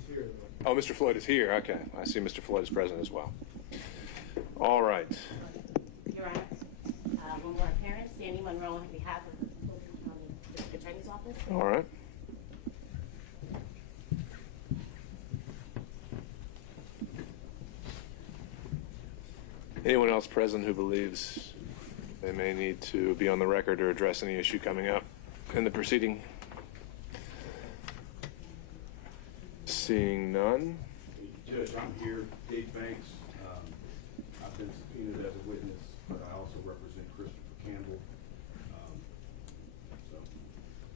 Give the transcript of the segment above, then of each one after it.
is here, though. Oh, Mr. Floyd is here. Okay. I see Mr. Floyd is present as well. All right. Your Honor, one more appearance, Sandy Monroe on behalf of the Fulton County District Attorney's Office. All right. Anyone else present who believes they may need to be on the record or address any issue coming up in the proceeding? Seeing none. Judge, I'm here, Dave Banks. I've been subpoenaed as a witness, but I also represent Christopher Campbell.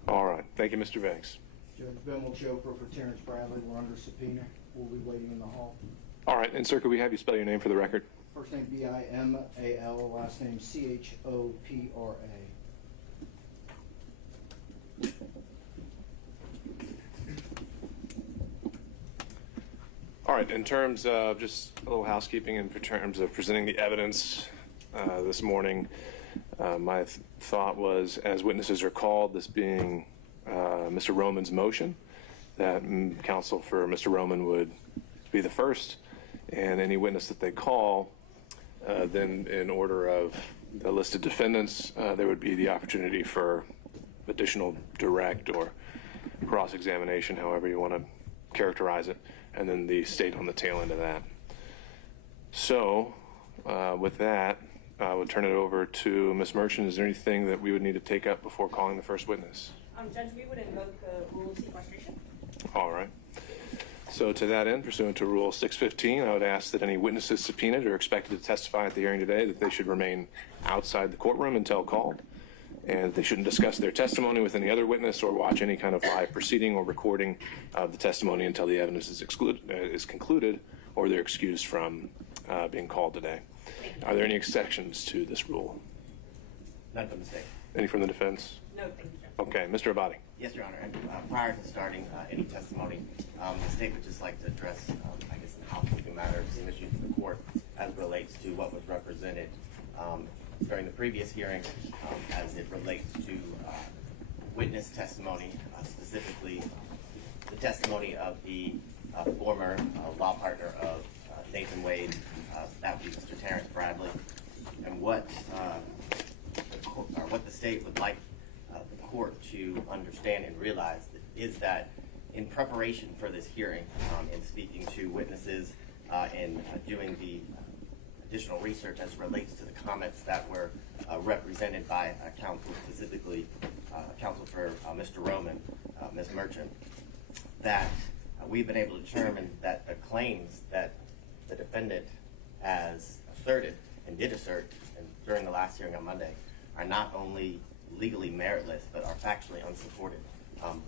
All right. Thank you, Mr. Banks. Judge Ben will chauffeur for Terrence Bradley. We're under subpoena. We'll be waiting in the hall. All right. And, sir, could we have you spell your name for the record? First name B-I-M-A-L, last name C-H-O-P-R-A. All right. In terms of just a little housekeeping in terms of presenting the evidence this morning, my thought was, as witnesses are called, this being Mr. Roman's motion, that counsel for Mr. Roman would be the first, and any witness that they call, then in order of the listed defendants, there would be the opportunity for additional direct or cross-examination, however you want to characterize it, and then the state on the tail end of that. So with that, I would turn it over to Ms. Merchant. Is there anything that we would need to take up before calling the first witness? Judge, we would invoke rule of sequestration. All right. So to that end, pursuant to Rule 615, I would ask that any witnesses subpoenaed or expected to testify at the hearing today, that they should remain outside the courtroom until called, and they shouldn't discuss their testimony with any other witness or watch any kind of live proceeding or recording of the testimony until the evidence is concluded or they're excused from being called today. Are there any exceptions to this rule? None from the state. Any from the defense? No, thank you, Judge. Okay. Mr. Abadi. Yes, Your Honor. And prior to starting any testimony, the state would just like to address, I guess, in housekeeping matters, some issues in the court as it relates to what was represented during the previous hearing as it relates to witness testimony, specifically the testimony of the former law partner of Nathan Wade, that would be Mr. Terrence Bradley, and what the state would like the court to understand and realize is that in preparation for this hearing, in speaking to witnesses and doing the additional research as it relates to the comments that were represented by counsel, specifically counsel for Mr. Roman, Ms. Merchant, that we've been able to determine that the claims that the defendant has asserted and did assert during the last hearing on Monday are not only legally meritless, but are factually unsupported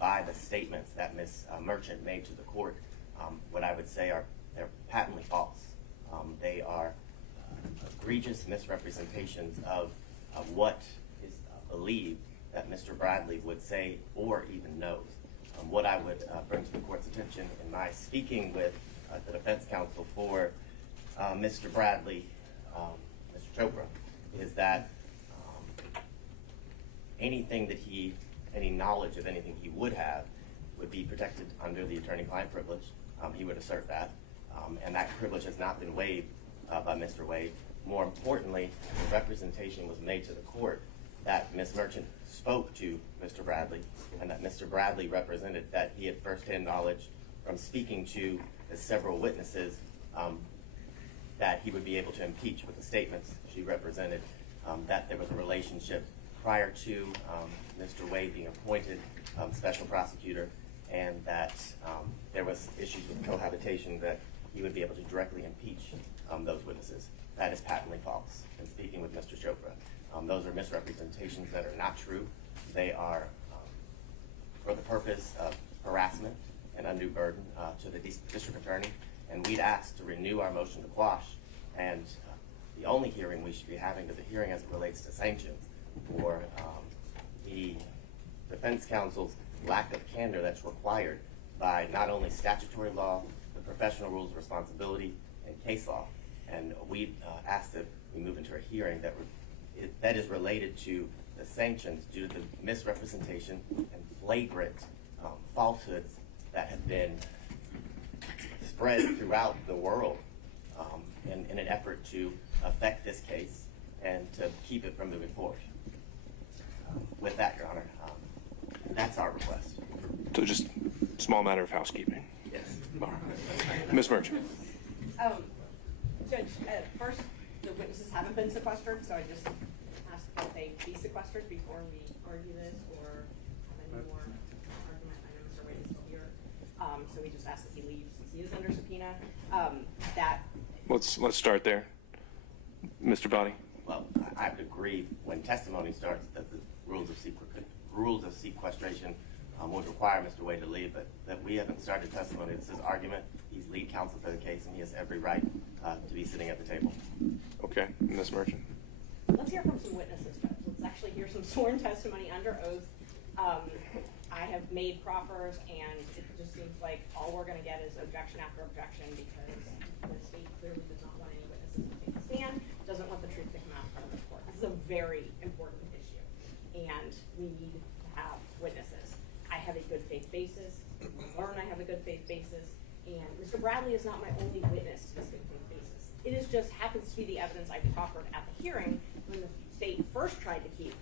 by the statements that Ms. Merchant made to the court. What I would say they're patently false. They are egregious misrepresentations of what is believed that Mr. Bradley would say or even knows. What I would bring to the court's attention in my speaking with the defense counsel for Mr. Bradley, Mr. Chopra, is that any knowledge of anything he would have would be protected under the attorney-client privilege. He would assert that, and that privilege has not been waived by Mr. Wade. More importantly, the representation was made to the court that Ms. Merchant spoke to Mr. Bradley, and that Mr. Bradley represented that he had firsthand knowledge from speaking to several witnesses that he would be able to impeach with the statements she represented, that there was a relationship prior to Mr. Wade being appointed special prosecutor, and that there was issues with cohabitation that he would be able to directly impeach those witnesses. That is patently false. And speaking with Mr. Chopra, those are misrepresentations that are not true. They are for the purpose of harassment and undue burden to the district attorney, and we'd ask to renew our motion to quash, and the only hearing we should be having is the hearing as it relates to sanctions for the defense counsel's lack of candor that's required by not only statutory law, but professional rules of responsibility and case law. And we ask that we move into a hearing that is related to the sanctions due to the misrepresentation and flagrant falsehoods that have been spread throughout the world in an effort to affect this case and to keep it from moving forward. With that, Your Honor, that's our request. So just small matter of housekeeping. Yes. All right. Ms. Merchant. Judge, first, the witnesses haven't been sequestered, so I just ask that they be sequestered before we argue this or have any more argument. I know Mr. Wade is still here, so we just ask that he leaves since he is under subpoena. Let's start there. Mr. Body. Well, I would agree when testimony starts that the rules of sequestration would require Mr. Wade to leave, but that we haven't started testimony. It's his argument. He's lead counsel for the case, and he has every right to be sitting at the table. Okay, Ms. Merchant. Let's hear from some witnesses, Judge. Let's actually hear some sworn testimony under oath. I have made proffers, and it just seems like all we're going to get is objection after objection because the state clearly does not want any witnesses to take the stand, doesn't want the truth to come out in front of the court. This is a very important issue, and we need to have witnesses. I have a good faith basis. Learn I have a good faith basis, and Mr. Bradley is not my only witness to this good faith basis. It is just happens to be the evidence I proffered at the hearing when the state first tried to keep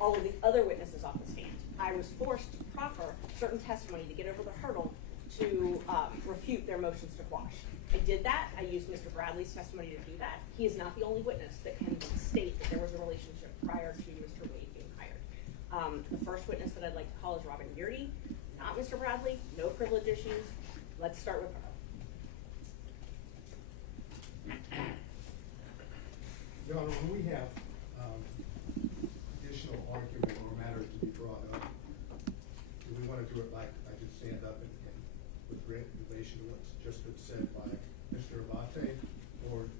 all of the other witnesses off the stand. I was forced to proffer certain testimony to get over the hurdle to refute their motions to quash. I did that. I used Mr. Bradley's testimony to do that. He is not the only witness that can state that there was a relationship prior to Mr. Wade being hired. The first witness that I'd like to call is Robin Yurdy, not Mr. Bradley, no privilege issues. Let's start with her. Your Honor, when we have additional argument or matters to be brought up, do we want to do it like I just stand up and with relation to what's just been said by Mr. Abate, or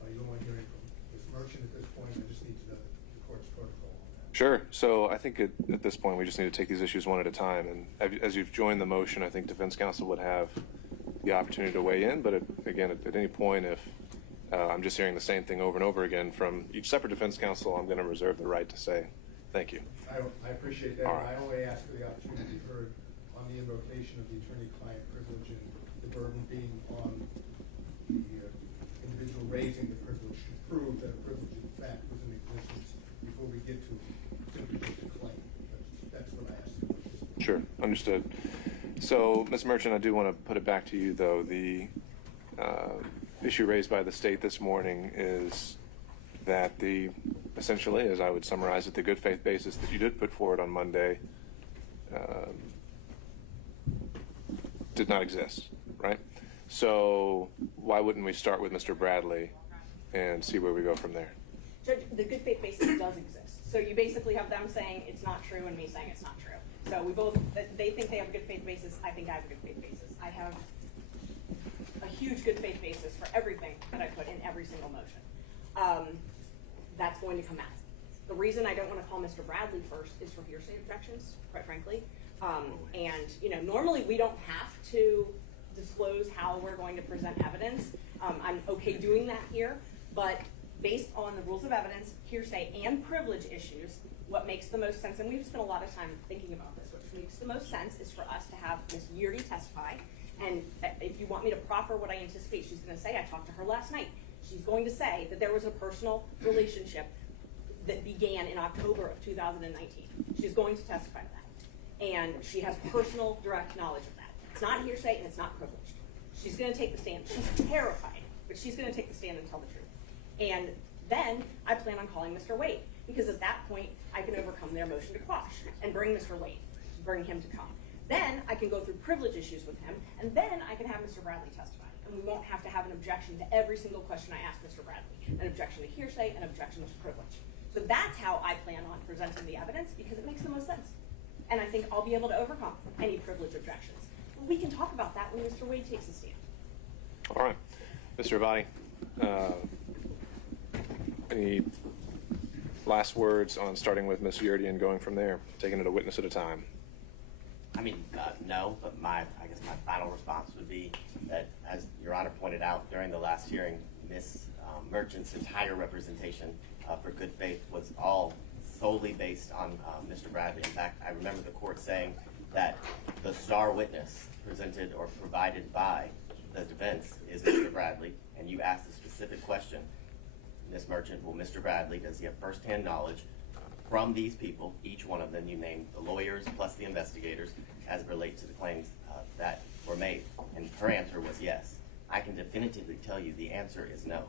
are you only hearing from Ms. Merchant at this point? I just need to know the court's protocol on that. Sure. So I think at this point we just need to take these issues one at a time. And as you've joined the motion, I think defense counsel would have the opportunity to weigh in. But again, at any point, if I'm just hearing the same thing over and over again from each separate defense counsel, I'm going to reserve the right to say thank you. I appreciate that. All right. I only ask for the opportunity to be heard on the invocation of the attorney-client privilege and the burden being on the individual raising the privilege to prove that a privilege in fact was in existence before we get to simply just a claim. That's what I asked. Sure. Understood. So, Ms. Merchant, I do want to put it back to you, though. The issue raised by the state this morning is that essentially, as I would summarize it, the good faith basis that you did put forward on Monday did not exist, right? So why wouldn't we start with Mr. Bradley and see where we go from there? Judge, the good faith basis does exist. So you basically have them saying it's not true and me saying it's not true. So they think they have a good faith basis. I think I have a good faith basis. I have a huge good faith basis for everything that I put in every single motion. That's going to come out. The reason I don't want to call Mr. Bradley first is for hearsay objections, quite frankly. And normally we don't have to disclose how we're going to present evidence. I'm okay doing that here, but based on the rules of evidence, hearsay, and privilege issues, what makes the most sense, and we've spent a lot of time thinking about this, what makes the most sense is for us to have Ms. Yurdy testify. And if you want me to proffer what I anticipate she's going to say, I talked to her last night. She's going to say that there was a personal relationship that began in October of 2019. She's going to testify to that. And she has personal, direct knowledge of that. It's not hearsay and it's not privileged. She's going to take the stand. She's terrified, but she's going to take the stand and tell the truth. And then I plan on calling Mr. Wade, because at that point, I can overcome their motion to quash and bring Mr. Wade, bring him to come. Then I can go through privilege issues with him, and then I can have Mr. Bradley testify. And we won't have to have an objection to every single question I ask Mr. Bradley, an objection to hearsay, an objection to privilege. So that's how I plan on presenting the evidence, because it makes the most sense. And I think I'll be able to overcome any privilege objections. We can talk about that when Mr. Wade takes a stand. All right. Mr. Avati, any last words on starting with Ms. Yurdy and going from there, taking it a witness at a time? I mean, no, but I guess my final response would be that, as Your Honor pointed out during the last hearing, Ms. Merchant's entire representation for good faith was all solely based on Mr. Bradley. In fact, I remember the court saying that the star witness presented or provided by the defense is Mr. Bradley, and you asked a specific question, Ms. Merchant, well, Mr. Bradley, does he have firsthand knowledge from these people, each one of them, you named the lawyers plus the investigators, as it relates to the claims that were made? And her answer was yes. I can definitively tell you the answer is no.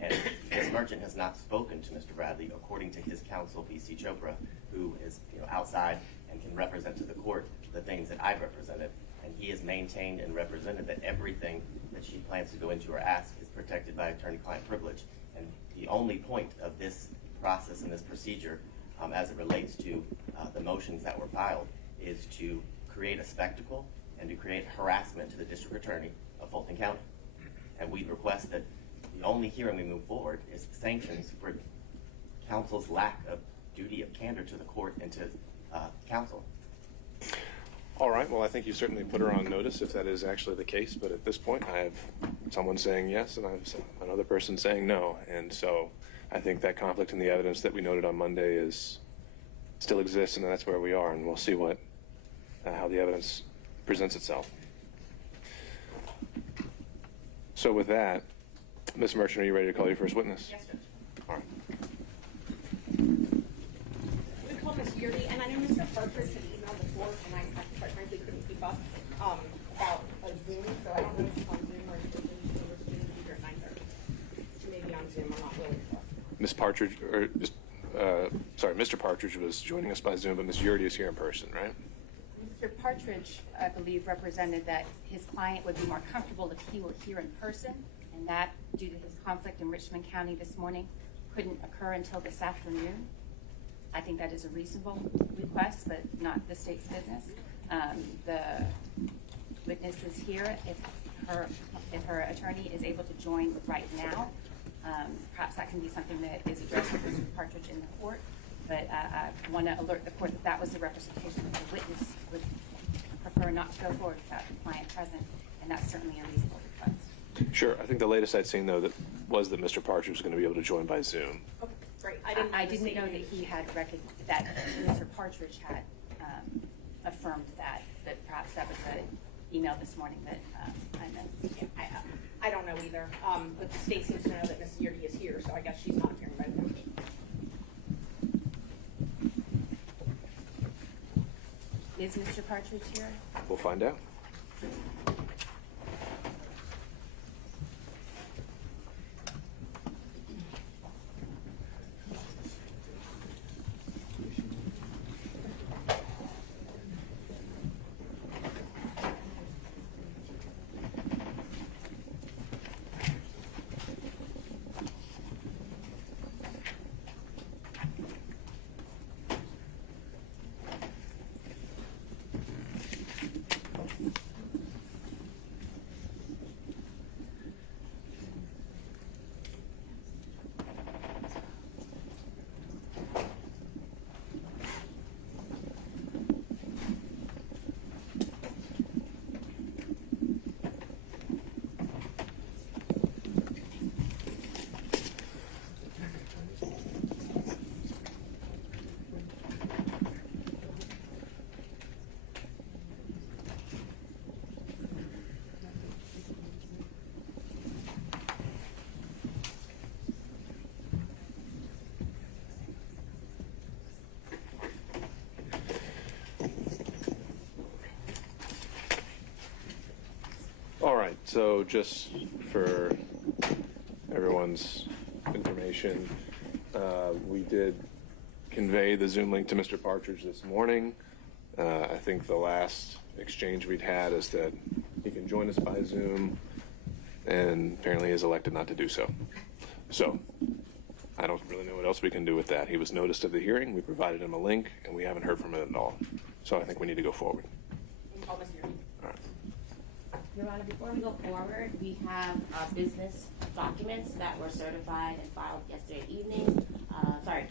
And Ms. Merchant has not spoken to Mr. Bradley according to his counsel, B.C. Chopra, who is outside and can represent to the court the things that I've represented. And he has maintained and represented that everything that she plans to go into or ask is protected by attorney-client privilege. And the only point of this process and this procedure as it relates to the motions that were filed is to create a spectacle and to create harassment to the district attorney of Fulton County. And we request that the only hearing we move forward is the sanctions for counsel's lack of duty of candor to the court and to counsel. All right, well, I think you certainly put her on notice if that is actually the case, but at this point I have someone saying yes and I have another person saying no, and so I think that conflict in the evidence that we noted on Monday still exists, and that's where we are, and we'll see how the evidence presents itself. So with that, Ms. Merchant, are you ready to call your first witness? Yes, Judge. All right. We called Ms. Yearly, and I know Mr. Partridge had emailed before, and I quite frankly couldn't keep up about a Zoom, so I don't know if she's on Zoom or if she's going to be here at 9:30. She may be on Zoom, I'm not really sure. Ms. Partridge, Mr. Partridge was joining us by Zoom, but Ms. Yurdy is here in person, right? Mr. Partridge, I believe, represented that his client would be more comfortable if he were here in person, and that, due to his conflict in Richmond County this morning, couldn't occur until this afternoon. I think that is a reasonable request, but not the state's business. The witness is here. If her attorney is able to join right now, perhaps that can be something that is addressed with Mr. Partridge in the court. But I want to alert the court that was the representation that the witness would prefer not to go forward without the client present, and that's certainly a reasonable request. Sure. I think the latest I'd seen, though, was that Mr. Partridge was going to be able to join by Zoom. Okay, great. I didn't know that he had that Mr. Partridge had affirmed that perhaps that was an email this morning that I missed. Yeah, I don't know either, but the state seems to know that Ms. Yearly is here, so I guess she's not appearing by Zoom. Is Mr. Partridge here? We'll find out. All right, so just for everyone's information, we did convey the Zoom link to Mr. Partridge this morning. I think the last exchange we'd had is that he can join us by Zoom, and apparently he has elected not to do so. So I don't really know what else we can do with that. He was noticed of the hearing, we provided him a link, and we haven't heard from him at all. So I think we need to go forward. Call Ms. Yearly. All right. Your Honor, before we go forward, we have business documents that were certified and filed yesterday evening.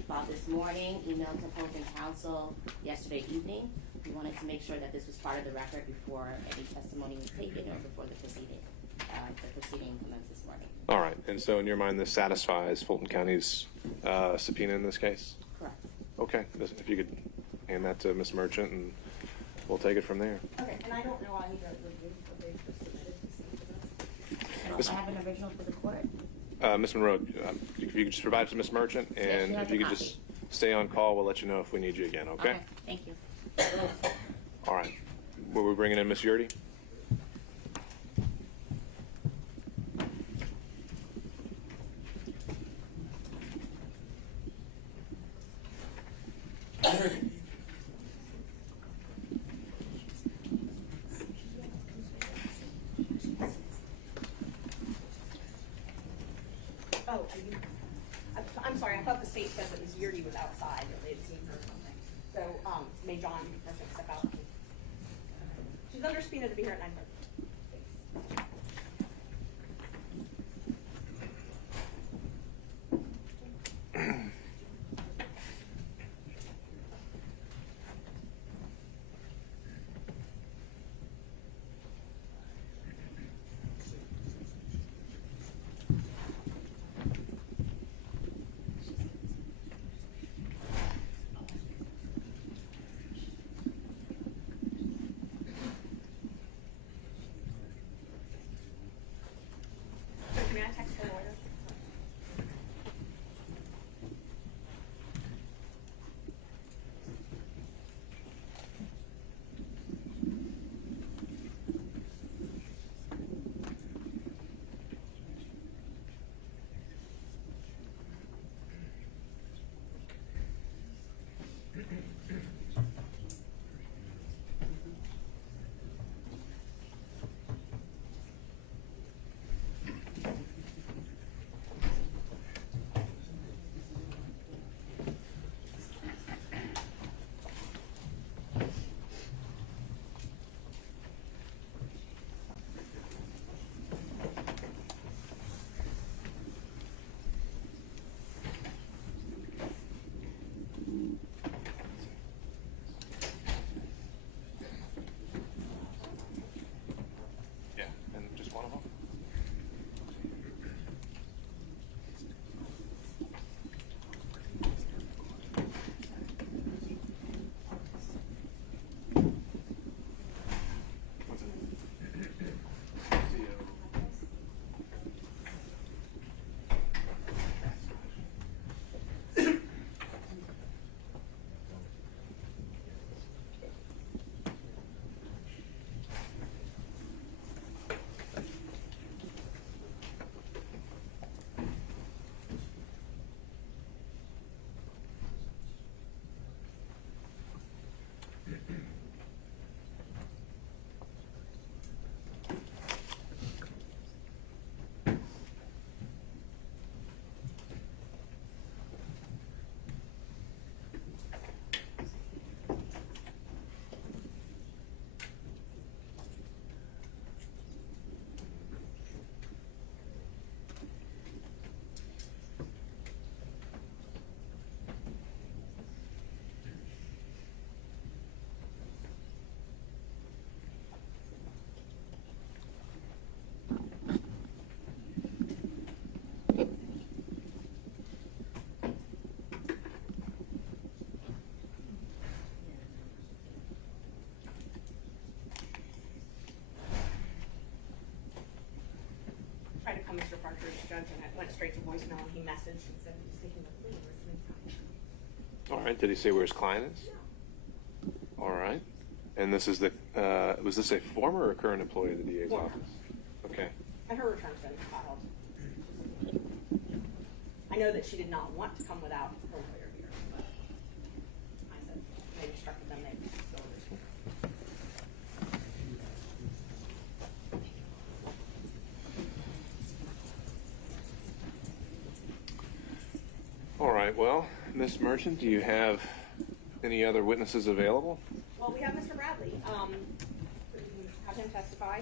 Filed this morning, emailed to Fulton Council yesterday evening. We wanted to make sure that this was part of the record before any testimony was taken or before the proceeding commenced this morning. All right, and so in your mind, this satisfies Fulton County's subpoena in this case? Correct. Okay, if you could hand that to Ms. Merchant, and we'll take it from there. Okay, and I don't know either of the groups, but they've just submitted to see for that. I have an original for the court. Ms. Monroe, if you could just provide it to Ms. Merchant, and she has if you a could just stay on call, we'll let you know if we need you again, okay? Thank you. All right. Were we bringing in Ms. Yurdy? Oh, I'm sorry, I thought the state said that Ms. Yurdy was outside, or they'd seen her or something. So, may John Murphy step out? She's under subpoena to be here at 9:30. May I text the lawyer? Yeah, and just one of them? Tried to call Mr. Partridge, judge, and it went straight to voicemail, and he messaged and said he's taking the plea. All right. Did he say where his client is? All right. And this is the, was this a former or current employee of the DA's Former. office? Okay. And her return's been filed. I know that she did not want to come without her lawyer here, but I said they instructed them they would go over. All right. Well, Ms. Merchant, do you have any other witnesses available? Well, we have Mr. Bradley. We can have him testify,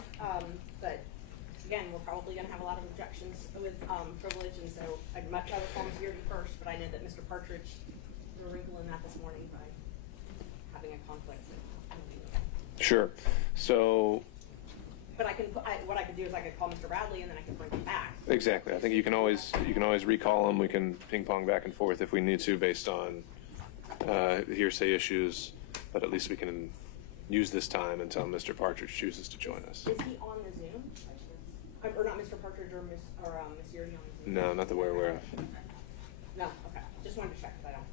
but again, we're probably going to have a lot of objections with privilege, and so I'd much rather call Ms. Yurdy first, but I know that Mr. Partridge threw a wrinkle in that this morning by having a conflict. Sure. So, But I can, what I could do is I could call Mr. Bradley, and then I can bring him back. exactly. I think you can always recall him. We can ping pong back and forth if we need to based on hearsay issues, but at least we can use this time until Mr. Partridge chooses to join us. Is he on the Zoom? Or not Mr. Partridge or Miss Yuri? No, not that we're aware of. No, okay. Just wanted to check because I don't.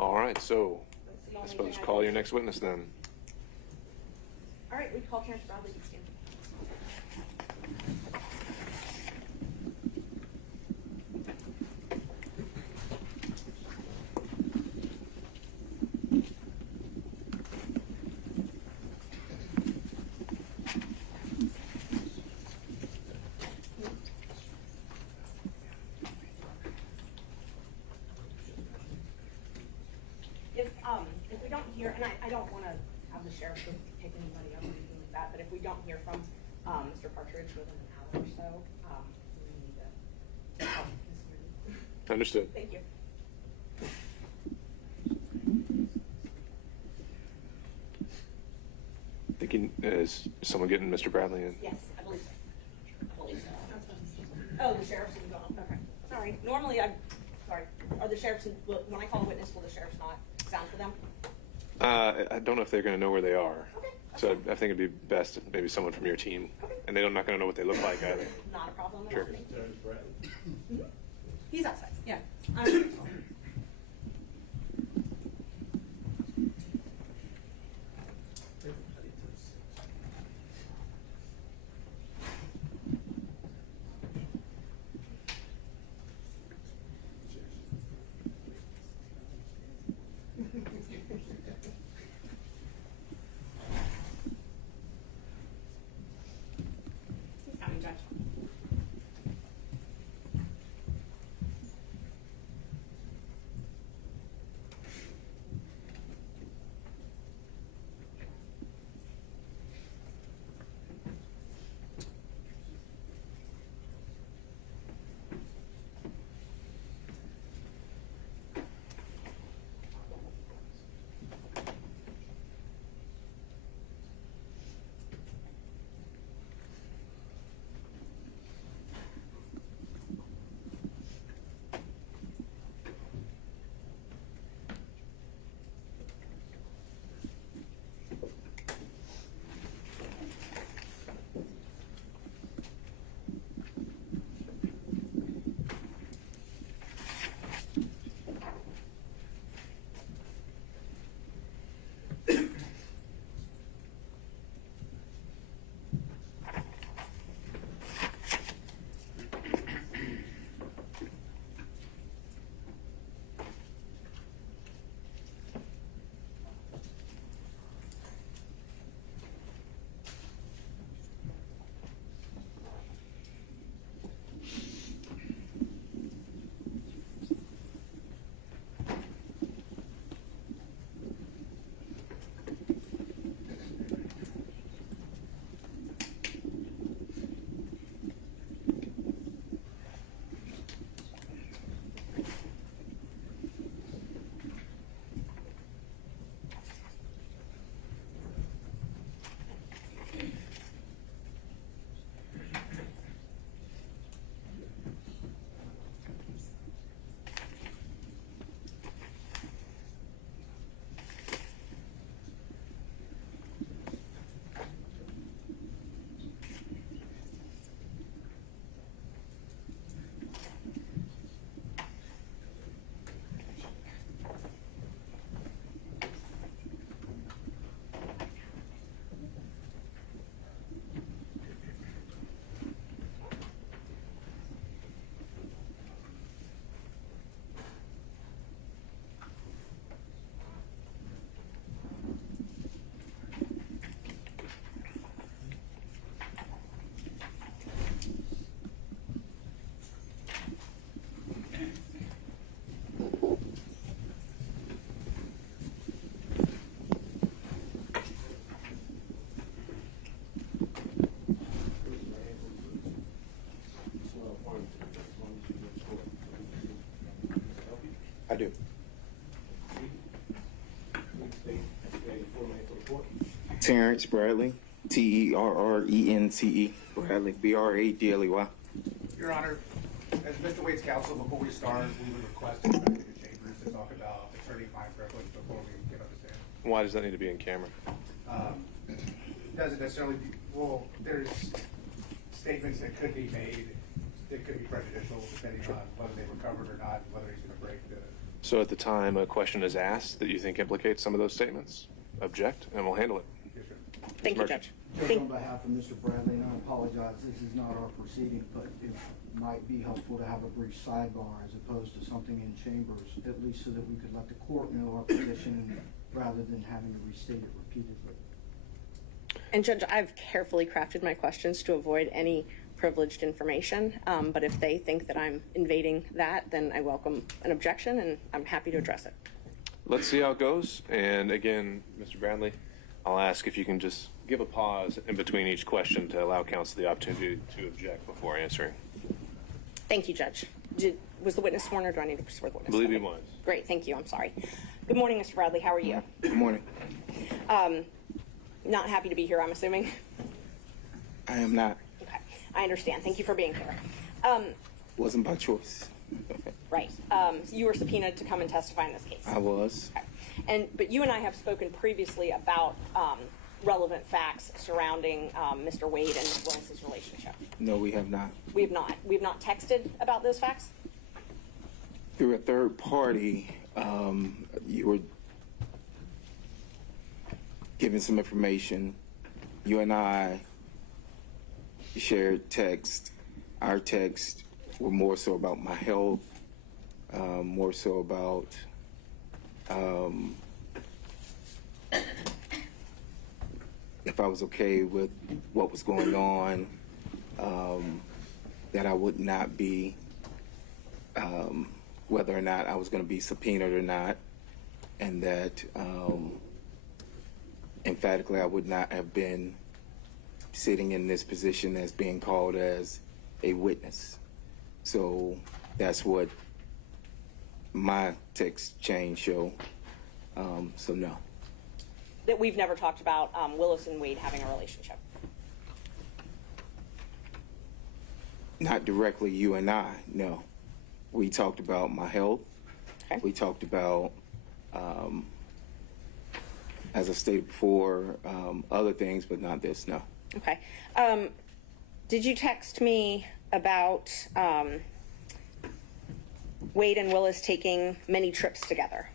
All right, so That's the I only suppose thing I call can- your next witness then. All right, we call Terrence Bradley to stand. If we don't hear, and I don't want to have the sheriff pick anybody up or anything like that, but if we don't hear from Mr. Partridge within an hour or so, we need to. Oh, Ms. Yuri. Understood. Thank you. Is someone getting Mr. Bradley in? Yes, I believe so. I believe so. Oh, the sheriff's in gone. Okay. Sorry. Normally, sorry. Are the sheriffs, when I call a witness, will the sheriffs not sound for them? I don't know if they're going to know where they are. Okay. So I think it'd be best if maybe someone from your team. Okay. And they're not going to know what they look like either. Not a problem at Sure. all. Thank you. Terrence Bradley. He's outside. Yeah. He's coming, Judge. I do. Terrence Bradley, Terrence Bradley, Bradley. Your Honor, as Mr. Wade's counsel, before we start, we would request to go back to the chambers to talk about attorney-client privilege before we get up to stand. Why does that need to be in camera? doesn't necessarily, well, there's statements that could be made that could be prejudicial depending on whether they were covered or not, whether he's going to break the. So at the time a question is asked that you think implicates some of those statements, object, and we'll handle it. Yes, sir. Thank you, Mr. Judge. Judge, on behalf of Mr. Bradley, and I apologize, this is not our proceeding, but it might be helpful to have a brief sidebar as opposed to something in chambers, at least so that we could let the court know our position rather than having to restate it repeatedly. And Judge, I've carefully crafted my questions to avoid any privileged information, but if they think that I'm invading that, then I welcome an objection and I'm happy to address it. Let's see how it goes. And again, Mr. Bradley, I'll ask if you can just give a pause in between each question to allow counsel the opportunity to object before answering. Thank you, Judge. Was the witness sworn or do I need to swear the I witness? believe he Okay. was. Great, thank you, I'm sorry. Good morning, Mr. Bradley, how are you? Good morning. Not happy to be here, I'm assuming? I am not. Okay, I understand, thank you for being here. Wasn't by choice. Right, you were subpoenaed to come and testify in this case. I was. Okay. But you and I have spoken previously about relevant facts surrounding Mr. Wade and Ms. Willis's relationship. No, we have not. We have not. We have not texted about those facts? Through a third party, you were given some information. You and I shared text. Our texts were more so about my health, more so about if I was okay with what was going on, that I would not be, whether or not I was going to be subpoenaed or not, and that emphatically I would not have been sitting in this position as being called as a witness. So that's what my text chain show. So no. That we've never talked about Willis and Wade having a relationship? Not directly you and I, no. We talked about my health. Okay. We talked about, as I stated before, other things, but not this, no. Okay. Did you text me about Wade and Willis taking many trips together?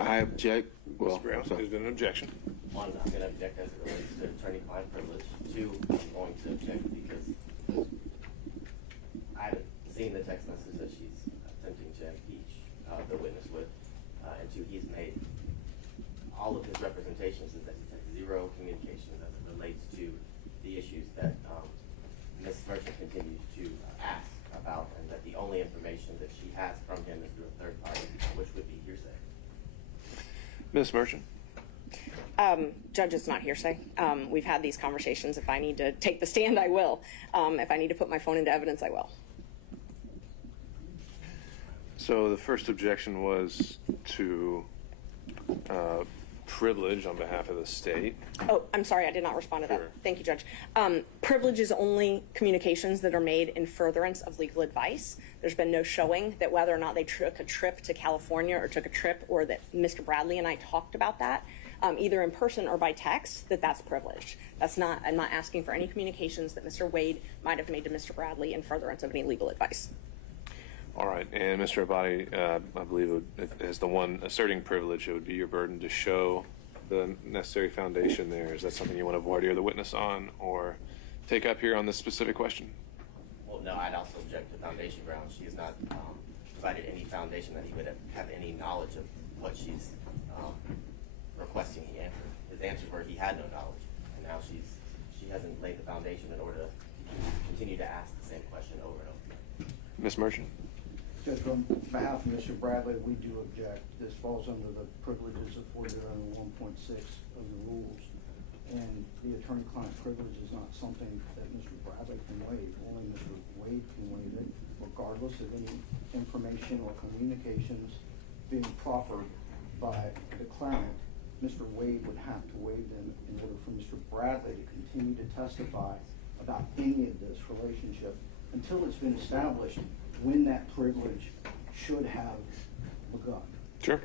I object. Well, Mr. Brown, sorry. there's been an objection. One, I'm going to object as it relates to attorney-client privilege. Two, I'm going to object because I haven't seen the text message that she's attempting to impeach the witness with. And two, he's made all of his representations is that he's had zero communication as it relates to the issues that Ms. Merchant continues to ask about, and that the only information that she has from him is through a third party, which would be hearsay. Ms. Merchant. Judge, it's not hearsay. We've had these conversations. If I need to take the stand, I will. If I need to put my phone into evidence, I will. So the first objection was to privilege on behalf of the state. Oh, I'm sorry, I did not respond to that. Sure. Thank you, Judge. Privilege is only communications that are made in furtherance of legal advice. There's been no showing that whether or not they took a trip to California or took a trip, or that Mr. Bradley and I talked about that, either in person or by text, that's privileged. I'm not asking for any communications that Mr. Wade might have made to Mr. Bradley in furtherance of any legal advice. All right, and Mr. Abadi, I believe as the one asserting privilege, it would be your burden to show the necessary foundation there. Is that something you want to voir dire the witness on or take up here on this specific question? Well, no, I'd also object to foundation grounds. She has not provided any foundation that he would have any knowledge of what she's requesting he answer. His answers were he had no knowledge, and now she hasn't laid the foundation in order to continue to ask the same question over and over. Ms. Merchant. Judge, on behalf of Mr. Bradley, we do object. This falls under the privileges afforded under 1.6 of the rules. And the attorney-client privilege is not something that Mr. Bradley can waive. Only Mr. Wade can waive it, regardless of any information or communications being proffered by the client. Mr. Wade would have to waive them in order for Mr. Bradley to continue to testify about any of this relationship until it's been established when that privilege should have begun. Sure.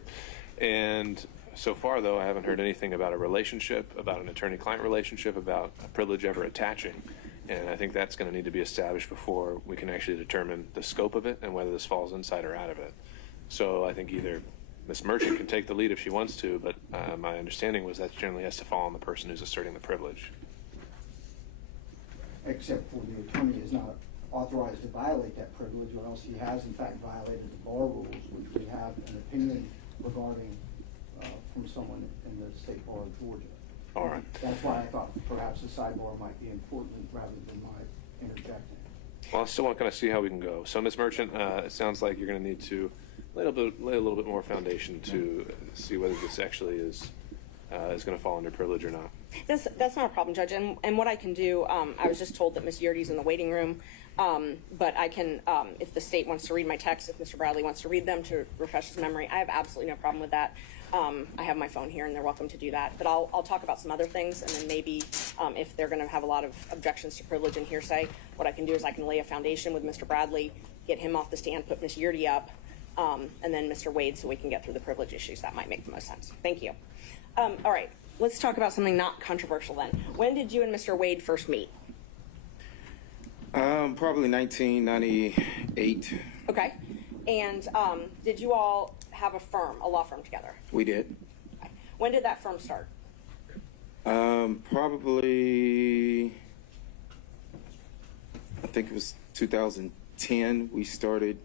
And So far, though, I haven't heard anything about a relationship, about an attorney-client relationship, about a privilege ever attaching. And I think that's going to need to be established before we can actually determine the scope of it and whether this falls inside or out of it. So I think either Ms. Merchant can take the lead if she wants to, but my understanding was that generally has to fall on the person who's asserting the privilege. Except for the attorney is not authorized to violate that privilege, or else he has in fact violated the bar rules, which we have an opinion regarding from someone in the State Bar of Georgia. All right. That's why I thought perhaps the sidebar might be important rather than my interjecting. Well, I still want to kind of see how we can go. So, Ms. Merchant, it sounds like you're going to need to lay a little bit more foundation to see whether this actually is going to fall under privilege or not. That's not a problem, Judge. And what I can do, I was just told that Ms. Yerdy's in the waiting room, but I can, if the state wants to read my text, if Mr. Bradley wants to read them to refresh his memory, I have absolutely no problem with that. I have my phone here, and they're welcome to do that. But I'll talk about some other things, and then maybe if they're going to have a lot of objections to privilege and hearsay, what I can do is I can lay a foundation with Mr. Bradley, get him off the stand, put Ms. Yerdy up, and then Mr. Wade, so we can get through the privilege issues. That might make the most sense. Thank you. All right, let's talk about something not controversial then. When did you and Mr. Wade first meet? Probably 1998. Okay. And did you all have a law firm together? We did. Okay. When did that firm start? Probably, I think it was 2010. We started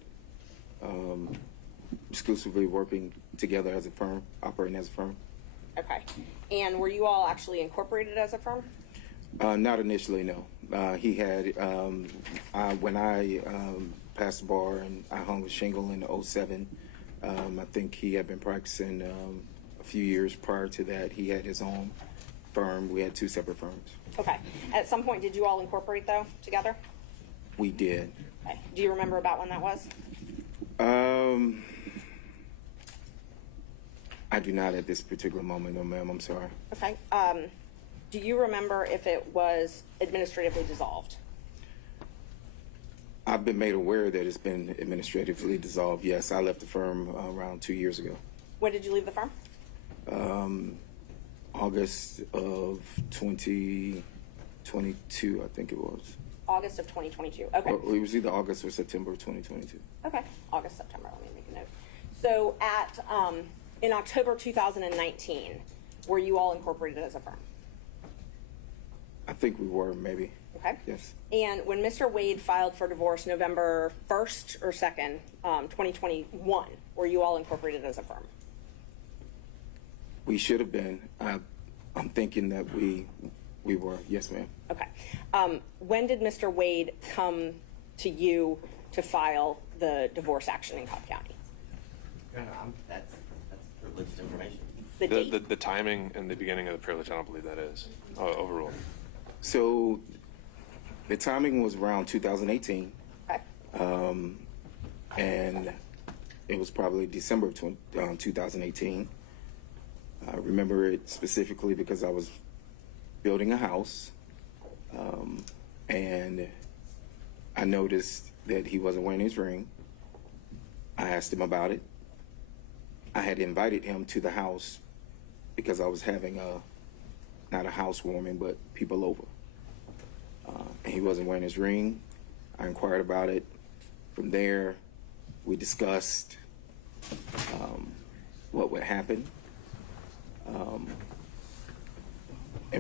exclusively working together as a firm, operating as a firm. Okay. And were you all actually incorporated as a firm? Not initially, no. He had, when I passed the bar and I hung a shingle in 2007, I think he had been practicing a few years prior to that. He had his own firm. We had two separate firms. Okay. At some point, did you all incorporate, though, together? We did. Okay. Do you remember about when that was? I do not at this particular moment, no, ma'am. I'm sorry. Okay. Do you remember if it was administratively dissolved? I've been made aware that it's been administratively dissolved. Yes, I left the firm around 2 years ago. When did you leave the firm? August of 2022, I think it was. August of 2022. Okay. Or it was either August or September of 2022. Okay. August, September. Let me make a note. So in October 2019, were you all incorporated as a firm? I think we were, maybe. Okay. Yes. And when Mr. Wade filed for divorce November 1st or 2nd, 2021, were you all incorporated as a firm? We should have been. I'm thinking that we were. Yes, ma'am. Okay. When did Mr. Wade come to you to file the divorce action in Cobb County? No, that's privileged information. The date? The timing and the beginning of the privilege, I don't believe that is overruled. So the timing was around 2018. Okay. And it was probably December of 2018. I remember it specifically because I was building a house, and I noticed that he wasn't wearing his ring. I asked him about it. I had invited him to the house because I was having not a housewarming, but people over. And he wasn't wearing his ring. I inquired about it. From there, we discussed what would happen. And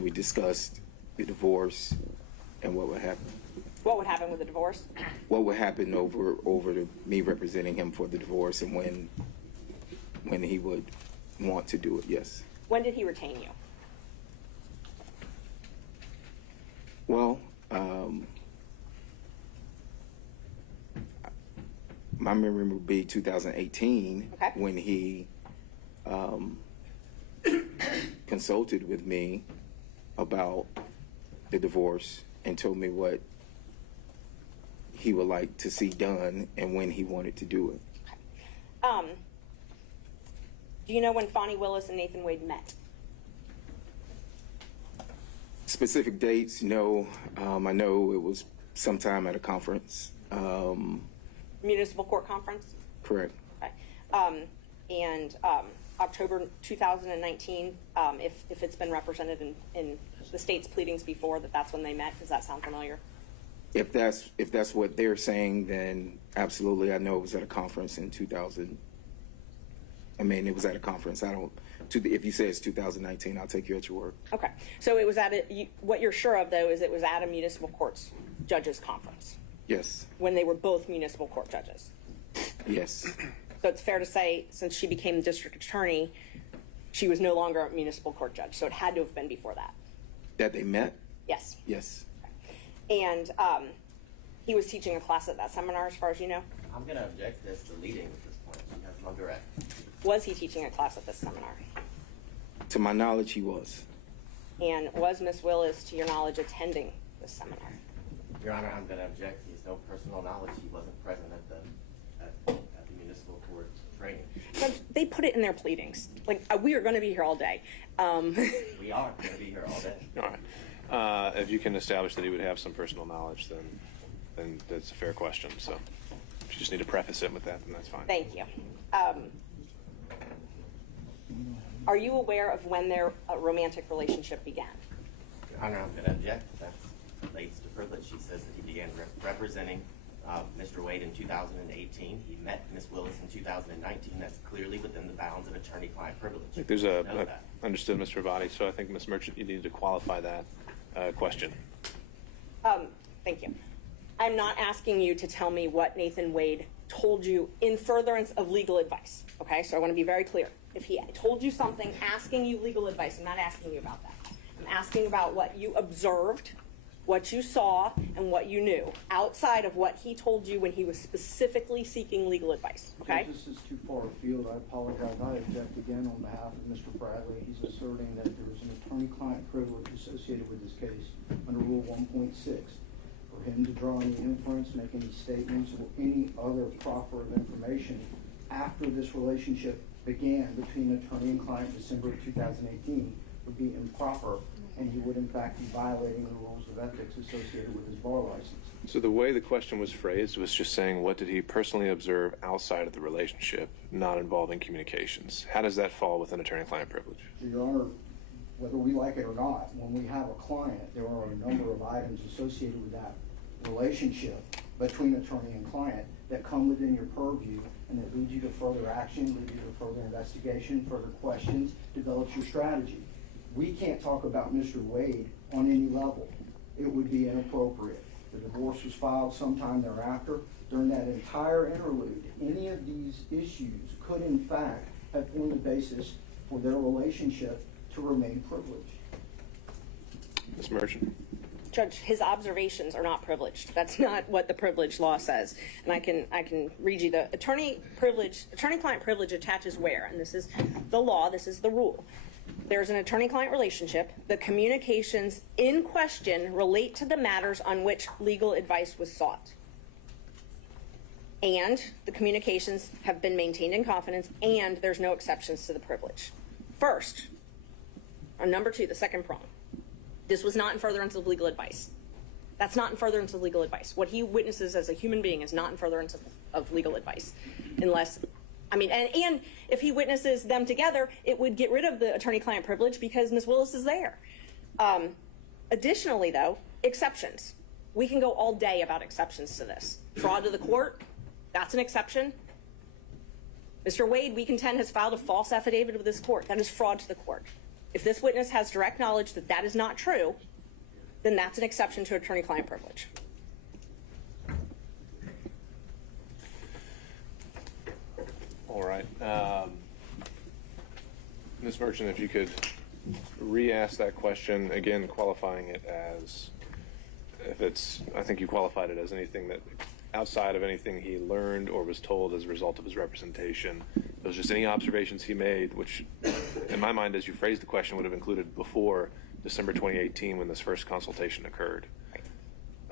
we discussed the divorce and what would happen. What would happen with the divorce? What would happen over me representing him for the divorce and when he would want to do it, yes. When did he retain you? Well, my memory would be 2018 Okay. when he consulted with me about the divorce and told me what he would like to see done and when he wanted to do it. Do you know when Fani, Willis, and Nathan Wade met? Specific dates, no. I know it was sometime at a conference. Municipal court conference? Correct. Okay. And October 2019, if it's been represented in the state's pleadings before, that's when they met. Does that sound familiar? If that's what they're saying, then absolutely. I know it was at a conference in 2000. I mean, it was at a conference. If you say it's 2019, I'll take you at your word. Okay. So it was what you're sure of, though, is it was at a municipal courts judges conference Yes. when they were both municipal court judges. Yes. So it's fair to say, since she became the district attorney, she was no longer a municipal court judge. So it had to have been before that. That they met? Yes. Yes. And he was teaching a class at that seminar, as far as you know. I'm going to object to this deleting at this point. She has no direct. Was he teaching a class at this seminar? To my knowledge, he was. And was Miss Willis, to your knowledge, attending this seminar? Your Honor, I'm going to object. He has no personal knowledge. He wasn't present at the municipal court training. But they put it in their pleadings. Like, we are going to be here all day. We are going to be here all day. All right. If you can establish that he would have some personal knowledge, then that's a fair question. So if you just need to preface it with that, then that's fine. Thank you. Are you aware of when their romantic relationship began? Your Honor, I'm going to object. That relates to privilege. She says that he began representing Mr. Wade in 2018. He met Ms. Willis in 2019. That's clearly within the bounds of attorney-client privilege. I think there's understood, Mr. Avati. So I think, Ms. Merchant, you need to qualify that question. Thank you. I'm not asking you to tell me what Nathan Wade told you in furtherance of legal advice, okay? So I want to be very clear. If he told you something asking you legal advice, I'm not asking you about that. I'm asking about what you observed, what you saw, and what you knew, outside of what he told you when he was specifically seeking legal advice, okay? This is too far afield. I apologize. I object again on behalf of Mr. Bradley. He's asserting that there is an attorney-client privilege associated with this case under Rule 1.6. For him to draw any inference, make any statements, or any other proffer of information after this relationship began between attorney and client in December of 2018 would be improper, and he would in fact be violating the rules of ethics associated with his bar license. So the way the question was phrased was just saying, what did he personally observe outside of the relationship, not involving communications? How does that fall within attorney-client privilege? Your Honor, whether we like it or not, when we have a client, there are a number of items associated with that relationship between attorney and client that come within your purview and that lead you to further action, lead you to further investigation, further questions, develops your strategy. We can't talk about Mr. Wade on any level. It would be inappropriate. The divorce was filed sometime thereafter. During that entire interlude, any of these issues could in fact have formed the basis for their relationship to remain privileged. Ms. Merchant? Judge, his observations are not privileged. That's not what the privilege law says. And I can read you the attorney-client privilege attaches where, and this is the law, this is the rule. There's an attorney-client relationship. The communications in question relate to the matters on which legal advice was sought. And the communications have been maintained in confidence, and there's no exceptions to the privilege. First, on number 2, the second prong. This was not in furtherance of legal advice. That's not in furtherance of legal advice. What he witnesses as a human being is not in furtherance of legal advice. Unless, I mean, and if he witnesses them together, it would get rid of the attorney-client privilege because Ms. Willis is there. Additionally, though, exceptions. We can go all day about exceptions to this. Fraud to the court, that's an exception. Mr. Wade, we contend, has filed a false affidavit with this court. That is fraud to the court. If this witness has direct knowledge that that is not true, then that's an exception to attorney-client privilege. All right. Ms. Merchant, if you could re-ask that question, again, qualifying it as, if it's, I think you qualified it as anything that, outside of anything he learned or was told as a result of his representation. It was just any observations he made, which, in my mind, as you phrased the question, would have included before December 2018 when this first consultation occurred.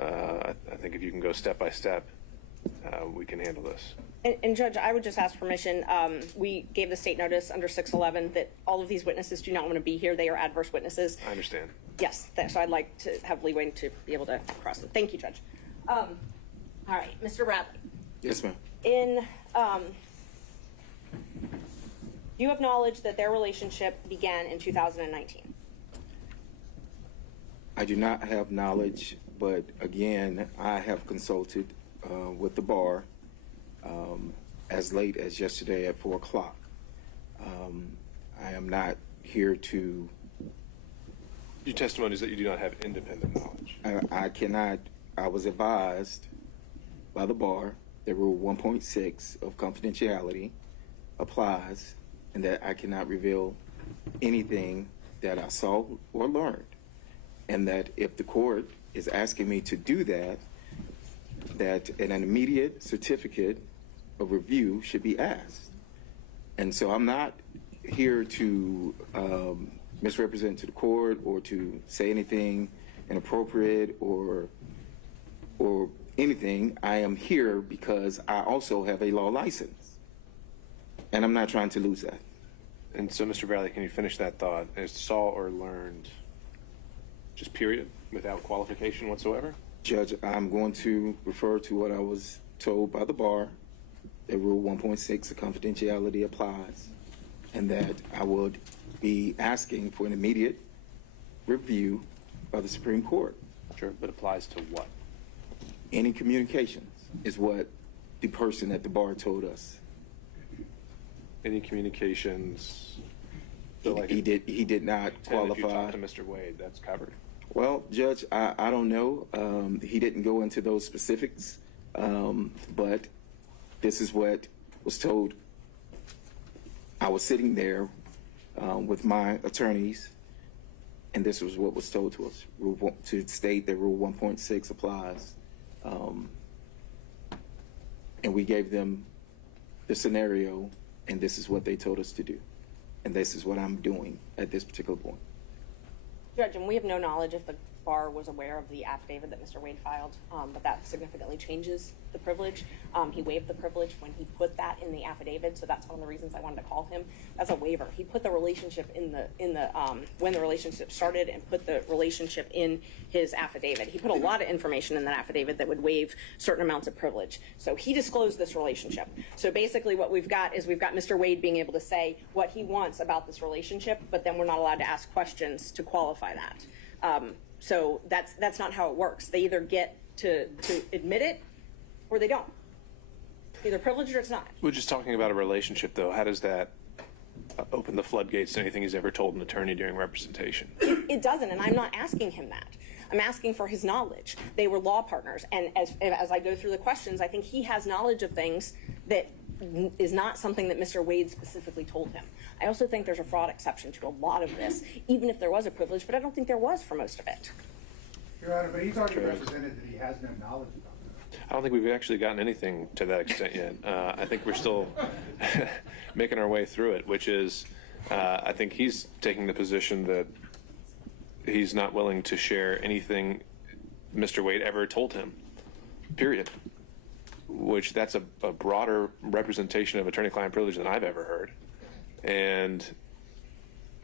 I think if you can go step by step, we can handle this. And Judge, I would just ask permission. We gave the state notice under 611 that all of these witnesses do not want to be here. They are adverse witnesses. I understand. Yes, so I'd like to have leeway to be able to cross them. Thank you, Judge. All right, Mr. Bradley. Yes, ma'am. you have knowledge that their relationship began in 2019? I do not have knowledge, but again, I have consulted with the bar as late as yesterday at 4 o'clock. I am not here to. Your testimony is that you do not have independent knowledge. I cannot. I was advised by the bar that Rule 1.6 of confidentiality applies, and that I cannot reveal anything that I saw or learned, and that if the court is asking me to do that, that an immediate certificate of review should be asked. And so I'm not here to misrepresent to the court or to say anything inappropriate or anything. I am here because I also have a law license, and I'm not trying to lose that. And so, Mr. Bradley, can you finish that thought? As saw or learned, just period, without qualification whatsoever? Judge, I'm going to refer to what I was told by the bar, that Rule 1.6 of confidentiality applies, and that I would be asking for an immediate review by the Supreme Court. Sure, but applies to what? Any communications is what the person at the bar told us. Any communications? So like He did not If you qualify. talk to Mr. Wade, that's covered. Well, Judge, I don't know. He didn't go into those specifics, but this is what was told. I was sitting there with my attorneys, and this was what was told to us, to state that Rule 1.6 applies. And we gave them the scenario, and this is what they told us to do. And this is what I'm doing at this particular point. Judge, and we have no knowledge if the bar was aware of the affidavit that Mr. Wade filed, but that significantly changes the privilege. He waived the privilege when he put that in the affidavit, so that's one of the reasons I wanted to call him. That's a waiver. He put the relationship when the relationship started, and put the relationship in his affidavit. He put a lot of information in that affidavit that would waive certain amounts of privilege. So he disclosed this relationship. So basically what we've got is we've got Mr. Wade being able to say what he wants about this relationship, but then we're not allowed to ask questions to qualify that. So that's not how it works. They either get to admit it or they don't. Either privileged or it's not. We're just talking about a relationship, though. How does that open the floodgates to anything he's ever told an attorney during representation? It doesn't, and I'm not asking him that. I'm asking for his knowledge. They were law partners, and as I go through the questions, I think he has knowledge of things that is not something that Mr. Wade specifically told him. I also think there's a fraud exception to a lot of this, even if there was a privilege, but I don't think there was for most of it. Your Honor, but he's already represented that he has no knowledge about that. I don't think we've actually gotten anything to that extent yet. I think we're still making our way through it, which is, I think he's taking the position that he's not willing to share anything Mr. Wade ever told him, period. Which that's a broader representation of attorney-client privilege than I've ever heard. And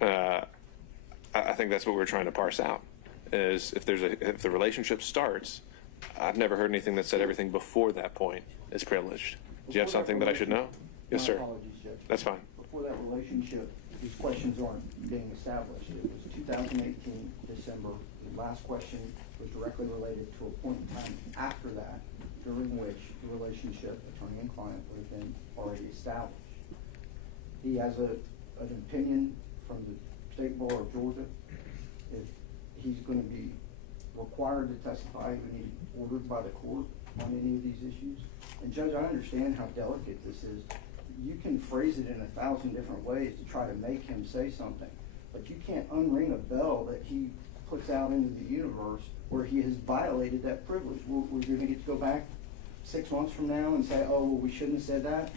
I think that's what we're trying to parse out, is if the relationship starts, I've never heard anything that said everything before that point is privileged. Do you have something that I should know? Yes, sir. My apologies, Judge. That's fine. Before that relationship, these questions aren't being established. It was 2018, December. The last question was directly related to a point in time after that, during which the relationship, attorney and client, would have been already established. He has an opinion from the State Bar of Georgia. If he's going to be required to testify, he needs ordered by the court on any of these issues. And Judge, I understand how delicate this is. You can phrase it in 1,000 different ways to try to make him say something, but you can't unring a bell that he puts out into the universe where he has violated that privilege. We're going to get to go back 6 months from now and say, oh, well, we shouldn't have said that.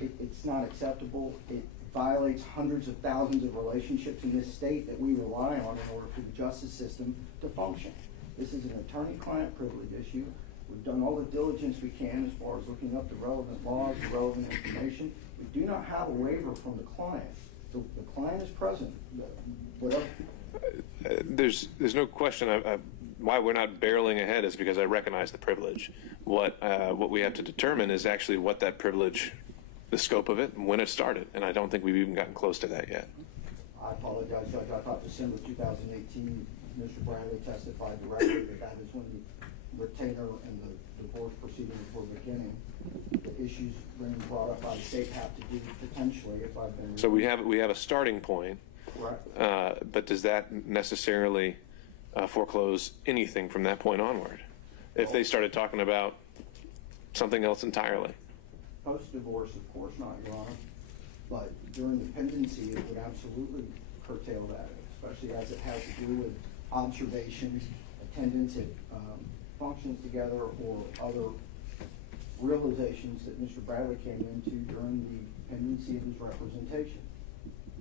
It's not acceptable. It violates hundreds of thousands of relationships in this state that we rely on in order for the justice system to function. This is an attorney-client privilege issue. We've done all the diligence we can as far as looking up the relevant laws, the relevant information. We do not have a waiver from the client. The client is present. Whatever. There's no question why we're not barreling ahead is because I recognize the privilege. What we have to determine is actually what that privilege the scope of it and when it started, and I don't think we've even gotten close to that yet. I apologize, Judge. I thought December 2018, Mr. Bradley testified directly that is when the retainer and the divorce proceedings were beginning. The issues being brought up by the state have to do potentially, if I've been. So we have a starting point, Correct. but does that necessarily foreclose anything from that point onward? If they started talking about something else entirely? Post-divorce, of course not, Your Honor. But during the pendency, it would absolutely curtail that, especially as it has to do with observations, attendance at functions together, or other realizations that Mr. Bradley came into during the pendency of his representation.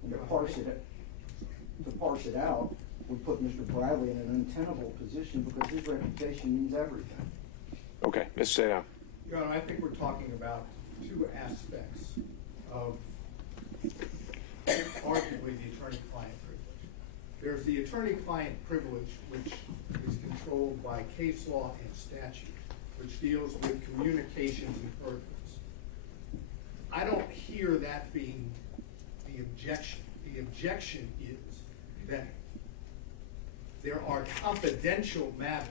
And to parse it out, would put Mr. Bradley in an untenable position because his reputation means everything. Okay, Mr. Sadow. Your Honor, I think we're talking about two aspects of arguably the attorney-client privilege. There's the attorney-client privilege, which is controlled by case law and statute, which deals with communications and purpose. I don't hear that being the objection. The objection is that there are confidential matters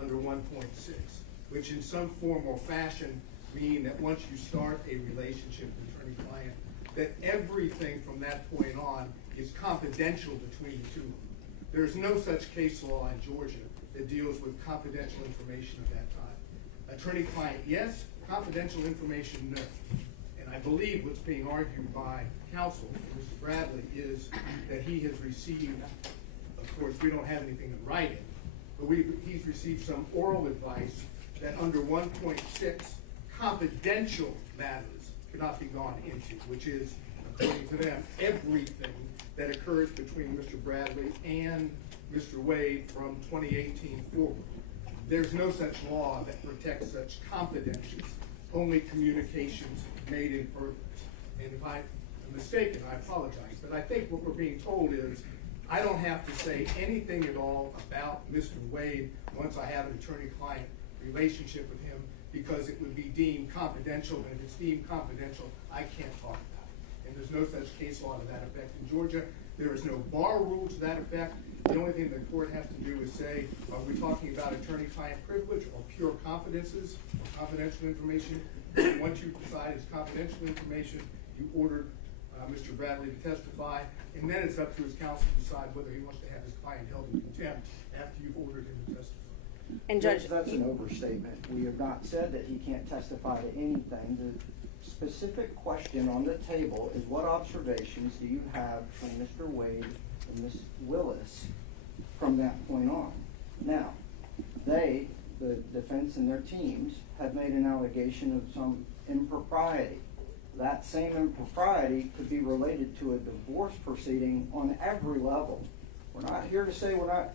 under 1.6, which in some form or fashion mean that once you start a relationship with attorney-client, that everything from that point on is confidential between the two of them. There's no such case law in Georgia that deals with confidential information at that time. Attorney-client, yes. Confidential information, no. And I believe what's being argued by counsel, Mr. Bradley, is that he has received, of course, we don't have anything in writing, but he's received some oral advice that under 1.6, confidential matters cannot be gone into, which is, according to them, everything that occurs between Mr. Bradley and Mr. Wade from 2018 forward. There's no such law that protects such confidentials, only communications made in furtherance. And if I'm mistaken, I apologize, but I think what we're being told is I don't have to say anything at all about Mr. Wade once I have an attorney-client relationship with him, because it would be deemed confidential, and if it's deemed confidential, I can't talk about it. And there's no such case law to that effect in Georgia. There is no bar rule to that effect. The only thing the court has to do is say, are we talking about attorney-client privilege or pure confidences, or confidential information? And once you decide it's confidential information, you ordered Mr. Bradley to testify, and then it's up to his counsel to decide whether he wants to have his client held in contempt after you've ordered him to testify. And Judge, that's an overstatement. We have not said that he can't testify to anything. The specific question on the table is, what observations do you have from Mr. Wade and Ms. Willis from that point on? Now, they, the defense and their teams, have made an allegation of some impropriety. That same impropriety could be related to a divorce proceeding on every level. We're not here to say we're not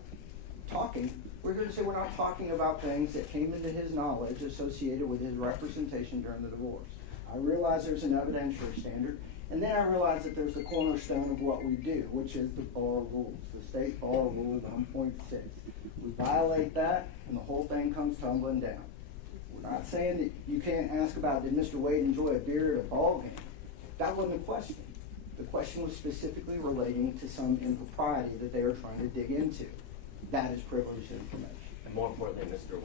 talking. We're here to say we're not talking about things that came into his knowledge associated with his representation during the divorce. I realize there's an evidentiary standard, and then I realize that there's the cornerstone of what we do, which is the bar rules, the state bar rule 1.6. We violate that, and the whole thing comes tumbling down. We're not saying that you can't ask about, did Mr. Wade enjoy a beer at a ball game? That wasn't the question. The question was specifically relating to some impropriety that they were trying to dig into. That is privileged information. And more importantly, Mr.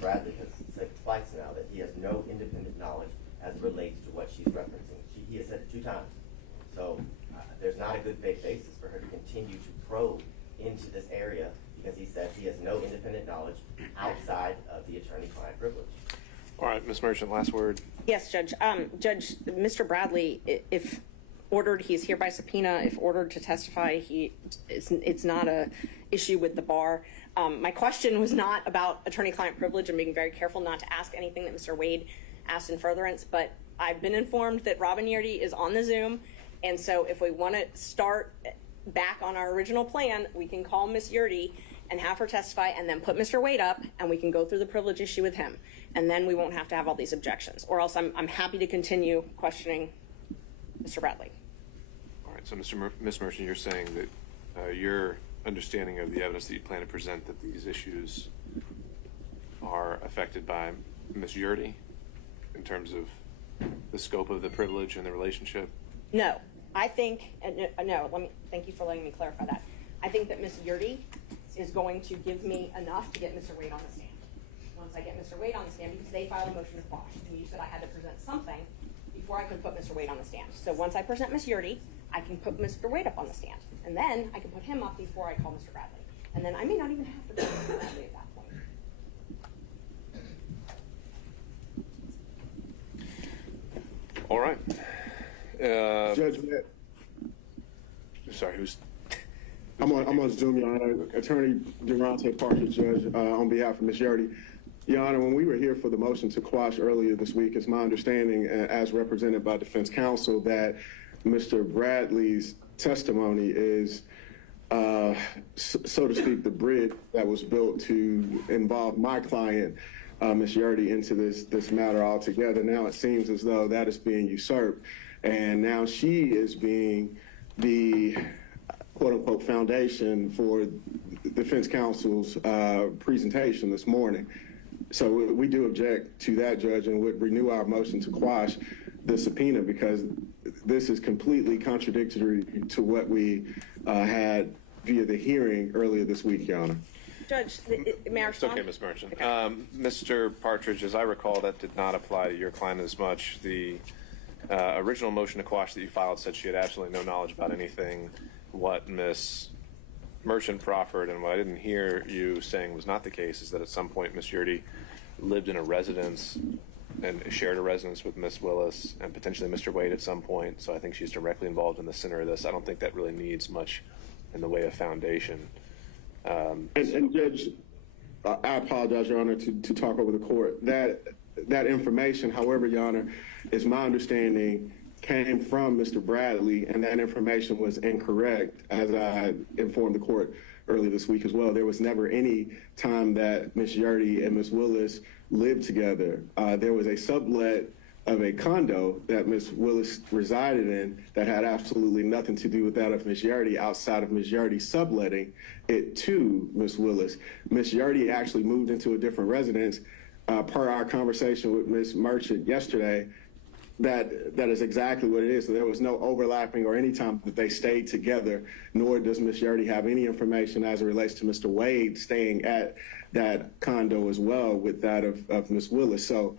Bradley has said twice now that he has no independent knowledge as it relates to what she's referencing. He has said it 2 times. So there's not a good faith basis for her to continue to probe into this area, because he said he has no independent knowledge outside of the attorney-client privilege. All right, Ms. Merchant, last word. yes, Judge. Judge, Mr. Bradley, if ordered, he's here by subpoena. If ordered to testify, it's not a issue with the bar. My question was not about attorney-client privilege. I'm being very careful not to ask anything that Mr. Wade asked in furtherance, but I've been informed that Robin Yerdy is on the Zoom, and so if we want to start back on our original plan, we can call Ms. Yerdy and have her testify, and then put Mr. Wade up, and we can go through the privilege issue with him, and then we won't have to have all these objections. Or else I'm happy to continue questioning Mr. Bradley. All right, so Ms. Merchant, you're saying that your understanding of the evidence that you plan to present, that these issues are affected by Ms. Yerdy in terms of the scope of the privilege and the relationship? No, I think, no, thank you for letting me clarify that. I think that Ms. Yurdy is going to give me enough to get Mr. Wade on the stand. Once I get Mr. Wade on the stand, because they filed a motion to quash, and you said I had to present something before I could put Mr. Wade on the stand. So once I present Ms. Yurdy, I can put Mr. Wade up on the stand. And then I can put him up before I call Mr. Bradley. And then I may not even have to call Mr. Bradley at that point. All right. Judge, Sorry, who's? I'm on Zoom, Your Honor. Attorney Durante Parker, Judge, on behalf of Ms. Yardy. Your Honor, when we were here for the motion to quash earlier this week, it's my understanding, as represented by defense counsel, that Mr. Bradley's testimony is, so to speak, the bridge that was built to involve my client, Ms. Yardy, into this matter altogether. Now it seems as though that is being usurped, and now she is being the quote-unquote foundation for defense counsel's presentation this morning. So we do object to that, Judge, and would renew our motion to quash the subpoena, because this is completely contradictory to what we had via the hearing earlier this week, Your Honor. Judge, may I respond? It's okay, Ms. Merchant. Okay. Mr. Partridge, as I recall, that did not apply to your client as much. The original motion to quash that you filed said she had absolutely no knowledge about anything. What Ms. Merchant proffered, and what I didn't hear you saying was not the case, is that at some point Ms. Yurdy lived in a residence and shared a residence with Ms. Willis and potentially Mr. Wade at some point. So I think she's directly involved in the center of this. I don't think that really needs much in the way of foundation. And Judge, I apologize, Your Honor, to talk over the court. That information, however, Your Honor, is my understanding came from Mr. Bradley, and that information was incorrect, as I informed the court earlier this week as well. There was never any time that Ms. Yurdy and Ms. Willis lived together. There was a sublet of a condo that Ms. Willis resided in that had absolutely nothing to do with that of Ms. Yurdy, outside of Ms. Yurdy subletting it to Ms. Willis. Ms. Yurdy actually moved into a different residence. Per our conversation with Ms. Merchant yesterday, that is exactly what it is. So there was no overlapping or any time that they stayed together, nor does Ms. Yurdy have any information as it relates to Mr. Wade staying at that condo as well with that of Ms. Willis. So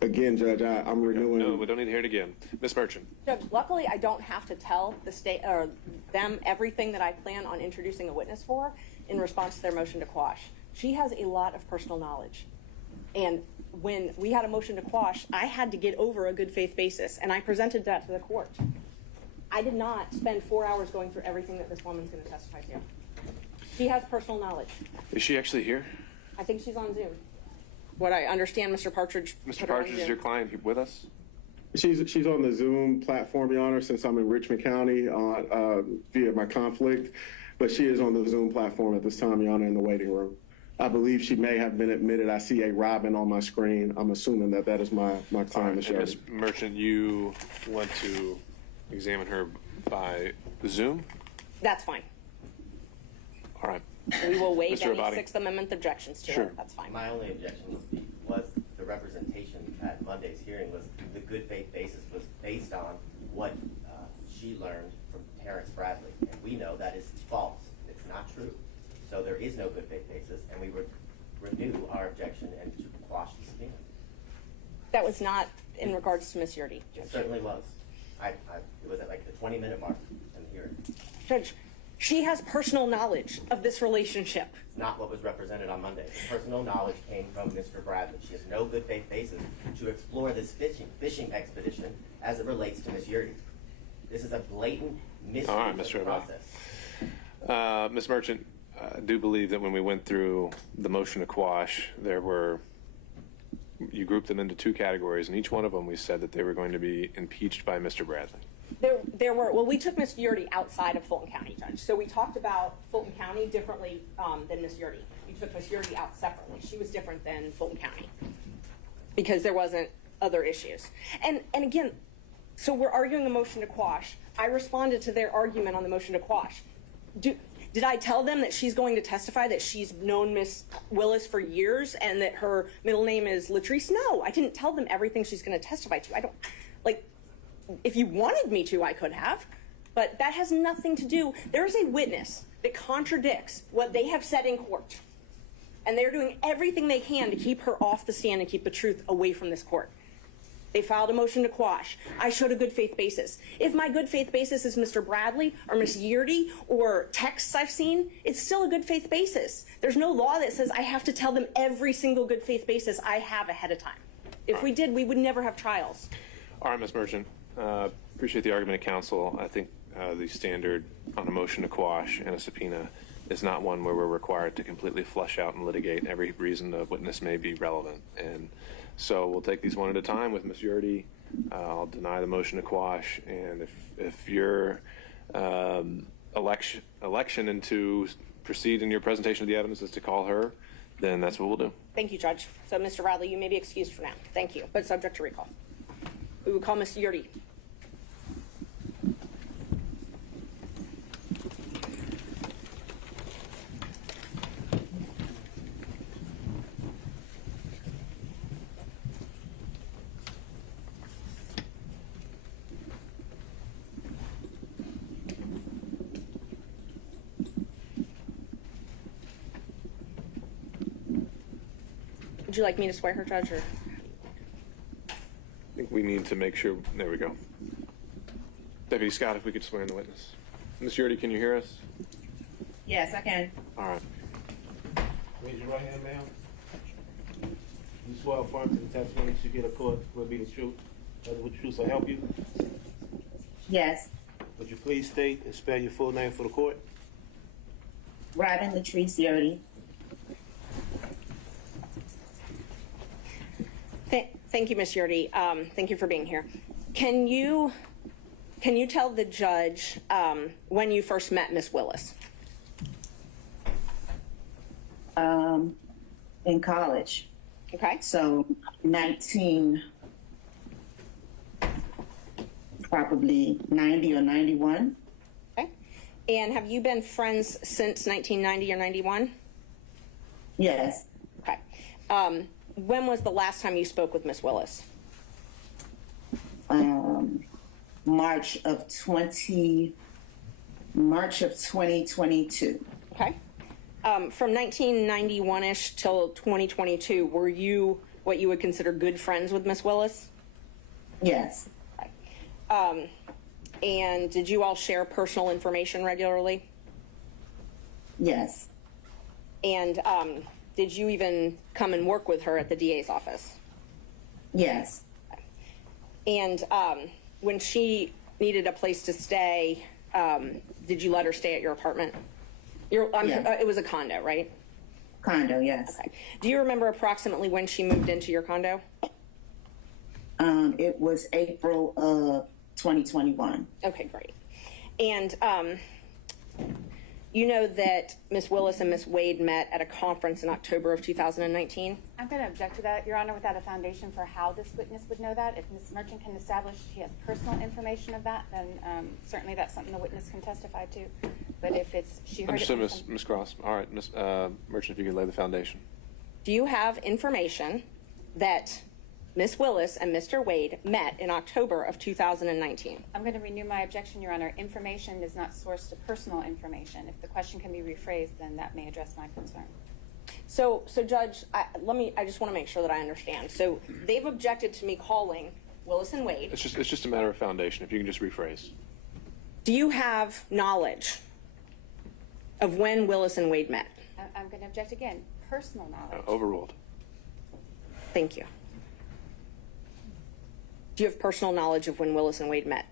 again, Judge, I'm renewing. No, we don't need to hear it again. Ms. Merchant. Judge, luckily I don't have to tell the state or them everything that I plan on introducing a witness for in response to their motion to quash. She has a lot of personal knowledge. And when we had a motion to quash, I had to get over a good faith basis, and I presented that to the court. I did not spend 4 hours going through everything that this woman's going to testify to. She has personal knowledge. Is she actually here? I think she's on Zoom. What I understand, Mr. Partridge. Mr. Partridge, is your client with us? She's on the Zoom platform, Your Honor, since I'm in Richmond County via my conflict. But she is on the Zoom platform at this time, Your Honor, in the waiting room. I believe she may have been admitted. I see a Robin on my screen. I'm assuming that is my client, Ms. Yurdy. Ms. Merchant, you want to examine her by Zoom? That's fine. All right. We will waive Mr. any Abadi. Sixth Amendment objections to Sure. it. That's fine. My only objection was the representation at Monday's hearing was the good faith basis was based on what she learned from Terrence Bradley. And we know that is false. It's not true. So there is no good faith basis, and we would renew our objection and to quash the subpoena. That was not in regards to Ms. Yurdy. It certainly was. It was at like the 20-minute mark in the hearing. Judge, she has personal knowledge of this relationship. It's not what was represented on Monday. The personal knowledge came from Mr. Bradley. She has no good faith basis to explore this fishing expedition as it relates to Ms. Yurdy. This is a blatant misuse of the process. Ms. Merchant, I do believe that when we went through the motion to quash, you grouped them into two categories, and each one of them we said that they were going to be impeached by Mr. Bradley. We took Ms. Yurdy outside of Fulton County, Judge. So we talked about Fulton County differently than Ms. Yurdy. We took Ms. Yurdy out separately. She was different than Fulton County because there wasn't other issues. And again, so we're arguing a motion to quash. I responded to their argument on the motion to quash. Did I tell them that she's going to testify that she's known Miss Willis for years and that her middle name is Latrice? No, I didn't tell them everything she's going to testify to. I don't, like, if you wanted me to, I could have, but that has nothing to do. There is a witness that contradicts what they have said in court, and they're doing everything they can to keep her off the stand and keep the truth away from this court. They filed a motion to quash. I showed a good faith basis. If my good faith basis is Mr. Bradley or Miss Yeardy or texts I've seen, it's still a good faith basis. There's no law that says I have to tell them every single good faith basis I have ahead of time. If we did, we would never have trials. All right, Ms. Merchant. Appreciate the argument of counsel. I think the standard on a motion to quash and a subpoena is not one where we're required to completely flesh out and litigate every reason a witness may be relevant. And so we'll take these one at a time. With Ms. Yeardy, I'll deny the motion to quash. And if your election and to proceed in your presentation of the evidence is to call her, then that's what we'll do. Thank you, Judge. So, Mr. Bradley, you may be excused for now. Thank you, but subject to recall. We will call Ms. Yeardy. Would you like me to swear her, Judge, or? I think we need to make sure. There we go. Deputy Scott, if we could swear in the witness. Ms. Yeardy, can you hear us? Yes, I can. All right. Raise your right hand, ma'am. You swear affirm to the testimony that you get a court will be the truth, nothing but the truth will help you. Yes. Would you please state and spell your full name for the court? Robin Latrice Yeardy. Thank you, Ms. Yeardy. Thank you for being here. Can you tell the judge when you first met Miss Willis? In college. Okay. So probably 90 or 91. Okay. And have you been friends since 1990 or 91? Yes. Okay. When was the last time you spoke with Miss Willis? March of 2022. Okay. From 1991-ish till 2022, were you what you would consider good friends with Miss Willis? Yes. Okay. And did you all share personal information regularly? Yes. And did you even come and work with her at the DA's office? Yes. And when she needed a place to stay, did you let her stay at your apartment? Yes. It was a condo, right? Condo, yes. Okay. Do you remember approximately when she moved into your condo? It was April of 2021. Okay, great. And you know that Ms. Willis and Ms. Wade met at a conference in October of 2019? I'm going to object to that, Your Honor, without a foundation for how this witness would know that. If Ms. Merchant can establish she has personal information of that, then certainly that's something the witness can testify to. But if it's she heard Understood, it Ms. Cross. All right, Ms. Merchant, if you could lay the foundation. Do you have information that Ms. Willis and Mr. Wade met in October of 2019? I'm going to renew my objection, Your Honor. Information is not sourced to personal information. If the question can be rephrased, then that may address my concern. So Judge, I just want to make sure that I understand. So they've objected to me calling Willis and Wade. It's just a matter of foundation. If you can just rephrase. Do you have knowledge of when Willis and Wade met? I'm going to object again. Personal knowledge. Overruled. Thank you. Do you have personal knowledge of when Willis and Wade met?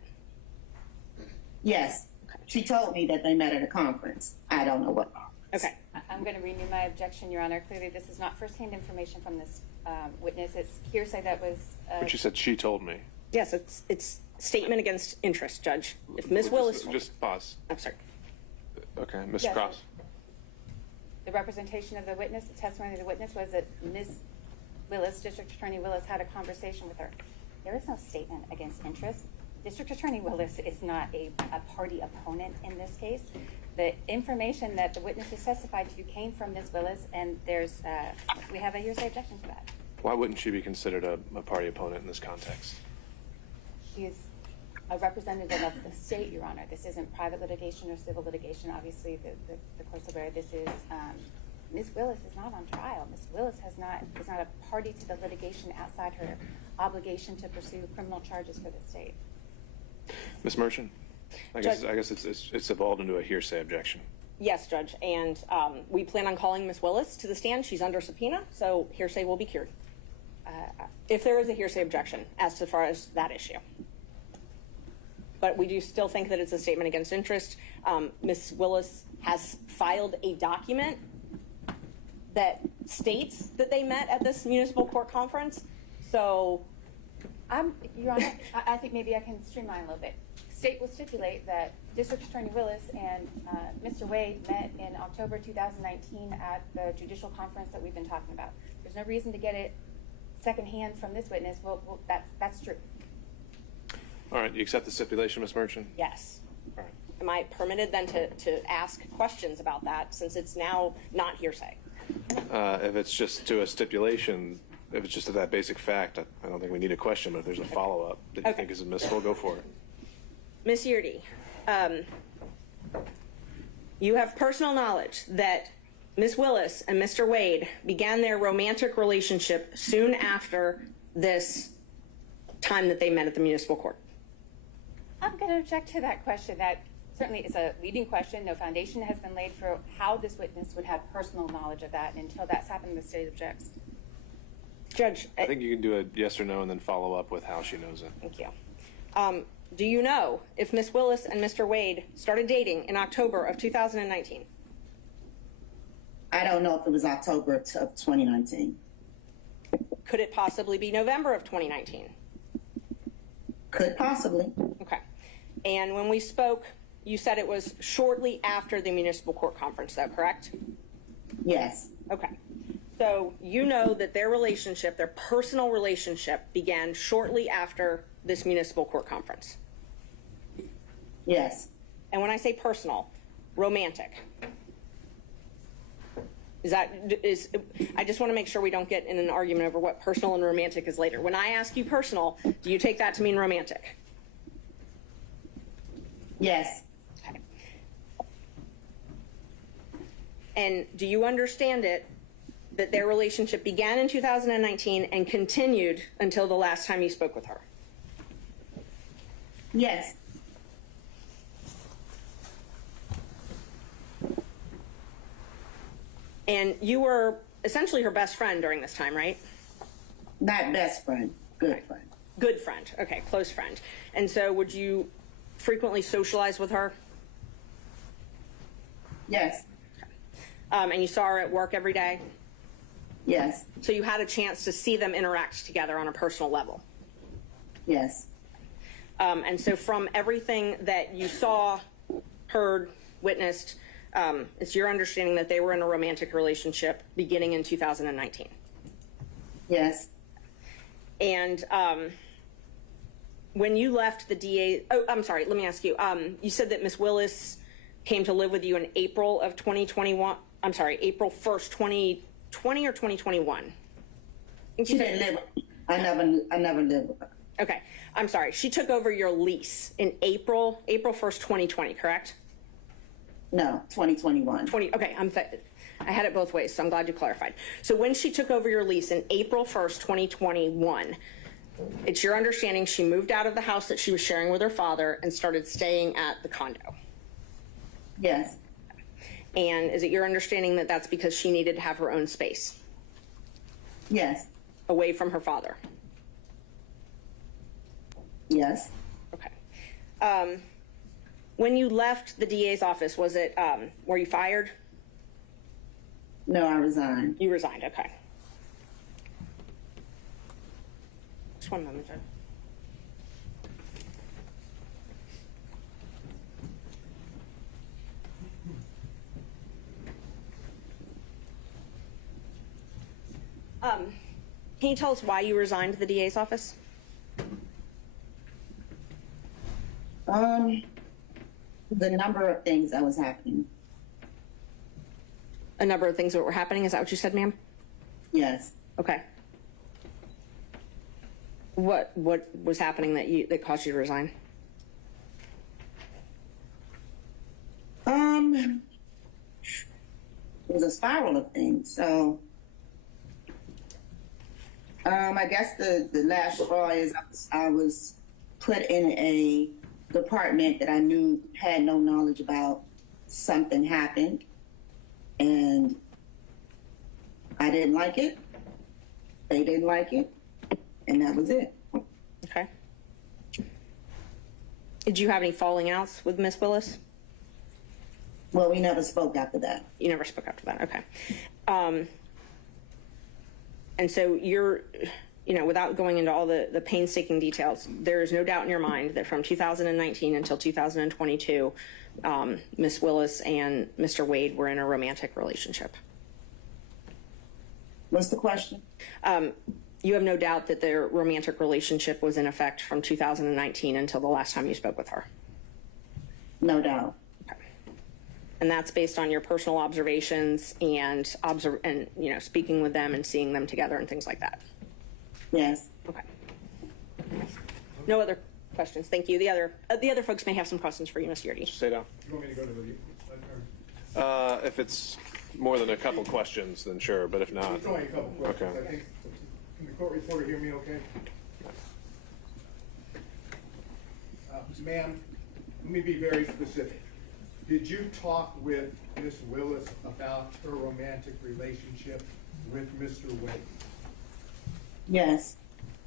Yes. She told me that they met at a conference. I don't know what. Okay. I'm going to renew my objection, Your Honor. Clearly, this is not firsthand information from this witness. It's hearsay that was. But you said she told me. Yes, it's statement against interest, Judge. If Ms. Willis. Just pause. I'm sorry. Okay, Ms. Yes. Cross. The representation of the witness, the testimony of the witness was that Ms. Willis, District Attorney Willis, had a conversation with her. There is no statement against interest. District Attorney Willis is not a party opponent in this case. The information that the witnesses testified to came from Ms. Willis, and we have a hearsay objection to that. Why wouldn't she be considered a party opponent in this context? She is a representative of the state, Your Honor. This isn't private litigation or civil litigation. Obviously, the court's aware this is, Ms. Willis is not on trial. Ms. Willis is not a party to the litigation outside her obligation to pursue criminal charges for the state. Ms. Merchant, I guess it's evolved into a hearsay objection. Yes, Judge, and we plan on calling Ms. Willis to the stand. She's under subpoena, so hearsay will be cured. If there is a hearsay objection as far as that issue. But we do still think that it's a statement against interest. Ms. Willis has filed a document that states that they met at this municipal court conference. So, Your Honor, I think maybe I can streamline a little bit. State will stipulate that District Attorney Willis and Mr. Wade met in October 2019 at the judicial conference that we've been talking about. There's no reason to get it secondhand from this witness. Well, that's true. All right, you accept the stipulation, Ms. Merchant? yes. All right. Am I permitted then to ask questions about that since it's now not hearsay? If it's just to a stipulation, if it's just to that basic fact, I don't think we need a question, but if there's a follow-up that you think is admissible, go for it. Ms. Yeardy, you have personal knowledge that Ms. Willis and Mr. Wade began their romantic relationship soon after this time that they met at the municipal court. I'm going to object to that question. That certainly is a leading question. No foundation has been laid for how this witness would have personal knowledge of that. And until that's happened, the state objects. Judge, I think you can do a yes or no and then follow up with how she knows it. thank you. Do you know if Ms. Willis and Mr. Wade started dating in October of 2019? I don't know if it was October of 2019. Could it possibly be November of 2019? Could possibly. Okay. And when we spoke, you said it was shortly after the municipal court conference, though, correct? Yes. Okay. So you know that their relationship, their personal relationship, began shortly after this municipal court conference. Yes. And when I say personal, romantic. I just want to make sure we don't get in an argument over what personal and romantic is later. When I ask you personal, do you take that to mean romantic? Yes. Okay. And do you understand it that their relationship began in 2019 and continued until the last time you spoke with her? Yes. And you were essentially her best friend during this time, right? Not best friend, good friend. Good friend. Okay, close friend. And so would you frequently socialize with her? Yes. And you saw her at work every day? Yes. So you had a chance to see them interact together on a personal level? Yes. And so from everything that you saw, heard, witnessed, it's your understanding that they were in a romantic relationship beginning in 2019? Yes. And when you left the DA, oh, I'm sorry, let me ask you, you said that Ms. Willis came to live with you in April of 2021, I'm sorry, April 1st, 2020 or 2021? She didn't live with me. I never lived with her. Okay, I'm sorry. She took over your lease in April 1st, 2020, correct? No, 2021. Okay, I had it both ways, so I'm glad you clarified. So when she took over your lease in April 1st, 2021, it's your understanding she moved out of the house that she was sharing with her father and started staying at the condo? Yes. And is it your understanding that that's because she needed to have her own space? Yes. Away from her father? Yes. Okay. When you left the DA's office, was it, were you fired? No, I resigned. You resigned, okay. Just one moment, Judge. Can you tell us why you resigned the DA's office? The number of things that was happening. A number of things that were happening. Is that what you said, ma'am? Yes. Okay. What was happening that caused you to resign? It was a spiral of things. So, I guess the last straw is I was put in a department that I knew had no knowledge about. Something happened, and I didn't like it. They didn't like it, and that was it. Okay. Did you have any falling outs with Miss Willis? Well, we never spoke after that. You never spoke after that. Okay. And so you're, without going into all the painstaking details, there is no doubt in your mind that from 2019 until 2022, Miss Willis and Mr. Wade were in a romantic relationship. What's the question? You have no doubt that their romantic relationship was in effect from 2019 until the last time you spoke with her. No doubt. Okay. And that's based on your personal observations and speaking with them and seeing them together and things like that. Yes. Okay. No other questions. Thank you. The other folks may have some questions for you, Ms. Yurdi. Stay down. You want me to go to the, If it's more than a couple questions, then sure, but if not. it's only a couple questions. Okay. I think, can the court reporter hear me okay? Ma'am, let me be very specific. Did you talk with Miss Willis about her romantic relationship with Mr. Wade? Yes.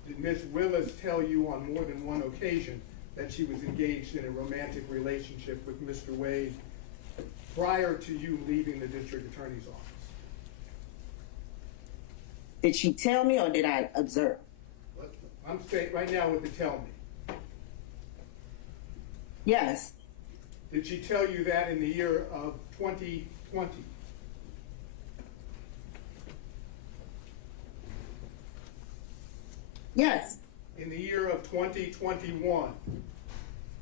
Did Miss Willis tell you on more than one occasion that she was engaged in a romantic relationship with Mr. Wade prior to you leaving the district attorney's office? Did she tell me or did I observe? I'm straight right now with the tell me. Yes. Did she tell you that in the year of 2020? Yes. In the year of 2021?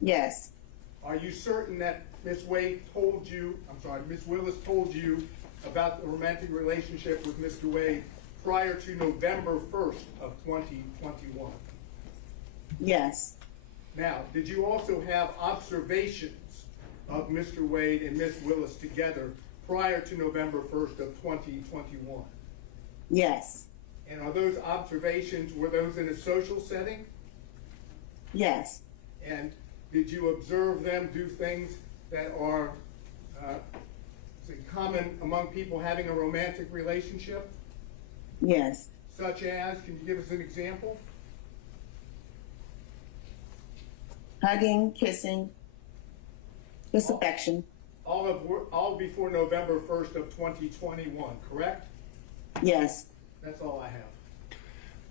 Yes. Are you certain that Miss Willis told you about the romantic relationship with Mr. Wade prior to November 1st of 2021? Yes. Now, did you also have observations of Mr. Wade and Miss Willis together prior to November 1st of 2021? Yes. And are those observations, were those in a social setting? Yes. And did you observe them do things that are common among people having a romantic relationship? Yes. Such as, can you give us an example? Hugging, kissing, just affection. All before November 1st of 2021, correct? Yes. That's all I have.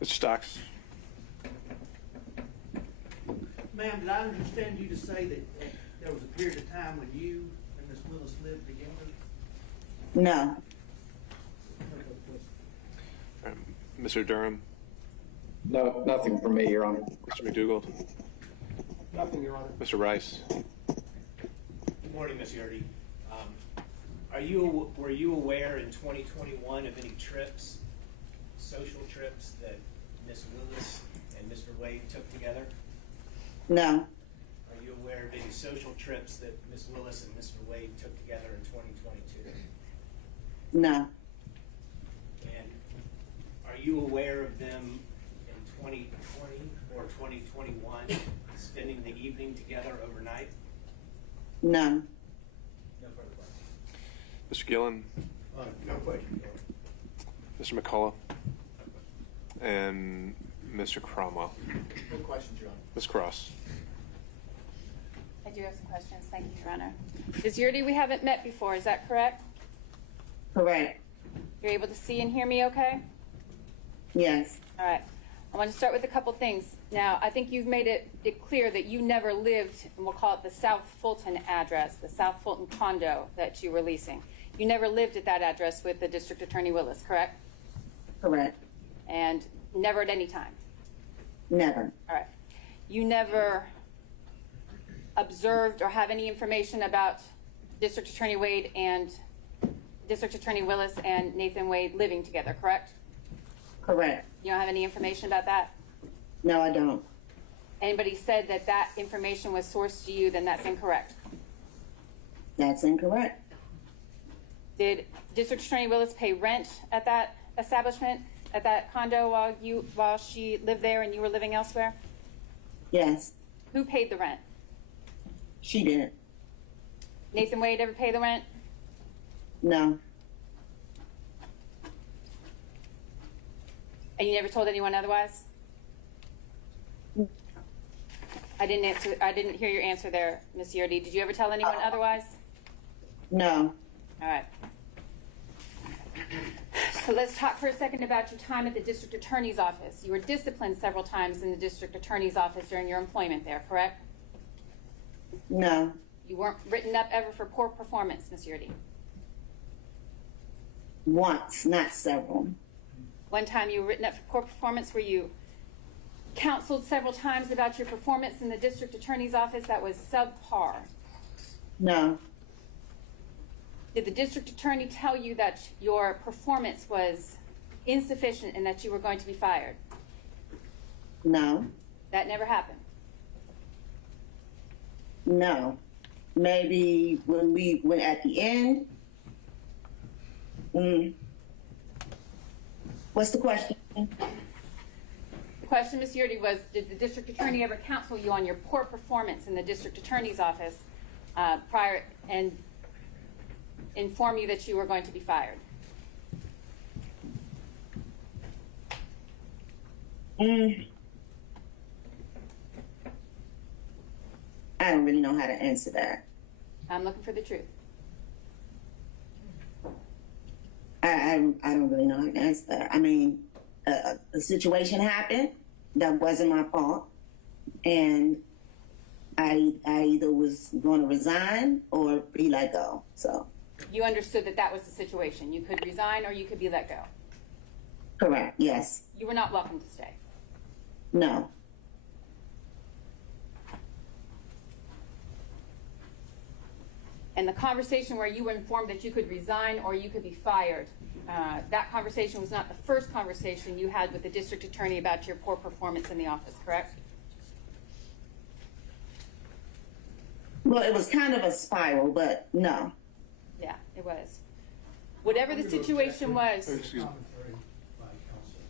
Mr. Stocks. Ma'am, did I understand you to say that there was a period of time when you and Miss Willis lived together? No. Mr. Durham. No, nothing from me, Your Honor. Mr. McDougald. Nothing, Your Honor. Mr. Rice. Good morning, Ms. Yurdi. Were you aware in 2021 of any trips, social trips, that Ms. Willis and Mr. Wade took together? No. Are you aware of any social trips that Ms. Willis and Mr. Wade took together in 2022? No. And are you aware of them in 2020 or 2021 spending the evening together overnight? No. No further questions. Mr. Gillen. No question. Mr. McCullough. And Mr. Cromwell. No questions, Your Honor. Ms. Cross. I do have some questions. Thank you, Your Honor. Ms. Yurdi, we haven't met before. Is that correct? Correct. You're able to see and hear me okay? Yes. All right. I want to start with a couple things. Now, I think you've made it clear that you never lived, and we'll call it the South Fulton address, the South Fulton condo that you were leasing. You never lived at that address with the District Attorney Willis, correct? Correct. And never at any time? Never. All right. You never observed or have any information about District Attorney Wade and District Attorney Willis and Nathan Wade living together, correct? Correct. You don't have any information about that? No, I don't. Anybody said that that information was sourced to you, then that's incorrect. That's incorrect. Did District Attorney Willis pay rent at that establishment, at that condo while she lived there and you were living elsewhere? Yes. Who paid the rent? She did. Nathan Wade ever pay the rent? No. And you never told anyone otherwise? I didn't hear your answer there, Ms. Yurdi. Did you ever tell anyone otherwise? No. All right. So let's talk for a second about your time at the District Attorney's Office. You were disciplined several times in the District Attorney's Office during your employment there, correct? No. You weren't written up ever for poor performance, Ms. Yurdi? Once, not several. One time you were written up for poor performance. Were you counseled several times about your performance in the District Attorney's Office that was subpar? No. Did the District Attorney tell you that your performance was insufficient and that you were going to be fired? No. That never happened? No. Maybe when we went at the end. What's the question? The question, Ms. Yurdi, was did the District Attorney ever counsel you on your poor performance in the District Attorney's Office prior and inform you that you were going to be fired? I don't really know how to answer that. I'm looking for the truth. I don't really know how to answer that. I mean, a situation happened that wasn't my fault, and I either was going to resign or be let go. So. You understood that that was the situation. You could resign or you could be let go. Correct. Yes. You were not welcome to stay. No. And the conversation where you were informed that you could resign or you could be fired, that conversation was not the first conversation you had with the District Attorney about your poor performance in the office, correct? Well, it was kind of a spiral, but no. Yeah, it was. Whatever the situation was. Excuse me. Commentary by counsel.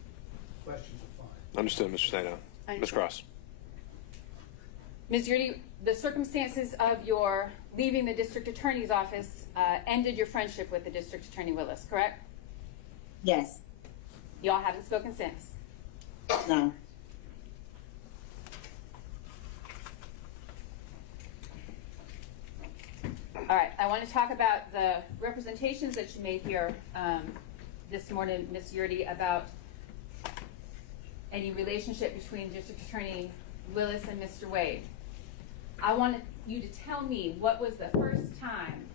Questions are fine. Understood, Mr. Saino. Ms. Cross. Ms. Yurdi, the circumstances of your leaving the District Attorney's Office ended your friendship with the District Attorney Willis, correct? Yes. Y'all haven't spoken since? No. All right, I want to talk about the representations that you made here this morning, Ms. Yurdi, about any relationship between District Attorney Willis and Mr. Wade. I want you to tell me what was the first time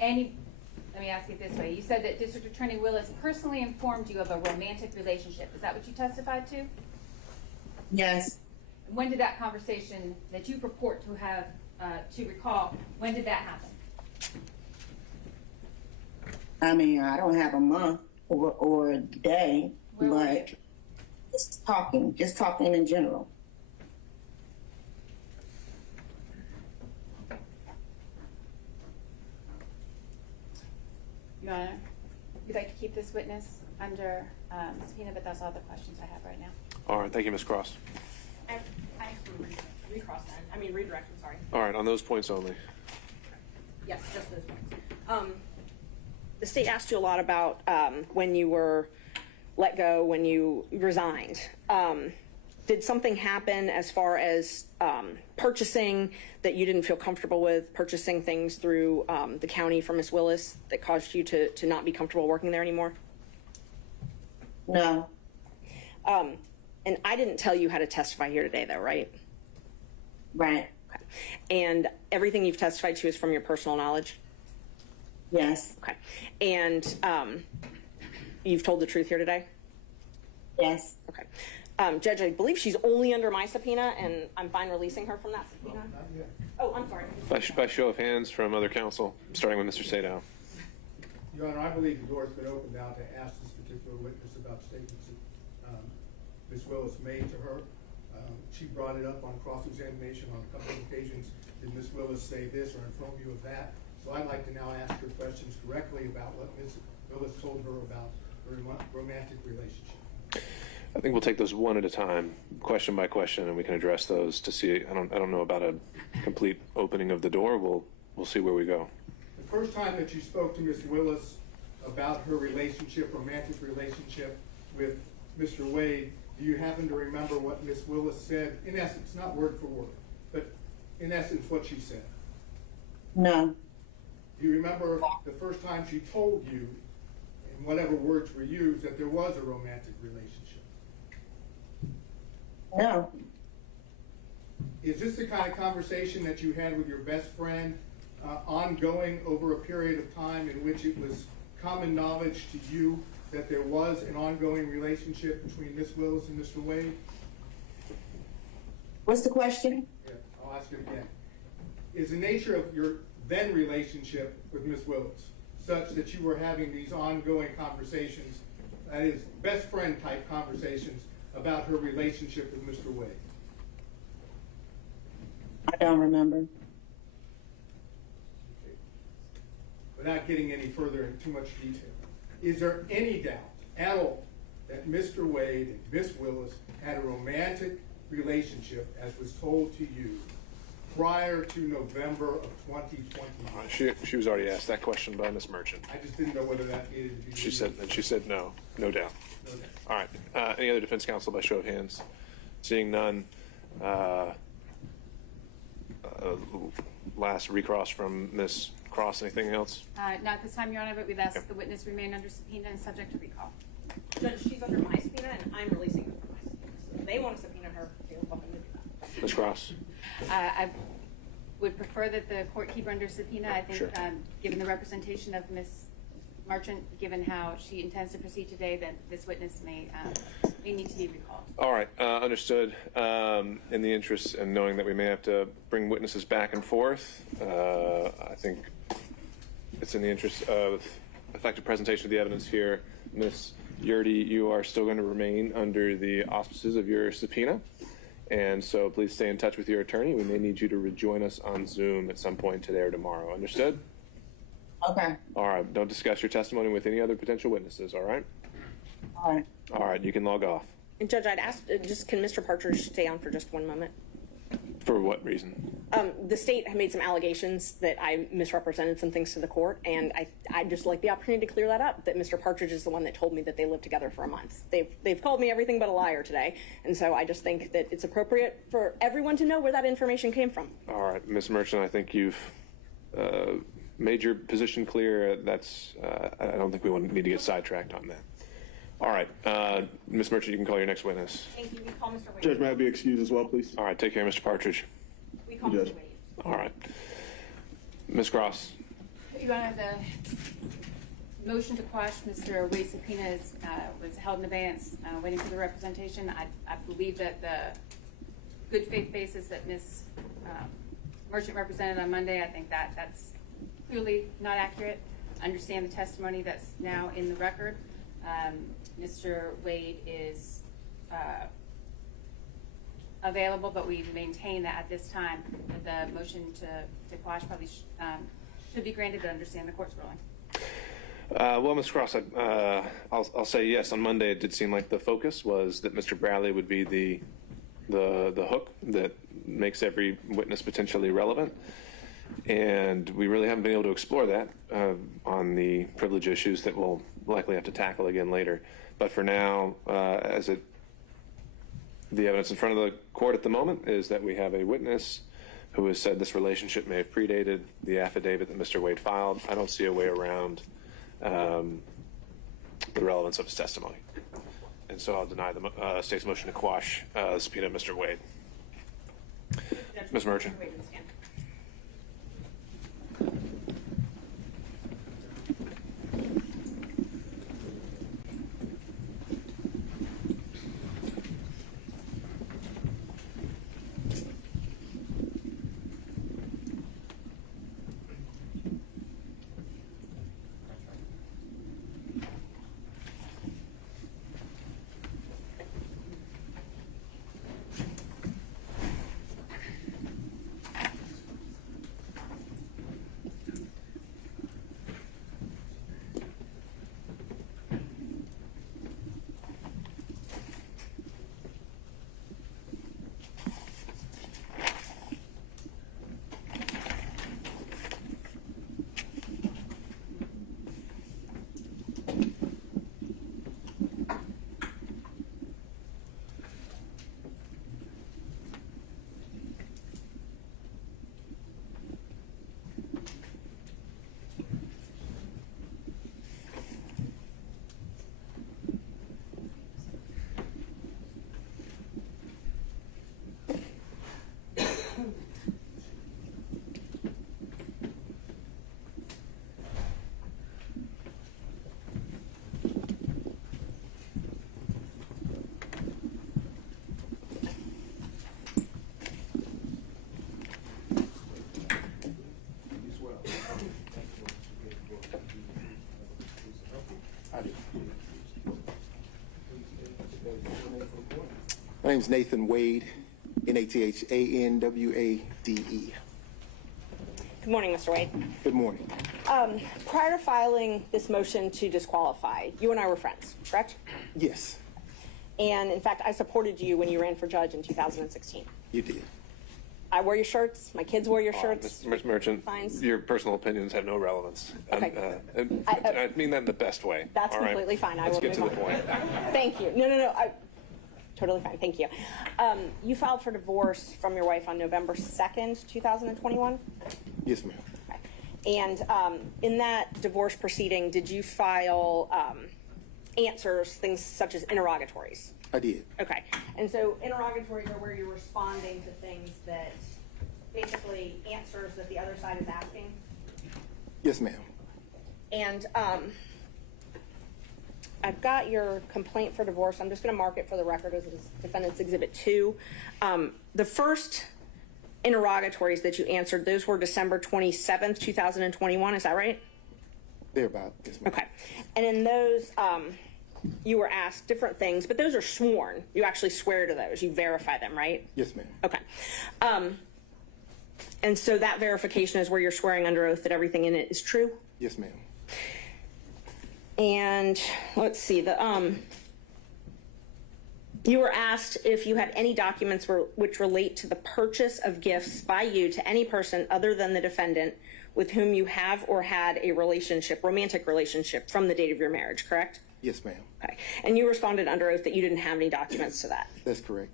let me ask it this way. You said that District Attorney Willis personally informed you of a romantic relationship. Is that what you testified to? Yes. When did that conversation that you purport to have, to recall, when did that happen? I mean, I don't have a month or a day, but just talking in general. Your Honor, you'd like to keep this witness under subpoena, but that's all the questions I have right now. All right, thank you, Ms. Cross. I have to recross that. I mean, redirect, I'm sorry. All right, on those points only. Yes, just those points. The state asked you a lot about when you were let go, when you resigned. Did something happen as far as purchasing that you didn't feel comfortable with, purchasing things through the county for Ms. Willis that caused you to not be comfortable working there anymore? No. And I didn't tell you how to testify here today, though, right? Right. Okay. And everything you've testified to is from your personal knowledge? Yes. Okay. And you've told the truth here today? Yes. Okay. Judge, I believe she's only under my subpoena, and I'm fine releasing her from that subpoena. Not yet. Oh, I'm sorry. By show of hands from other counsel, starting with Mr. Sadow. Your Honor, I believe the door's been opened now to ask this particular witness about statements that Ms. Willis made to her. She brought it up on cross-examination on a couple of occasions. Did Ms. Willis say this or inform you of that? So I'd like to now ask her questions directly about what Ms. Willis told her about her romantic relationship. I think we'll take those one at a time, question by question, and we can address those to see. I don't know about a complete opening of the door. We'll see where we go. The first time that you spoke to Ms. Willis about her relationship, romantic relationship with Mr. Wade, do you happen to remember what Ms. Willis said? In essence, not word for word, but in essence what she said. No. Do you remember the first time she told you, in whatever words were used, that there was a romantic relationship? No. Is this the kind of conversation that you had with your best friend, ongoing over a period of time in which it was common knowledge to you that there was an ongoing relationship between Ms. Willis and Mr. Wade? What's the question? Yeah, I'll ask it again. Is the nature of your then relationship with Ms. Willis such that you were having these ongoing conversations, that is, best friend type conversations about her relationship with Mr. Wade? I don't remember. Okay. Without getting any further in too much detail, is there any doubt at all that Mr. Wade and Ms. Willis had a romantic relationship, as was told to you, prior to November of 2020? She was already asked that question by Ms. Merchant. I just didn't know whether that needed to be. She said no doubt. No doubt. All right. Any other defense counsel by show of hands? Seeing none. Last recross from Ms. Cross. Anything else? Not this time, Your Honor, but we've asked the witness remain under subpoena and subject to recall. Judge, she's under my subpoena, and I'm releasing her from my subpoena. So if they want to subpoena her, they're welcome to do that. Ms. Cross. I would prefer that the court keep her under subpoena. I think, Sure. Given the representation of Ms. Merchant, given how she intends to proceed today, that this witness may need to be recalled. All right, understood. In the interest and knowing that we may have to bring witnesses back and forth, I think it's in the interest of effective presentation of the evidence here. Ms. Yurdy, you are still going to remain under the auspices of your subpoena, and so please stay in touch with your attorney. We may need you to rejoin us on Zoom at some point today or tomorrow. Understood? Okay. All right, don't discuss your testimony with any other potential witnesses, all right? All right. All right, you can log off. And Judge, I'd ask, can Mr. Partridge stay on for just 1 moment? For what reason? The state had made some allegations that I misrepresented some things to the court, and I'd just like the opportunity to clear that up, that Mr. Partridge is the one that told me that they lived together for a month. They've called me everything but a liar today, and so I just think that it's appropriate for everyone to know where that information came from. All right, Ms. Merchant, I think you've made your position clear. That's I don't think we need to get sidetracked on that. All right, Ms. Merchant, you can call your next witness. Thank you. We call Mr. Wade. Judge, may I be excused as well, please? All right, take care, Mr. Partridge. We call Judge. Mr. Wade. All right. Ms. Cross. Your Honor, the motion to quash Mr. Wade's subpoena was held in abeyance, waiting for the representation. I believe that the good faith basis that Ms. Merchant represented on Monday, I think that's clearly not accurate. Understand the testimony that's now in the record. Mr. Wade is available, but we maintain that at this time that the motion to quash probably should be granted, but understand the court's ruling. Well, Ms. Cross, I'll say yes. On Monday, it did seem like the focus was that Mr. Bradley would be the hook that makes every witness potentially relevant. And we really haven't been able to explore that on the privilege issues that we'll likely have to tackle again later. But for now, the evidence in front of the court at the moment is that we have a witness who has said this relationship may have predated the affidavit that Mr. Wade filed. I don't see a way around the relevance of his testimony. And so I'll deny the state's motion to quash the subpoena of Mr. Wade. Ms. Merchant. My name is Nathan Wade, Nathanwade. Good morning, Mr. Wade. Good morning. Prior to filing this motion to disqualify, you and I were friends, correct? Yes, And in fact, I supported you when you ran for judge in 2016. you did. I wore your shirts. My kids wore your shirts. Ms. Merchant, Fines. your personal opinions have no relevance. Okay. And I- I mean that in the best way. That's all right? completely fine. I Let's will get to move the on. point. Thank you. No. Totally fine. Thank you. You filed for divorce from your wife on November 2nd, 2021? Yes, ma'am. Okay. And in that divorce proceeding, did you file answers, things such as interrogatories? I did. Okay. And so interrogatories are where you're responding to things that basically answers that the other side is asking? Yes, ma'am. And I've got your complaint for divorce. I'm just going to mark it for the record as Defendant's Exhibit 2. The first interrogatories that you answered, those were December 27th, 2021. Is that right? Thereabout. Yes, ma'am. Okay. And in those, you were asked different things, but those are sworn. You actually swear to those. You verify them, right? Yes, ma'am. Okay. And so that verification is where you're swearing under oath that everything in it is true? Yes, ma'am. And let's see, you were asked if you had any documents which relate to the purchase of gifts by you to any person other than the defendant with whom you have or had a relationship, romantic relationship, from the date of your marriage, correct? Yes, ma'am. Okay. And you responded under oath that you didn't have any documents to that. That's correct.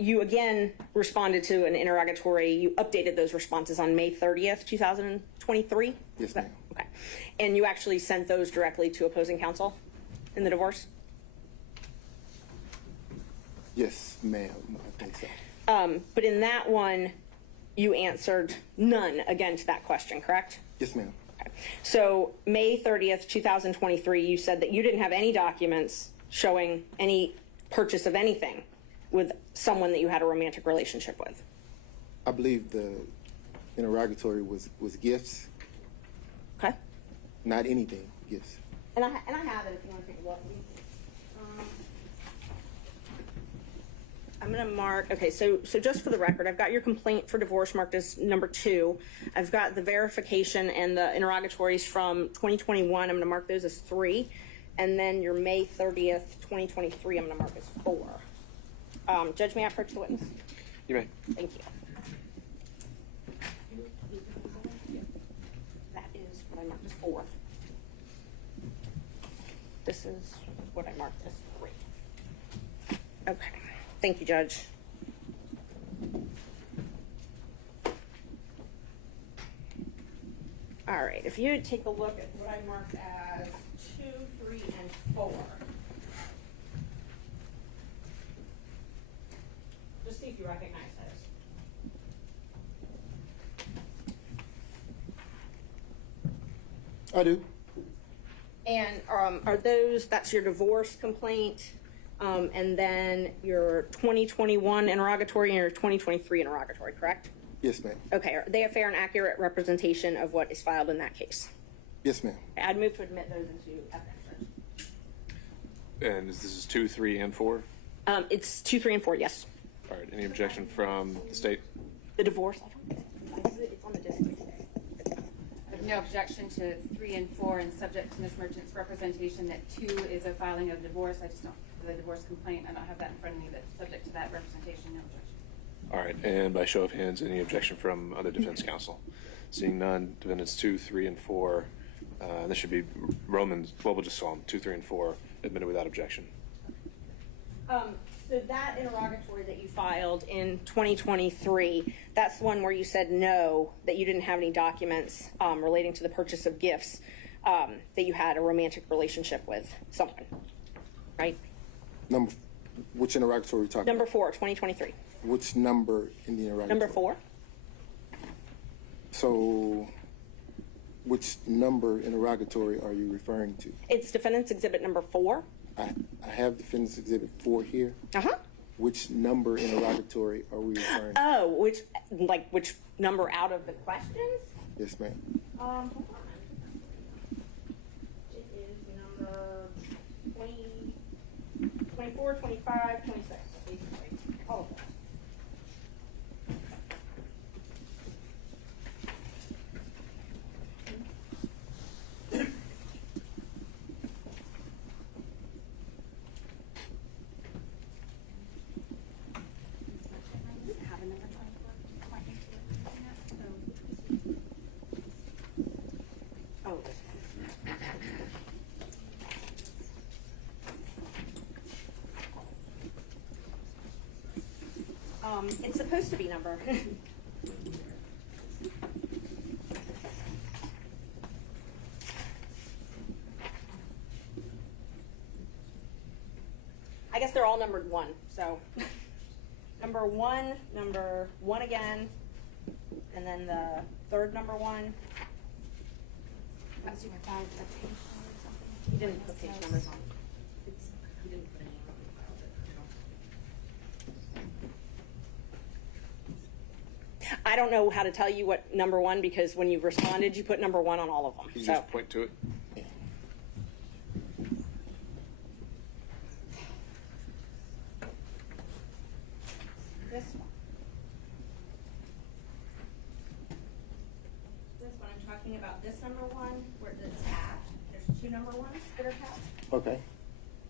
You again responded to an interrogatory. You updated those responses on May 30th, 2023? Yes, ma'am. Okay. And you actually sent those directly to opposing counsel in the divorce? Yes, ma'am. I think so. But in that one, you answered none again to that question, correct? Yes, ma'am. Okay. So May 30th, 2023, you said that you didn't have any documents showing any purchase of anything with someone that you had a romantic relationship with. I believe the interrogatory was gifts. Okay. Not anything, gifts. And I have it if you want to take a look. I'm going to mark, okay, so just for the record, I've got your complaint for divorce marked as number 2. I've got the verification and the interrogatories from 2021. I'm going to mark those as 3. And then your May 30th, 2023, I'm going to mark as 4. Judge, may I approach the witness? You may. Thank you. That is what I marked as 4. This is what I marked as 3. Okay. Thank you, Judge. All right. If you would take a look at what I marked as 2, 3, and 4. Just see if you recognize those. I do. And are those, that's your divorce complaint, and then your 2021 interrogatory and your 2023 interrogatory, correct? Yes, ma'am. Okay, are they a fair and accurate representation of what is filed in that case? Yes, ma'am. I'd move to admit those into evidence. And this is 2, 3, and 4? It's 2, 3, and 4, yes. All right. Any objection from the state? The divorce, it's on the district. No objection to 3 and 4, and subject to Ms. Merchant's representation that 2 is a filing of divorce. I just don't, for the divorce complaint, I don't have that in front of me, but subject to that representation, no objection. All right. And by show of hands, any objection from other defense counsel? Seeing none, defendants 2, 3, and 4. This should be Romans. Well, we'll just call them 2, 3, and 4 admitted without objection. So that interrogatory that you filed in 2023, that's the one where you said no, that you didn't have any documents relating to the purchase of gifts, that you had a romantic relationship with someone, right? Which interrogatory are we talking Number about? 4, 2023. Which number in the interrogatory? Number 4. So, which number interrogatory are you referring to? It's Defendant's Exhibit number 4. I have Defendant's Exhibit 4 here. Uh-huh. Which number interrogatory are we referring to? Oh, which number out of the questions? Yes, ma'am. Hold on. It is number 20, 24, 25, 26. basically, all of those. Have a number 24 pointing to it. Oh, this one. It's supposed to be number. I guess they're all numbered 1, so. Number one again, and then the third number 1. Was you without a page number or something? He didn't put page numbers on. He didn't put any on the file. I don't know how to tell you what number 1, because when you responded, you put number 1 on all of them. Can you So just point to it? this one. This one, I'm talking about this number 1, where it's tabbed. There's 2 number 1s that are tabbed. Okay.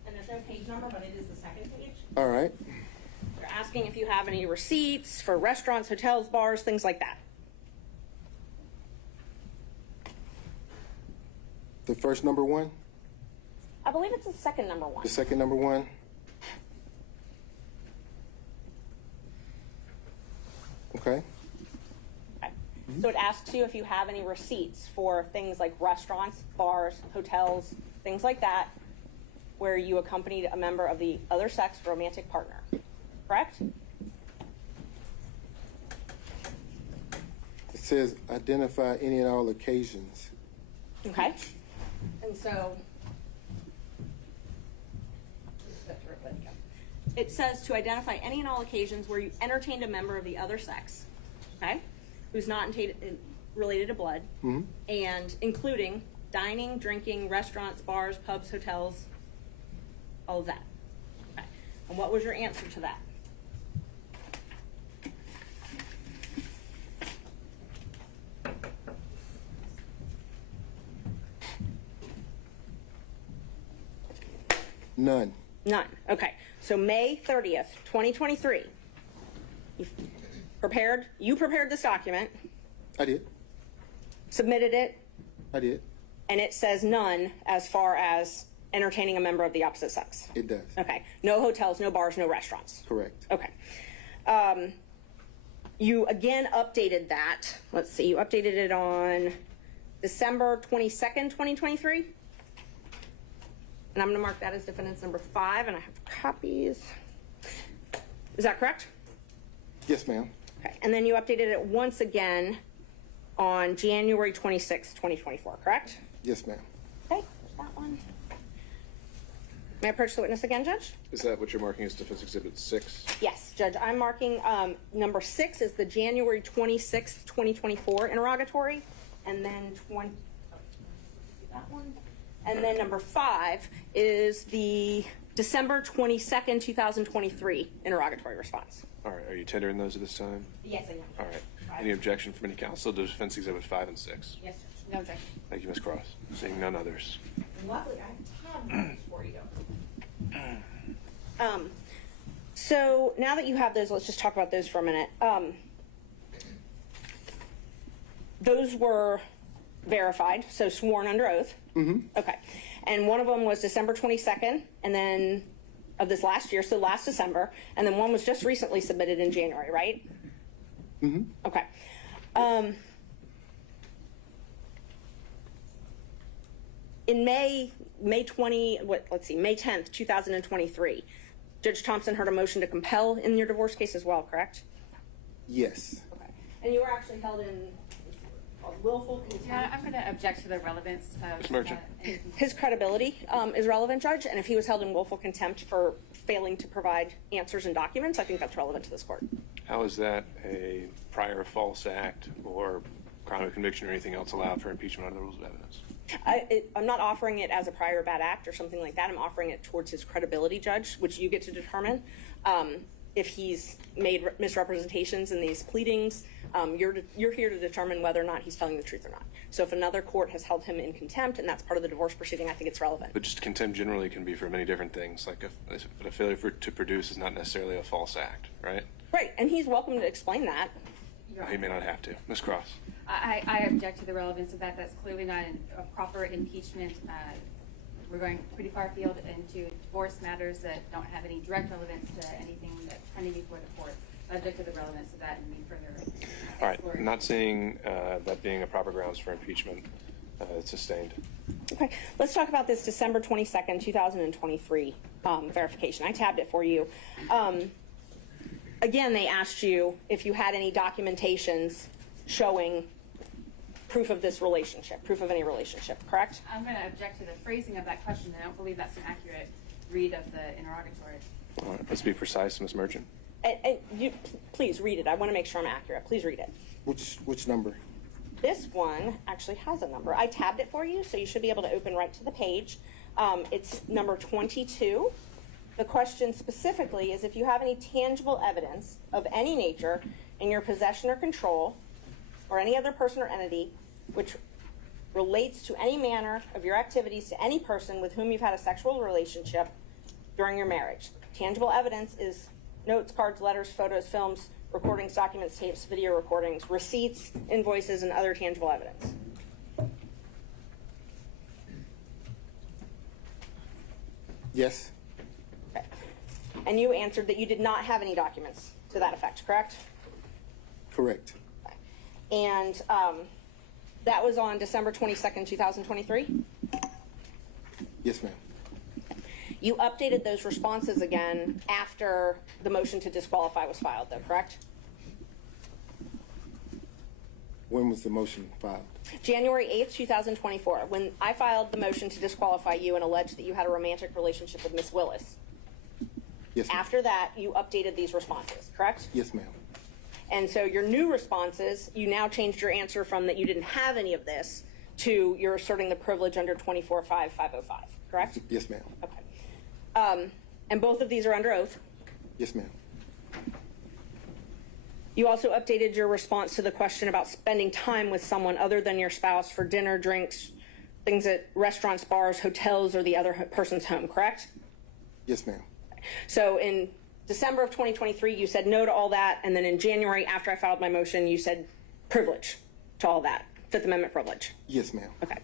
And there's no page number, but it is the second page. All right. They're asking if you have any receipts for restaurants, hotels, bars, things like that. The first number 1, I believe it's the second number 1. the second number 1. Okay. Okay. So it asks you if you have any receipts for things like restaurants, bars, hotels, things like that, where you accompanied a member of the other sex romantic partner. Correct? It says identify any and all occasions. Okay. And so it says to identify any and all occasions where you entertained a member of the other sex, okay, who's not related to blood, and including dining, drinking, restaurants, bars, pubs, hotels, all of that. Okay. And what was your answer to that? None. None. Okay. So May 30th, 2023, you prepared this document, I did. submitted it, I did. and it says none as far as entertaining a member of the opposite sex. It does. Okay. No hotels, no bars, no restaurants. Correct. Okay. You again updated that. Let's see. You updated it on December 22nd, 2023. And I'm going to mark that as defendant's number 5, and I have copies. Is that correct? Yes, ma'am. Okay. And then you updated it once again on January 26th, 2024, correct? Yes, ma'am. Okay. That one. May I approach the witness again, Judge? Is that what you're marking as Defense Exhibit 6? Yes, Judge. I'm marking number 6 is the January 26th, 2024 interrogatory, and then that one. And then number 5 is the December 22nd, 2023 interrogatory response. All right. Are you tendering those at this time? Yes, I am. All right. Any objection from any counsel to Defense Exhibit 5 and 6? Yes, Judge. No objection. Thank you, Ms. Cross. Seeing none others. Luckily, I have those for you. So now that you have those, let's just talk about those for a minute. Those were verified, so sworn under oath. Okay. And one of them was December 22nd, and then of this last year, so last December, and then one was just recently submitted in January, right? Okay. In May 10th, 2023, Judge Thompson heard a motion to compel in your divorce case as well, correct? Yes. Okay. And you were actually held in willful contempt. Yeah, I'm going to object to the relevance of Ms. Merchant. His credibility is relevant, Judge, and if he was held in willful contempt for failing to provide answers and documents, I think that's relevant to this court. How is that a prior false act or crime of conviction or anything else allowed for impeachment under the rules of evidence? I'm not offering it as a prior bad act or something like that. I'm offering it towards his credibility, Judge, which you get to determine. If he's made misrepresentations in these pleadings, you're here to determine whether or not he's telling the truth or not. So if another court has held him in contempt and that's part of the divorce proceeding, I think it's relevant. But just contempt generally can be for many different things. Like a failure to produce is not necessarily a false act, right? Right, and he's welcome to explain that. He may not have to. Ms. Cross. I object to the relevance of that. That's clearly not a proper impeachment. We're going pretty far afield into divorce matters that don't have any direct relevance to anything that's pending before the court. I object to the relevance of that and need further. All right, not seeing that being a proper grounds for impeachment. It's sustained. Okay, let's talk about this December 22nd, 2023 verification. I tabbed it for you. Again, they asked you if you had any documentations showing proof of this relationship, proof of any relationship, correct? I'm going to object to the phrasing of that question. I don't believe that's an accurate read of the interrogatory. All right, let's be precise, Ms. Merchant. And you, please read it. I want to make sure I'm accurate. Please read it. Which number? This one actually has a number. I tabbed it for you, so you should be able to open right to the page. It's number 22. The question specifically is if you have any tangible evidence of any nature in your possession or control or any other person or entity which relates to any manner of your activities to any person with whom you've had a sexual relationship during your marriage. Tangible evidence is notes, cards, letters, photos, films, recordings, documents, tapes, video recordings, receipts, invoices, and other tangible evidence. Yes. Okay. And you answered that you did not have any documents to that effect, correct? Correct. Okay. And that was on December 22nd, 2023? Yes, ma'am. You updated those responses again after the motion to disqualify was filed, though, correct? When was the motion filed? January 8th, 2024, when I filed the motion to disqualify you and alleged that you had a romantic relationship with Miss Willis. Yes, ma'am. After that, you updated these responses, correct? Yes, ma'am. And so your new responses, you now changed your answer from that you didn't have any of this to you're asserting the privilege under 24-5-505, correct? Yes, ma'am. Okay. And both of these are under oath? Yes, ma'am. You also updated your response to the question about spending time with someone other than your spouse for dinner, drinks, things at restaurants, bars, hotels, or the other person's home, correct? Yes, ma'am. So in December of 2023, you said no to all that, and then in January, after I filed my motion, you said privilege to all that, Fifth Amendment privilege. Yes, ma'am. Okay.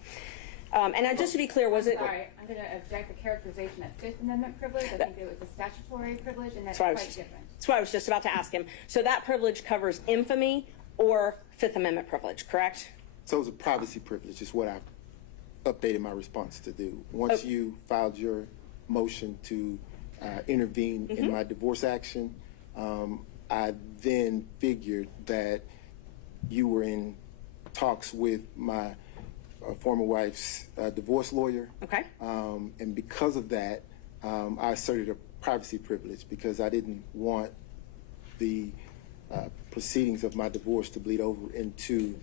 And now, just to be clear, was it? Sorry, I'm going to object the characterization of Fifth Amendment privilege. I think it was a statutory privilege, and that's That's quite different. That's what I was just about to ask him. So that privilege covers infamy or Fifth Amendment privilege, correct? So it was a privacy privilege is what I updated my response to do. Once you filed your motion to intervene in my divorce action, I then figured that you were in talks with my former wife's divorce lawyer. Okay. And because of that, I asserted a privacy privilege because I didn't want the proceedings of my divorce to bleed over into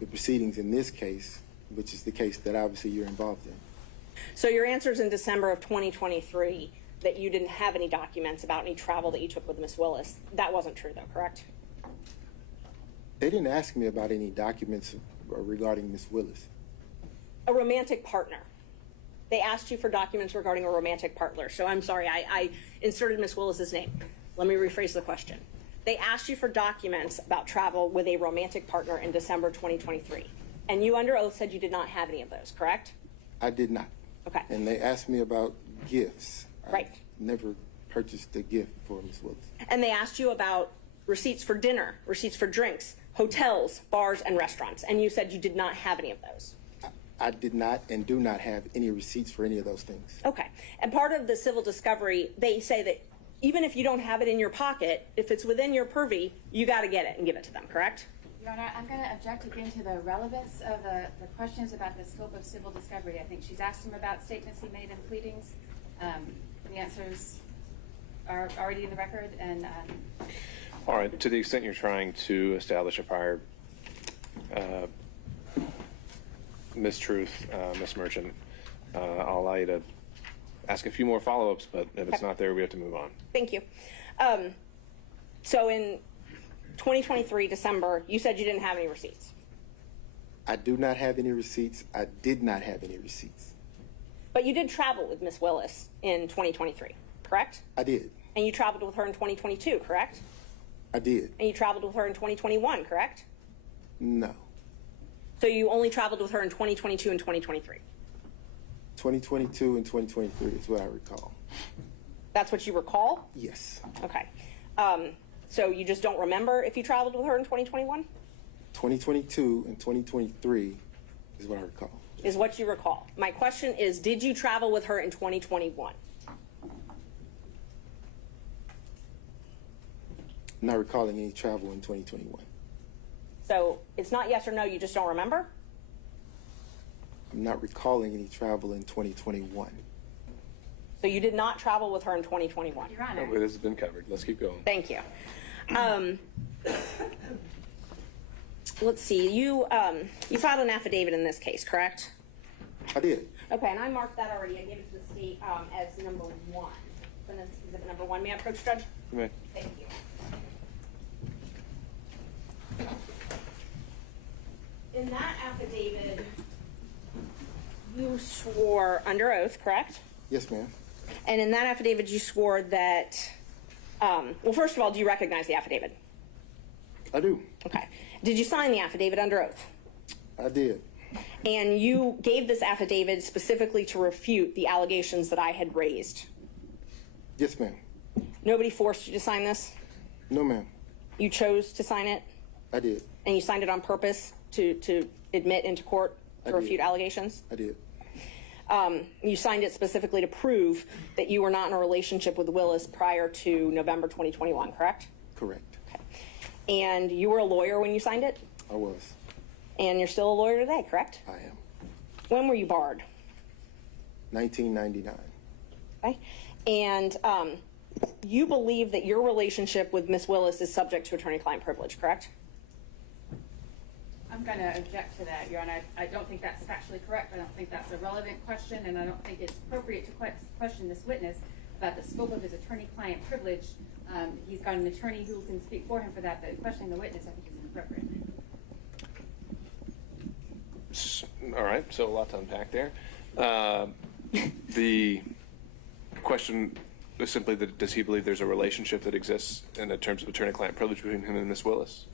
the proceedings in this case, which is the case that obviously you're involved in. So your answers in December of 2023 that you didn't have any documents about any travel that you took with Miss Willis, that wasn't true though, correct? They didn't ask me about any documents regarding Miss Willis. A romantic partner. They asked you for documents regarding a romantic partner. So I'm sorry, I inserted Miss Willis's name. Let me rephrase the question. They asked you for documents about travel with a romantic partner in December 2023. And you under oath said you did not have any of those, correct? I did not. Okay. And they asked me about gifts. Right. I never purchased a gift for Miss Willis. And they asked you about receipts for dinner, receipts for drinks, hotels, bars, and restaurants. And you said you did not have any of those. I did not and do not have any receipts for any of those things. Okay. And part of the civil discovery, they say that even if you don't have it in your pocket, if it's within your purview, you got to get it and give it to them, correct? Your Honor, I'm going to object again to the relevance of the questions about the scope of civil discovery. I think she's asked him about statements he made in pleadings. The answers are already in the record. And all right, to the extent you're trying to establish a prior mistruth, Ms. Merchant. I'll allow you to ask a few more follow-ups, but if it's not there, we have to move on. Thank you. So in 2023, December, you said you didn't have any receipts. I do not have any receipts. I did not have any receipts. But you did travel with Miss Willis in 2023, correct? I did. And you traveled with her in 2022, correct? I did. And you traveled with her in 2021, correct? No. So you only traveled with her in 2022 and 2023? 2022 and 2023 is what I recall. That's what you recall? Yes. Okay. So you just don't remember if you traveled with her in 2021? 2022 and 2023 is what I recall. Is what you recall. My question is, did you travel with her in 2021? Not recalling any travel in 2021. So it's not yes or no, you just don't remember? I'm not recalling any travel in 2021. So you did not travel with her in 2021? Your Honor. Oh, this has been covered. Let's keep going. Thank you. Let's see, you filed an affidavit in this case, correct? I did. Okay, and I marked that already. I gave it to the state as number 1. So that's exhibit number 1. May I approach, Judge? You may. Thank you. In that affidavit, you swore under oath, correct? Yes, ma'am. And in that affidavit, you swore that, well, first of all, do you recognize the affidavit? I do. Okay. Did you sign the affidavit under oath? I did. And you gave this affidavit specifically to refute the allegations that I had raised? Yes, ma'am. Nobody forced you to sign this? No, ma'am. You chose to sign it? I did. And you signed it on purpose to admit into court to refute allegations? I did. You signed it specifically to prove that you were not in a relationship with Willis prior to November 2021, correct? Correct. Okay. And you were a lawyer when you signed it? I was. And you're still a lawyer today, correct? I am. When were you barred? 1999. Okay. And you believe that your relationship with Miss Willis is subject to attorney-client privilege, correct? I'm going to object to that, Your Honor. I don't think that's factually correct. I don't think that's a relevant question, and I don't think it's appropriate to question this witness about the scope of his attorney-client privilege. He's got an attorney who can speak for him for that, but questioning the witness, I think, is inappropriate. All right, so a lot to unpack there. The question is simply that does he believe there's a relationship that exists in terms of attorney-client privilege between him and Miss Willis?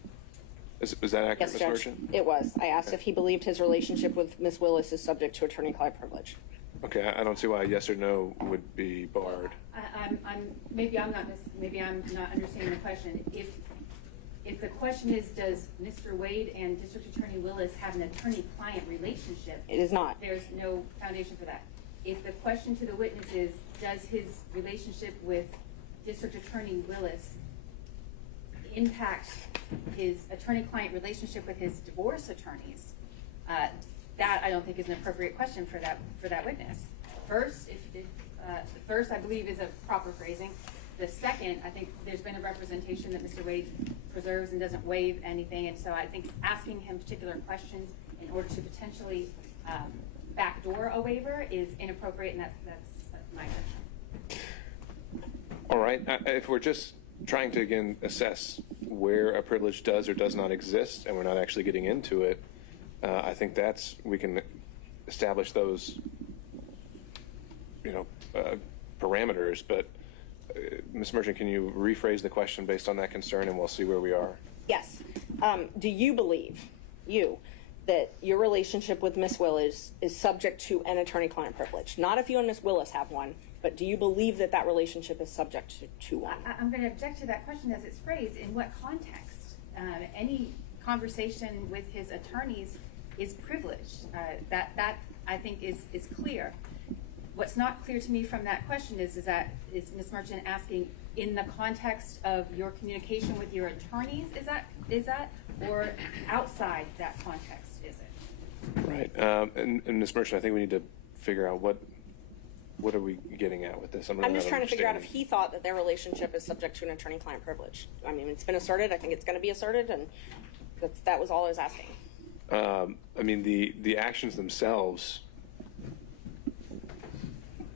Is that accurate, Yes, Ms. Judge. Merchant? It was. I asked if he believed his relationship with Miss Willis is subject to attorney-client privilege. Okay, I don't see why a yes or no would be barred. Maybe I'm not understanding the question. If the question is, does Mr. Wade and District Attorney Willis have an attorney-client relationship? It is not. There's no foundation for that. If the question to the witness is, does his relationship with District Attorney Willis impact his attorney-client relationship with his divorce attorneys, that I don't think is an appropriate question for that witness. First, the first I believe is a proper phrasing. The second, I think there's been a representation that Mr. Wade preserves and doesn't waive anything, and so I think asking him particular questions in order to potentially backdoor a waiver is inappropriate, and that's my objection. All right, if we're just trying to, again, assess where a privilege does or does not exist, and we're not actually getting into it, I think we can establish those, parameters, but Ms. Merchant, can you rephrase the question based on that concern, and we'll see where we are? Yes. Do you believe, that your relationship with Miss Willis is subject to an attorney-client privilege? Not if you and Miss Willis have one, but do you believe that relationship is subject to one? I'm going to object to that question as it's phrased. In what context? Any conversation with his attorneys is privileged. That I think is clear. What's not clear to me from that question is Ms. Merchant asking in the context of your communication with your attorneys, is that, or outside that context is it? Right, and Ms. Merchant, I think we need to figure out what are we getting at with this? I'm just trying to figure out if he thought that their relationship is subject to an attorney-client privilege. I mean, it's been asserted. I think it's going to be asserted, and that was all I was asking. I mean, the actions themselves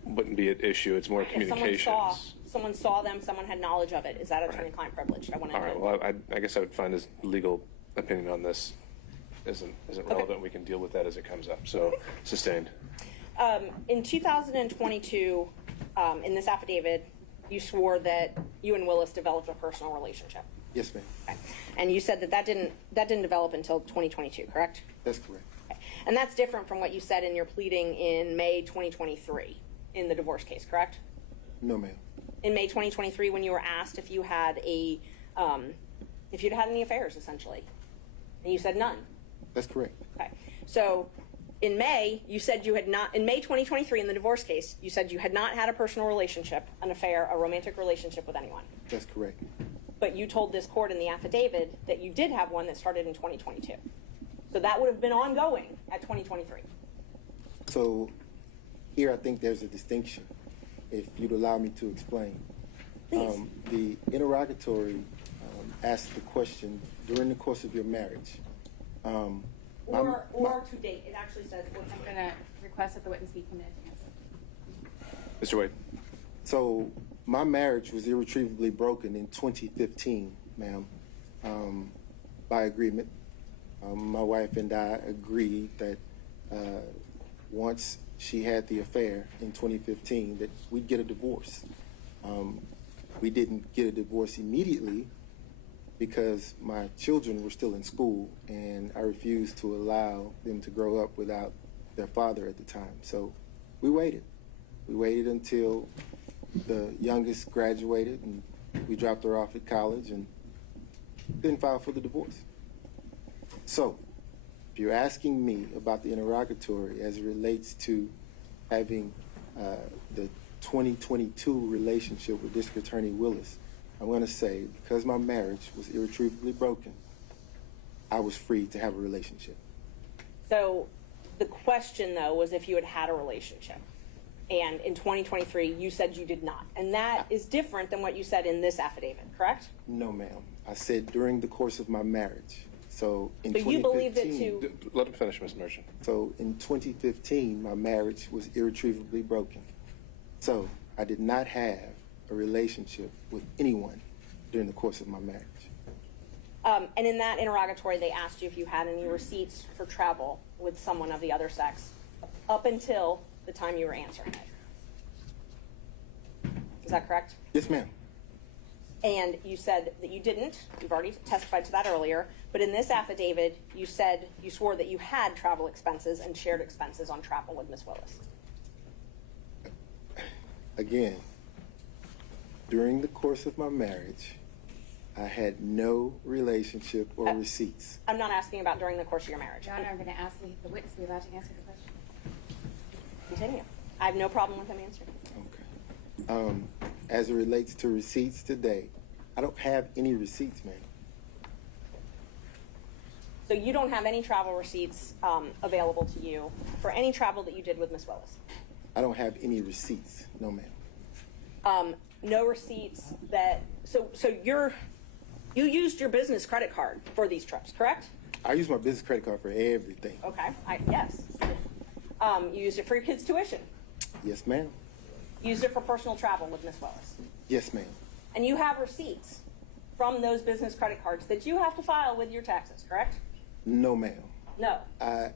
wouldn't be at issue. It's more If communications. someone saw them, someone had knowledge of it, is that attorney-client privilege? I want to All right. know. Well, I guess I would find his legal opinion on this isn't relevant. We can deal with that as it comes up. So sustained. In 2022, in this affidavit, you swore that you and Willis developed a personal relationship. Yes, ma'am. Okay. And you said that didn't develop until 2022, correct? That's correct. Okay. And that's different from what you said in your pleading in May 2023 in the divorce case, correct? No, ma'am. In May 2023, when you were asked if you had if you'd had any affairs, essentially, and you said none. That's correct. Okay. So in May, you said you had not, in May 2023 in the divorce case, you said you had not had a personal relationship, an affair, a romantic relationship with anyone. That's correct. But you told this court in the affidavit that you did have one that started in 2022. So that would have been ongoing at 2023. So here I think there's a distinction, if you'd allow me to explain. Please. The interrogatory asked the question, during the course of your marriage. Or to date. It actually says. I'm going to request that the witness be permitted to answer. Mr. Wade. So my marriage was irretrievably broken in 2015, ma'am, by agreement. My wife and I agreed that once she had the affair in 2015 that we'd get a divorce. We didn't get a divorce immediately because my children were still in school and I refused to allow them to grow up without their father at the time. So we waited. We waited until the youngest graduated and we dropped her off at college and then filed for the divorce. So if you're asking me about the interrogatory as it relates to having the 2022 relationship with District Attorney Willis, I'm going to say because my marriage was irretrievably broken, I was free to have a relationship. So the question, though, was if you had had a relationship. And in 2023, you said you did not. And that is different than what you said in this affidavit, correct? No, ma'am. I said during the course of my marriage. So in But you believed it too. Let him finish, Ms. Merchant. So in 2015, my marriage was irretrievably broken. So I did not have a relationship with anyone during the course of my marriage. And in that interrogatory, they asked you if you had any receipts for travel with someone of the other sex up until the time you were answering it. Is that correct? Yes, ma'am. And you said that you didn't. You've already testified to that earlier. But in this affidavit, you said you swore that you had travel expenses and shared expenses on travel with Ms. Willis. Again, during the course of my marriage, I had no relationship or receipts. I'm not asking about during the course of your marriage. Your Honor, I'm going to ask the witness be allowed to answer the question. Continue. I have no problem with him answering. Okay. As it relates to receipts today, I don't have any receipts, ma'am. So you don't have any travel receipts available to you for any travel that you did with Ms. Willis? I don't have any receipts, no, ma'am. No receipts that, so you used your business credit card for these trips, correct? I use my business credit card for everything. Okay, yes. You used it for your kids' tuition. Yes, ma'am. You used it for personal travel with Ms. Willis. Yes, ma'am. And you have receipts from those business credit cards that you have to file with your taxes, correct? No, ma'am. No. I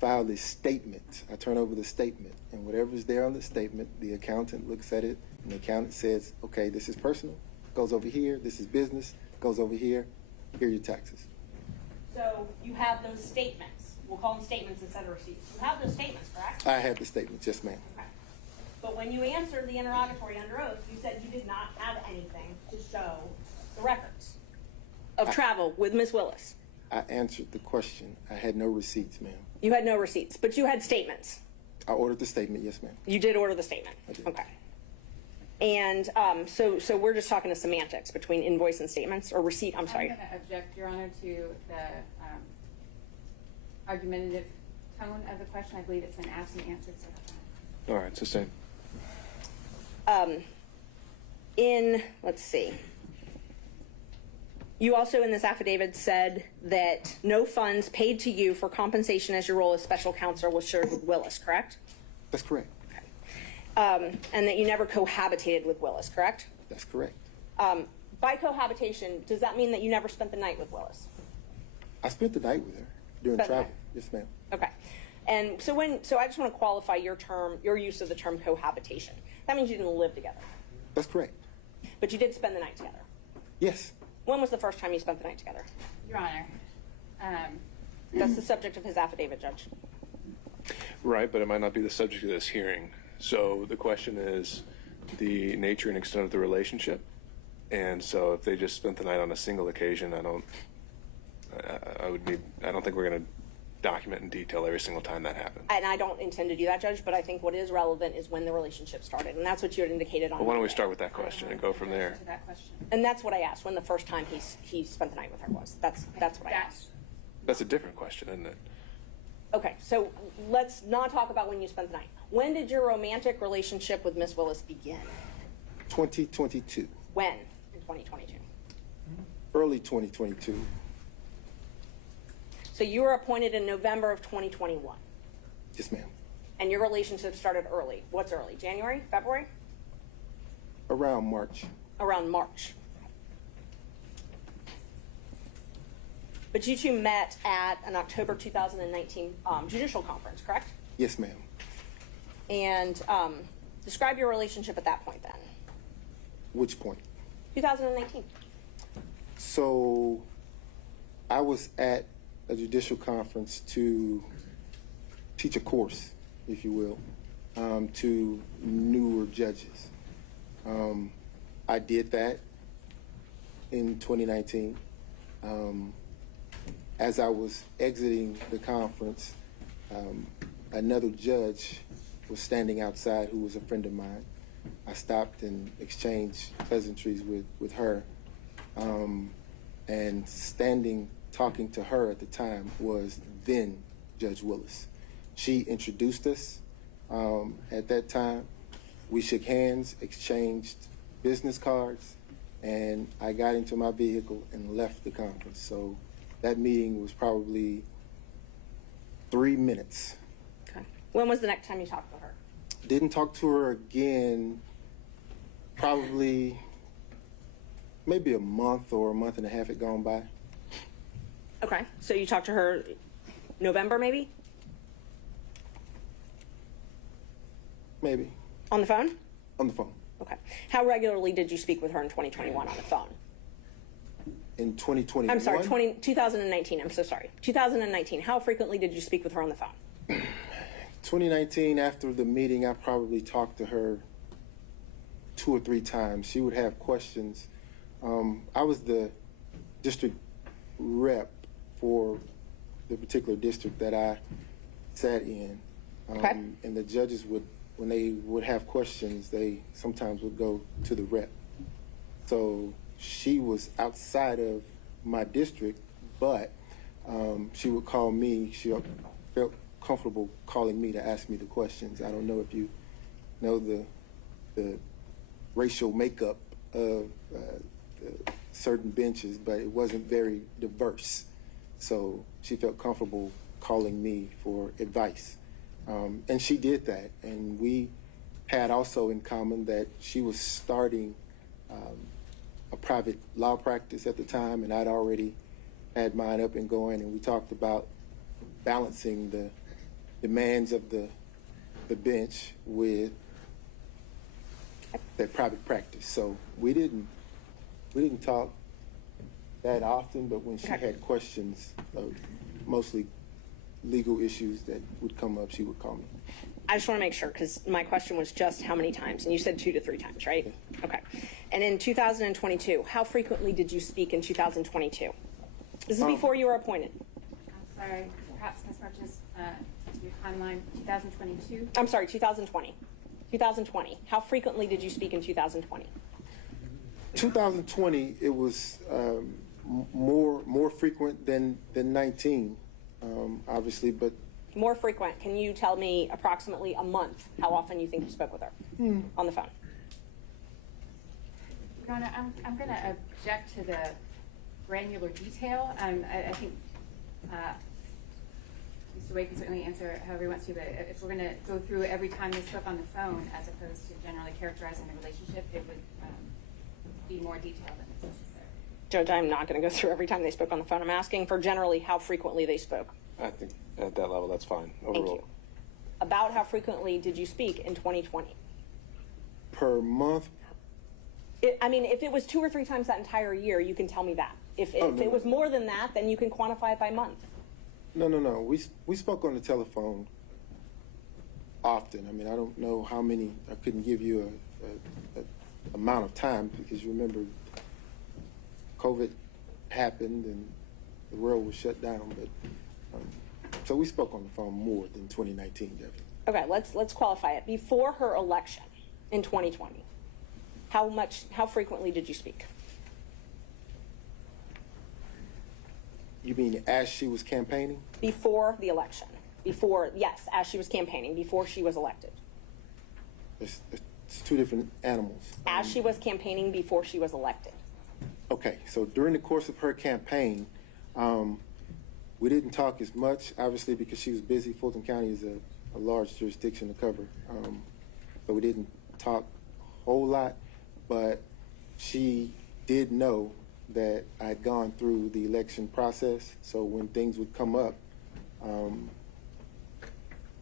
filed a statement. I turn over the statement, and whatever's there on the statement, the accountant looks at it, and the accountant says, okay, this is personal, goes over here, this is business, goes over here, here are your taxes. So you have those statements. We'll call them statements instead of receipts. You have those statements, correct? I have the statement, yes, ma'am. Okay. But when you answered the interrogatory under oath, you said you did not have anything to show the records of travel with Ms. Willis. I answered the question. I had no receipts, ma'am. You had no receipts, but you had statements. I ordered the statement, yes, ma'am. You did order the statement. I did. Okay. And so we're just talking to semantics between invoice and statements, or receipt, I'm sorry. I'm going to object, Your Honor, to the argumentative tone of the question. I believe it's been asked and answered several times. All right, sustained. Let's see. You also in this affidavit said that no funds paid to you for compensation as your role as special counsel was shared with Willis, correct? That's correct. And that you never cohabitated with Willis, correct? That's correct. By cohabitation, does that mean that you never spent the night with Willis? I spent the night with her during Spent the travel. night. Yes, ma'am. Okay. And so I just want to qualify your use of the term cohabitation. That means you didn't live together, That's correct. but you did spend the night together. Yes. When was the first time you spent the night together? Your Honor, That's the subject of his affidavit, Judge. Right, but it might not be the subject of this hearing. So the question is the nature and extent of the relationship. And so if they just spent the night on a single occasion, I don't think we're going to document in detail every single time that happened. And I don't intend to do that, Judge, but I think what is relevant is when the relationship started, and that's what you had indicated on Well, why don't we Monday. start with that question and go from there? to that question. And that's what I asked, when the first time he spent the night with her was. That's what I asked. That's a different question, isn't it? Okay, so let's not talk about when you spent the night. When did your romantic relationship with Miss Willis begin? 2022. When? In 2022. Early 2022. So you were appointed in November of 2021, Yes, ma'am. and your relationship started early. What's early? January? February? Around March. Around March. But you two met at an October 2019 judicial conference, correct? Yes, ma'am. And describe your relationship at that point then. Which point? 2019. So I was at a judicial conference to teach a course, if you will, to newer judges. I did that in 2019. As I was exiting the conference, another judge was standing outside who was a friend of mine. I stopped and exchanged pleasantries with her. And standing, talking to her at the time was then Judge Willis. She introduced us at that time. We shook hands, exchanged business cards, and I got into my vehicle and left the conference. So that meeting was probably 3 minutes. Okay. When was the next time you talked to her? Didn't talk to her again probably maybe a month or a month and a half had gone by. Okay. So you talked to her November maybe? Maybe. On the phone? On the phone. Okay. How regularly did you speak with her in 2021 on the phone? In 2021? I'm sorry, 2019. I'm so sorry. 2019. How frequently did you speak with her on the phone? 2019, after the meeting, I probably talked to her 2 or 3 times. She would have questions. I was the district rep for the particular district that I sat in. Okay. And the judges would, when they would have questions, they sometimes would go to the rep. So she was outside of my district, but she would call me. She felt comfortable calling me to ask me the questions. I don't know if you know the racial makeup of certain benches, but it wasn't very diverse. So she felt comfortable calling me for advice. And she did that. And we had also in common that she was starting a private law practice at the time, and I'd already had mine up and going, and we talked about balancing the demands of the bench with their private practice. So we didn't talk that often, but when she had questions, mostly legal issues that would come up, she would call me. I just want to make sure, because my question was just how many times, and you said 2 to 3 times, right? Okay. And in 2022, how frequently did you speak in 2022? This is before you were appointed. I'm sorry, perhaps Ms. Marches, your timeline, 2022? I'm sorry, 2020. 2020. How frequently did you speak in 2020? 2020, it was more frequent than 19, obviously, but More frequent. Can you tell me approximately a month how often you think you spoke with her on the phone? Your Honor, I'm going to object to the granular detail. I think Mr. Wade can certainly answer however he wants to, but if we're going to go through every time they spoke on the phone as opposed to generally characterizing the relationship, it would be more detailed than is necessary. Judge, I'm not going to go through every time they spoke on the phone. I'm asking for generally how frequently they spoke. I think at that level, that's fine. Thank you. About how frequently did you speak in 2020? Per month? I mean, if it was 2 or 3 times that entire year, you can tell me that. If no, it was more than that, then you can quantify it by month. No. We spoke on the telephone often. I mean, I don't know how many. I couldn't give you a amount of time because you remember COVID happened and the world was shut down. But so we spoke on the phone more than 2019, definitely. Okay, let's qualify it. Before her election in 2020, how frequently did you speak? You mean as she was campaigning? Before the election. Yes, as she was campaigning, before she was elected. It's 2 different animals. As she was campaigning before she was elected. Okay, so during the course of her campaign, we didn't talk as much, obviously, because she was busy. Fulton County is a large jurisdiction to cover. So we didn't talk a whole lot, but she did know that I'd gone through the election process. So when things would come up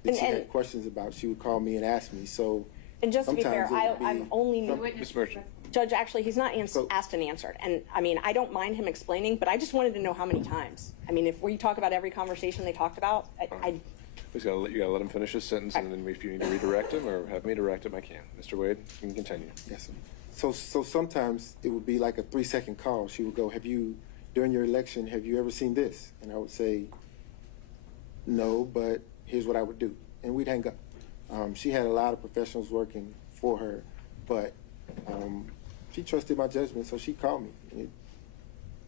that she had questions about, she would call me and ask me. So and just to be fair, I'm only Ms. Merchant. Judge, actually, he's not asked and answered. And I mean, I don't mind him explaining, but I just wanted to know how many times. I mean, if we talk about every conversation they talked about, you gotta let him finish his sentence, and then if you need to redirect him or have me direct him, I can. Mr. Wade, you can continue. Yes, sir. So sometimes it would be like a 3-second call. She would go, during your election, have you ever seen this? And I would say, no, but here's what I would do. And we'd hang up. She had a lot of professionals working for her, but she trusted my judgment, so she called me.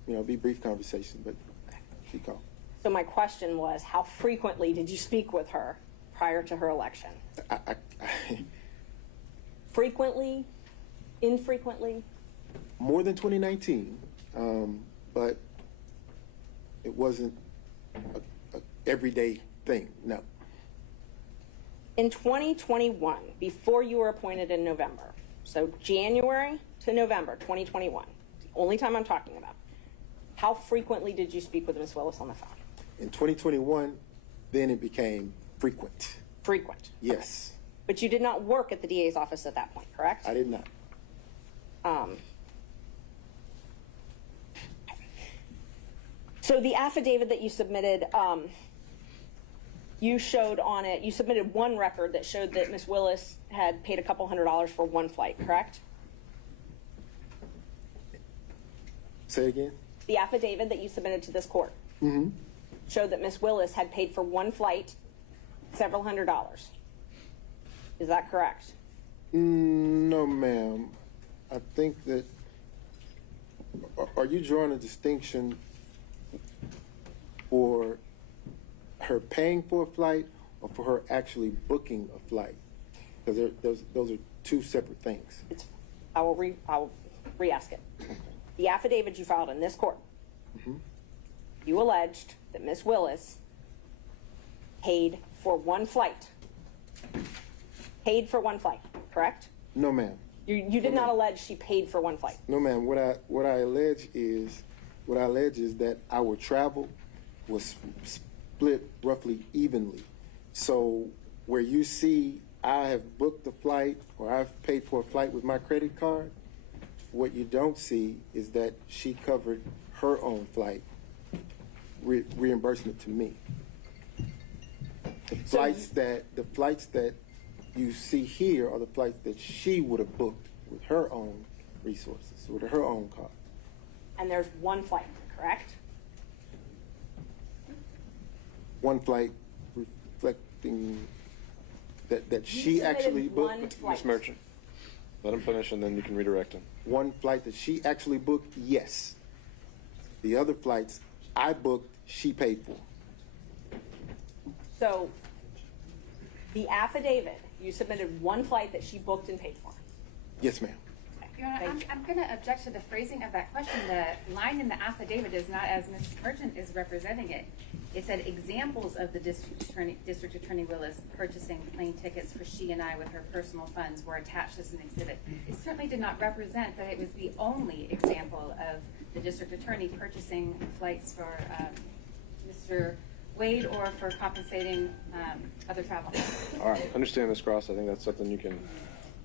It'd be a brief conversation, but she called. So my question was, how frequently did you speak with her prior to her election? Frequently? Infrequently? More than 2019, but it wasn't a everyday thing, no. In 2021, before you were appointed in November, so January to November 2021, the only time I'm talking about, how frequently did you speak with Ms. Willis on the phone? In 2021, then it became frequent. Frequent? Yes. Okay. But you did not work at the DA's office at that point, correct? I did not. So the affidavit that you submitted, you showed on it, you submitted one record that showed that Ms. Willis had paid a couple $100s for one flight, correct? Say again? The affidavit that you submitted to this court showed that Ms. Willis had paid for one flight several $100s. Is that correct? No, ma'am. I think that, are you drawing a distinction for her paying for a flight or for her actually booking a flight? Because those are 2 separate things. I will re-ask it. Okay. The affidavit you filed in this court, you alleged that Ms. Willis paid for one flight. Paid for one flight, correct? No, ma'am. You did not allege she paid for one flight. No, ma'am. What I allege is that our travel was split roughly evenly. So where you see I have booked a flight or I've paid for a flight with my credit card, what you don't see is that she covered her own flight reimbursement to me. The flights that you see here are the flights that she would have booked with her own resources, with her own car. And there's one flight, correct? One flight reflecting that she actually booked. Ms. Merchant, let him finish and then you can redirect him. One flight that she actually booked, yes. The other flights I booked, she paid for. So the affidavit, you submitted one flight that she booked and paid for. Yes, ma'am. Okay. Your Honor, I'm going to object to the phrasing of that question. The line in the affidavit is not as Ms. Merchant is representing it. It said examples of the District Attorney Willis purchasing plane tickets for she and I with her personal funds were attached as an exhibit. It certainly did not represent that it was the only example of the District Attorney purchasing flights for Mr. Wade or for compensating other travel. All right, understand, Ms. Cross. I think that's something you can,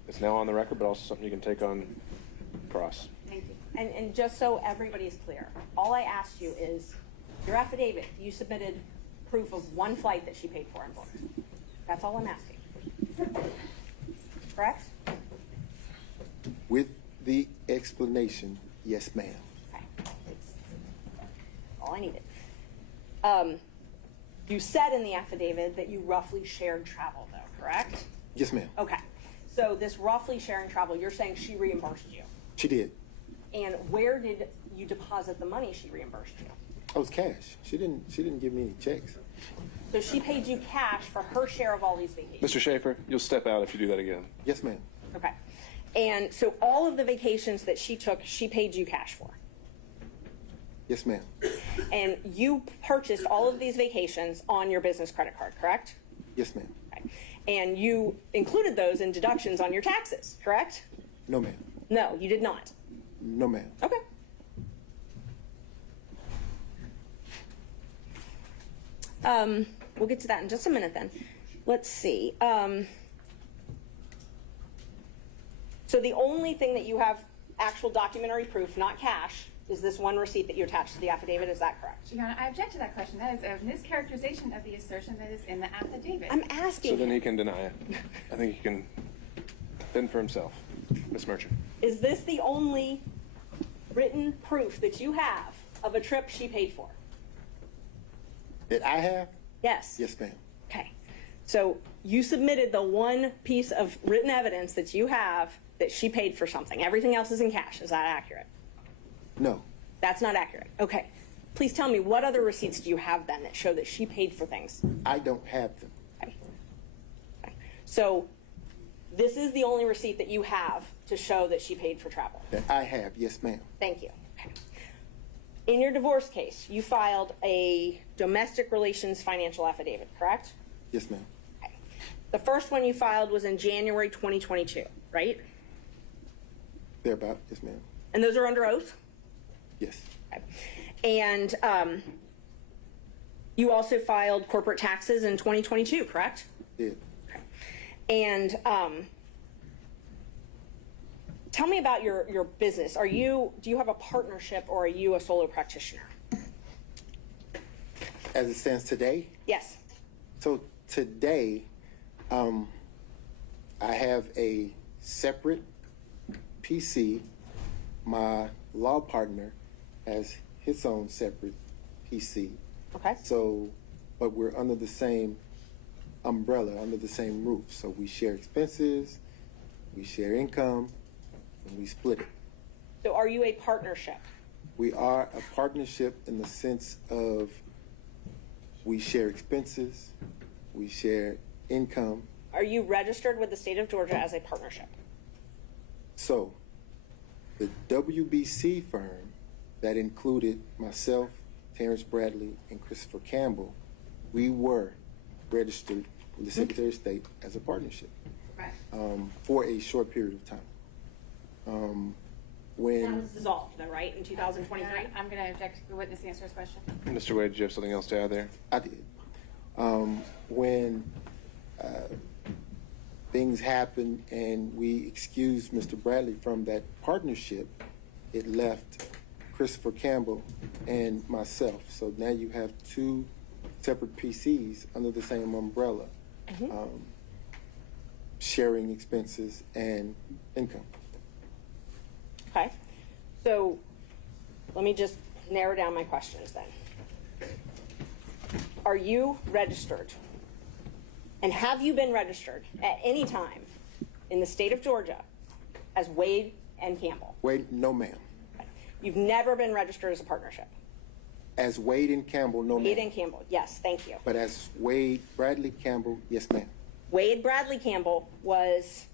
it's now on the record, but also something you can take on cross. Thank you. And just so everybody is clear, all I asked you is, your affidavit, you submitted proof of one flight that she paid for and booked. That's all I'm asking. Correct? With the explanation, yes, ma'am. Okay. That's all I needed. You said in the affidavit that you roughly shared travel, though, correct? Yes, ma'am. Okay. So this roughly sharing travel, you're saying she reimbursed you. She did. And where did you deposit the money she reimbursed you? Oh, it was cash. She didn't give me any checks. So she paid you cash for her share of all these vacations. Mr. Schaefer, you'll step out if you do that again. Yes, ma'am. Okay. And so all of the vacations that she took, she paid you cash for. Yes, ma'am. And you purchased all of these vacations on your business credit card, correct? Yes, ma'am. Okay. And you included those in deductions on your taxes, correct? No, ma'am. No, you did not. No, ma'am. Okay. We'll get to that in just a minute then. Let's see. So the only thing that you have actual documentary proof, not cash, is this one receipt that you attached to the affidavit. Is that correct? Your Honor, I object to that question. That is a mischaracterization of the assertion that is in the affidavit. I'm asking. So then he can deny it. I think he can fend for himself. Ms. Merchant. Is this the only written proof that you have of a trip she paid for? That I have? Yes. Yes, ma'am. Okay. So you submitted the one piece of written evidence that you have that she paid for something. Everything else is in cash. Is that accurate? No. That's not accurate. Okay. Please tell me, what other receipts do you have then that show that she paid for things? I don't have them. Okay. Okay. So this is the only receipt that you have to show that she paid for travel. That I have. Yes, ma'am. Thank you. Okay. In your divorce case, you filed a domestic relations financial affidavit, correct? Yes, ma'am. Okay. The first one you filed was in January 2022, right? Thereabout. Yes, ma'am. And those are under oath? Yes. Okay. And you also filed corporate taxes in 2022, correct? Did. Okay. And tell me about your business. Do you have a partnership or are you a solo practitioner? As it stands today? Yes. So today, I have a separate PC. My law partner has his own separate PC. Okay. So, but we're under the same umbrella, under the same roof. So we share expenses, we share income, and we split it. So are you a partnership? We are a partnership in the sense of we share expenses, we share income. Are you registered with the state of Georgia as a partnership? So the WBC firm that included myself, Terrence Bradley, and Christopher Campbell, we were registered with the Secretary of State as a partnership. Right. For a short period of time. That was dissolved, though, right, in 2023? I'm going to object to the witness answer his question. Mr. Wade, do you have something else to add there? I did. When things happened and we excused Mr. Bradley from that partnership, it left Christopher Campbell and myself. So now you have two separate PCs under the same umbrella, sharing expenses and income. Okay. So let me just narrow down my questions then. Are you registered? And have you been registered at any time in the state of Georgia as Wade and Campbell? Wade, no ma'am. Okay. You've never been registered as a partnership? As Wade and Campbell, no ma'am. Wade and Campbell, yes, thank you. But as Wade Bradley Campbell, yes ma'am. Wade Bradley Campbell was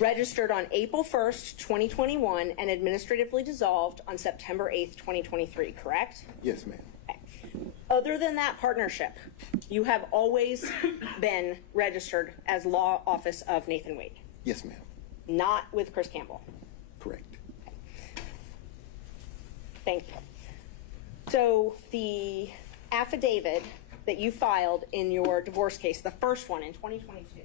registered on April 1st, 2021, and administratively dissolved on September 8th, 2023, correct? Yes, ma'am. Okay. Other than that partnership, you have always been registered as law office of Nathan Wade, Yes, ma'am. not with Chris Campbell. Correct. Thank you. So the affidavit that you filed in your divorce case, the first one in 2022,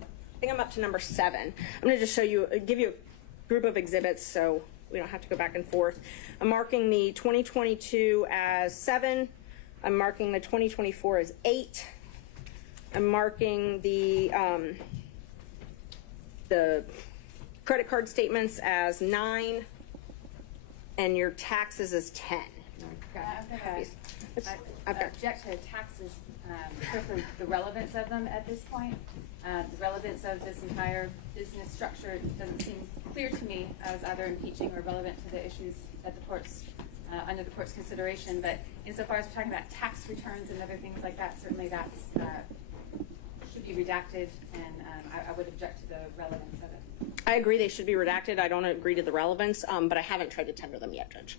I think I'm up to number 7. I'm going to just show you, give you a group of exhibits so we don't have to go back and forth. I'm marking the 2022 as 7. I'm marking the 2024 as 8. I'm marking the credit card statements as 9, and your taxes as 10. I object to the taxes because of the relevance of them at this point. The relevance of this entire business structure doesn't seem clear to me as either impeaching or relevant to the issues that the court's under the court's consideration. But insofar as we're talking about tax returns and other things like that, certainly that's should be redacted, and I would object to the relevance of it. I agree they should be redacted. I don't agree to the relevance, but I haven't tried to tender them yet, Judge.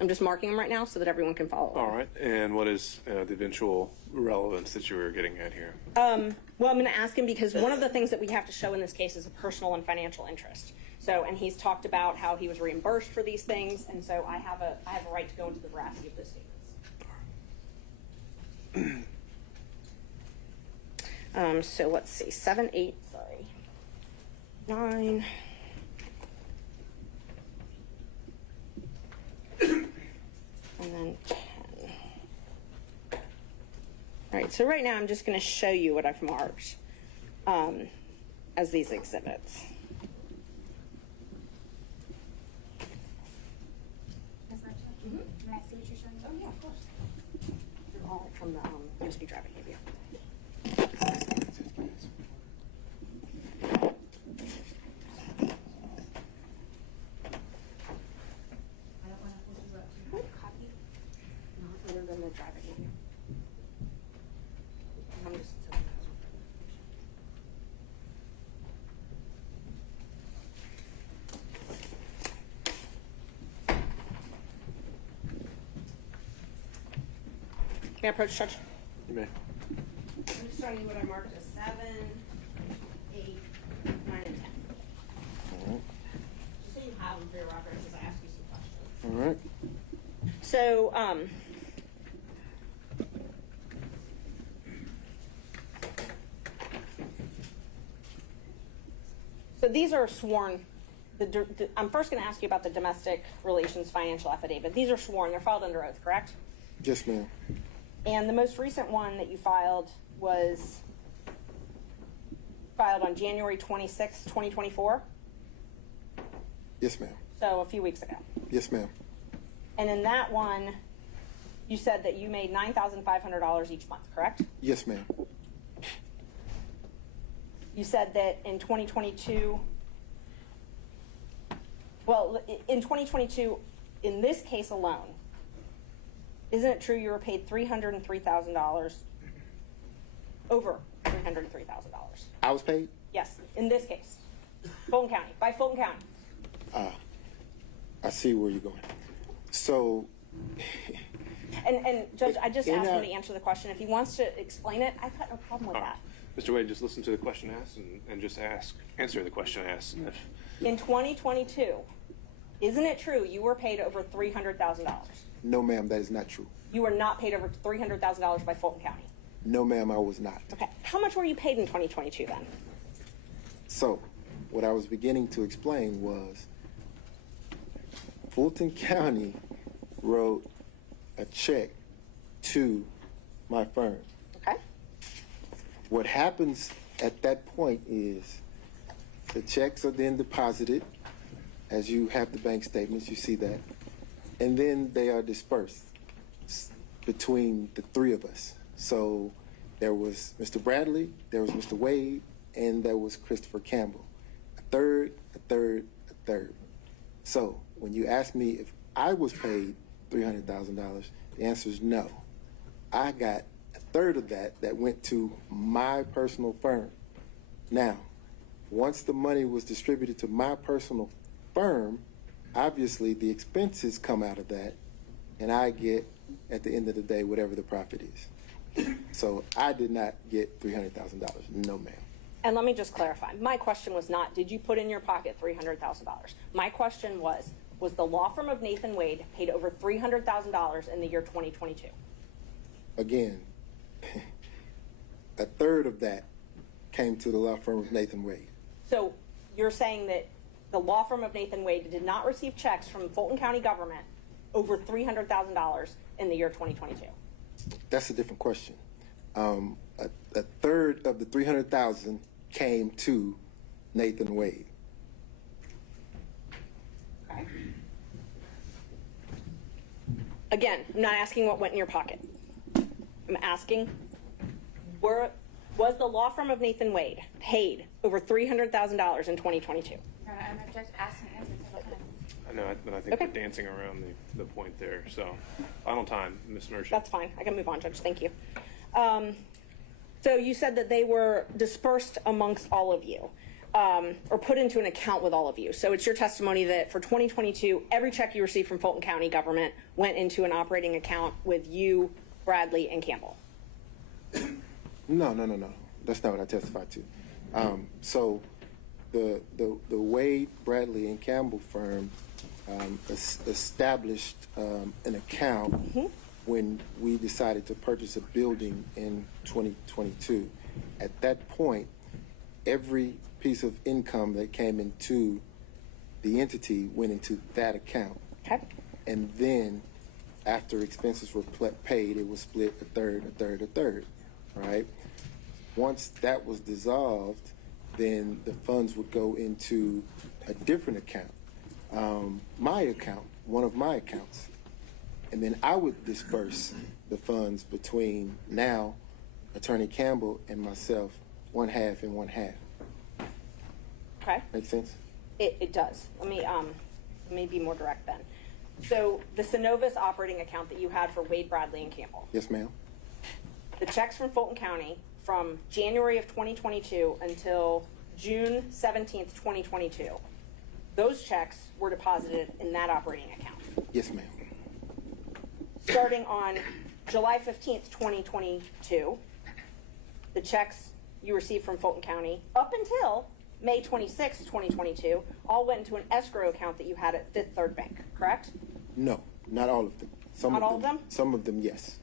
I'm just marking them right now so that everyone can follow. All right. And what is the eventual relevance that you were getting at here? Well, I'm going to ask him because one of the things that we have to show in this case is a personal and financial interest. So, and he's talked about how he was reimbursed for these things, and so I have a right to go into the veracity of those statements. So let's see, 7, 8, sorry, 9. And then 10. All right, so right now I'm just going to show you what I've marked as these exhibits. Ms. Marchand, may I see what you're showing? Oh, yeah, of course. They're all from the USB drive I gave you. Copy? No, they're in the drive I gave you. I'm just May I approach, Judge? You may. I'm just showing you what I marked as 7, 8, 9, and 10. All right. Just so you have them for your records as I ask you some questions. All right. So, so these are sworn. I'm first going to ask you about the domestic relations financial affidavit. These are sworn. They're filed under oath, correct? Yes, ma'am. And the most recent one that you filed was filed on January 26, 2024? Yes, ma'am. So a few weeks ago. Yes, ma'am. And in that one, you said that you made $9,500 each month, correct? Yes, ma'am. You said that in 2022, well, in 2022, in this case alone, isn't it true you were paid $303,000, over $303,000? I was paid? Yes, in this case, Fulton County, by Fulton County. I see where you're going. So, And Judge, I just asked him to answer the question. If he wants to explain it, I've got no problem with that. Mr. Wade, just listen to the question asked and just answer the question asked. In 2022, isn't it true you were paid over $300,000? no, ma'am, that is not true. You were not paid over $300,000 by Fulton County. No, ma'am, I was not. Okay. How much were you paid in 2022 then? So, what I was beginning to explain was Fulton County wrote a check to my firm. Okay. What happens at that point is the checks are then deposited, as you have the bank statements, you see that, and then they are dispersed between the three of us. So there was Mr. Bradley, there was Mr. Wade, and there was Christopher Campbell. A third. So when you ask me if I was paid $300,000, the answer is no. I got a third of that went to my personal firm. Now, once the money was distributed to my personal firm, obviously the expenses come out of that, and I get, at the end of the day, whatever the profit is. So I did not get $300,000. No, ma'am. And let me just clarify. My question was not, did you put in your pocket $300,000? My question was the law firm of Nathan Wade paid over $300,000 in the year 2022? Again, a third of that came to the law firm of Nathan Wade. So you're saying that the law firm of Nathan Wade did not receive checks from Fulton County government over $300,000 in the year 2022? That's a different question. A third of the $300,000 came to Nathan Wade. Okay. Again, I'm not asking what went in your pocket. I'm asking, was the law firm of Nathan Wade paid over $300,000 in 2022? I'm asking answers several times. I know, but I think we're dancing around the point there. So, final time, Ms. Merchant. That's fine. I can move on, Judge. Thank you. So you said that they were dispersed amongst all of you, or put into an account with all of you. So it's your testimony that for 2022, every check you received from Fulton County government went into an operating account with you, Bradley, and Campbell. No. That's not what I testified to. So the Wade, Bradley, and Campbell firm established an account when we decided to purchase a building in 2022. At that point, every piece of income that came into the entity went into that account. Okay. And then after expenses were paid, it was split a third, right? Once that was dissolved, then the funds would go into a different account, my account, one of my accounts. And then I would disperse the funds between now Attorney Campbell and myself, one half and one half. Okay. Make sense? It does. Let me be more direct then. So the Synovus operating account that you had for Wade, Bradley, and Campbell. Yes, ma'am. The checks from Fulton County from January of 2022 until June 17th, 2022, those checks were deposited in that operating account. Yes, ma'am. Starting on July 15th, 2022, the checks you received from Fulton County up until May 26th, 2022, all went into an escrow account that you had at Fifth Third Bank, correct? No, not all of them. Not all of them? Some of them, yes.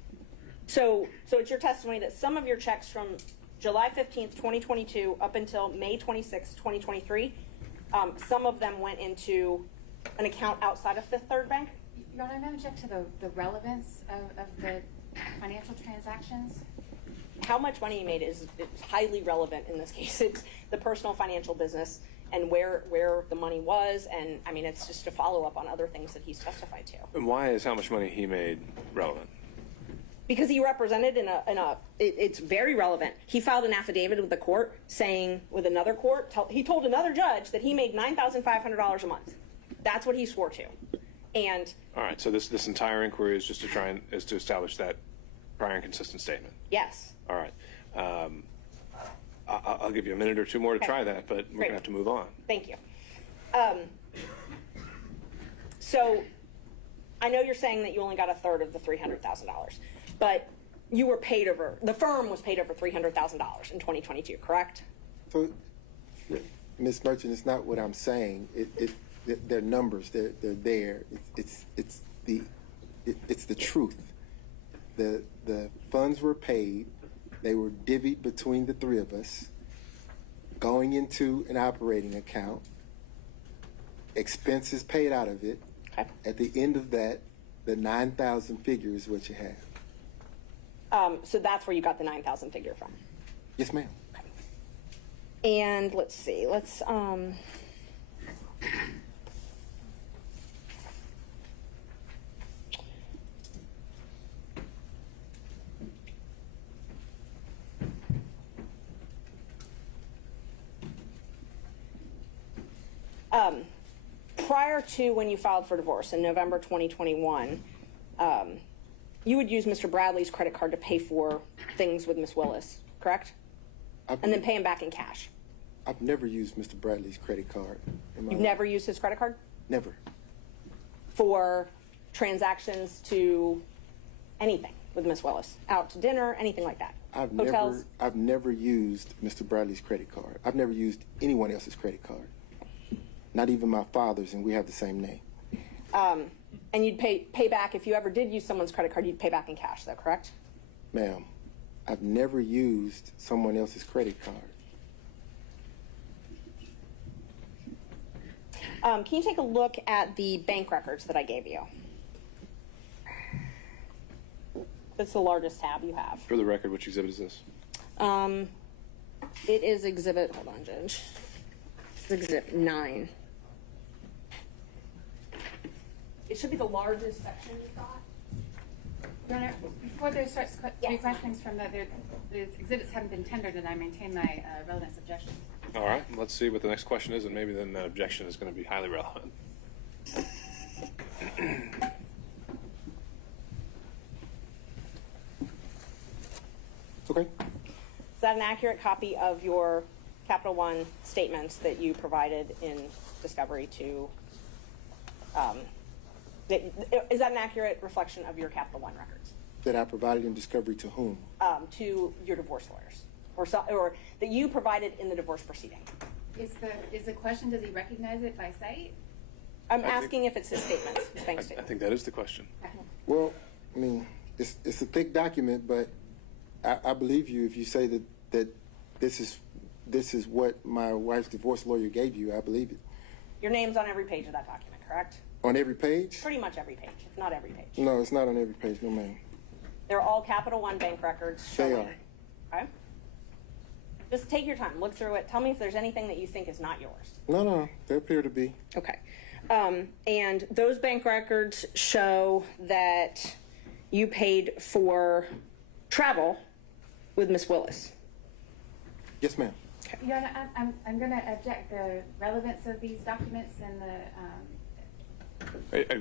So it's your testimony that some of your checks from July 15th, 2022 up until May 26th, 2023, some of them went into an account outside of Fifth Third Bank? Your Honor, I'm going to object to the relevance of the financial transactions. How much money you made is highly relevant in this case. It's the personal financial business and where the money was, and I mean, it's just a follow-up on other things that he's testified to. And why is how much money he made relevant? Because he represented it's very relevant. He filed an affidavit with the court saying, with another court, he told another judge that he made $9,500 a month. That's what he swore to. And all right, so this entire inquiry is just to establish that prior and consistent statement. yes. All right. I'll give you a minute or two more to try that, but we're going to have to move on. Thank you. So I know you're saying that you only got a third of the $300,000, but you were paid over, the firm was paid over $300,000 in 2022, correct? So, Ms. Merchant, it's not what I'm saying. They're numbers. They're there. It's the truth. The funds were paid. They were divvied between the three of us, going into an operating account, expenses paid out of it. Okay. At the end of that, the 9,000 figure is what you have. So that's where you got the 9,000 figure from. Yes, ma'am. Okay. And let's see, prior to when you filed for divorce in November 2021, you would use Mr. Bradley's credit card to pay for things with Ms. Willis, correct? And then pay him back in cash. I've never used Mr. Bradley's credit card in my You've life. never used his credit card Never. for transactions to anything with Miss Willis, out to dinner, anything like that? Hotels? I've never used Mr. Bradley's credit card. I've never used anyone else's credit card. Not even my father's, and we have the same name. And you'd pay back, if you ever did use someone's credit card, you'd pay back in cash, though, correct? Ma'am, I've never used someone else's credit card. Can you take a look at the bank records that I gave you? That's the largest tab you have. For the record, which exhibit is this? It is exhibit, hold on, Judge. It's exhibit 9. It should be the largest section you've got. Your Honor, before there starts three questions from the exhibits haven't been tendered, and I maintain my relevance objections. All right, let's see what the next question is, and maybe then that objection is going to be highly relevant. Okay. Is that an accurate copy of your Capital One statements that you provided in discovery to, is that an accurate reflection of your Capital One records? That I provided in discovery to whom? To your divorce lawyers, or that you provided in the divorce proceeding? Is the question, does he recognize it by sight? I'm asking if it's his statements, his bank I statement. think that is the question. Well, I mean, it's a thick document, but I believe you if you say that this is what my wife's divorce lawyer gave you. I believe it. Your name's on every page of that document, correct? On every page? Pretty much every page, if not every page. No, it's not on every page, no ma'am. They're all Capital One bank records They showing. are. Okay? Just take your time, look through it. Tell me if there's anything that you think is not yours. No, they appear to be. Okay. And those bank records show that you paid for travel with Miss Willis. Yes, ma'am. Your Honor, I'm going to object the relevance of these documents and the.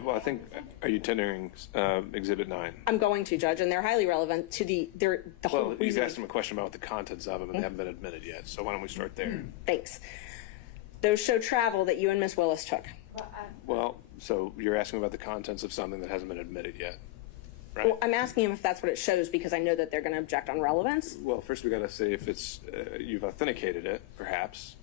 Well, I think, are you tendering Exhibit 9? I'm going to, Judge, and they're highly relevant to the whole Well, he's reason. asked him a question about the contents of them, and they haven't been admitted yet, so why don't we start there? Thanks. Those show travel that you and Miss Willis took. Well, so you're asking about the contents of something that hasn't been admitted yet, right? Well, I'm asking him if that's what it shows because I know that they're going to object on relevance. Well, first we got to say if it's you've authenticated it, perhaps,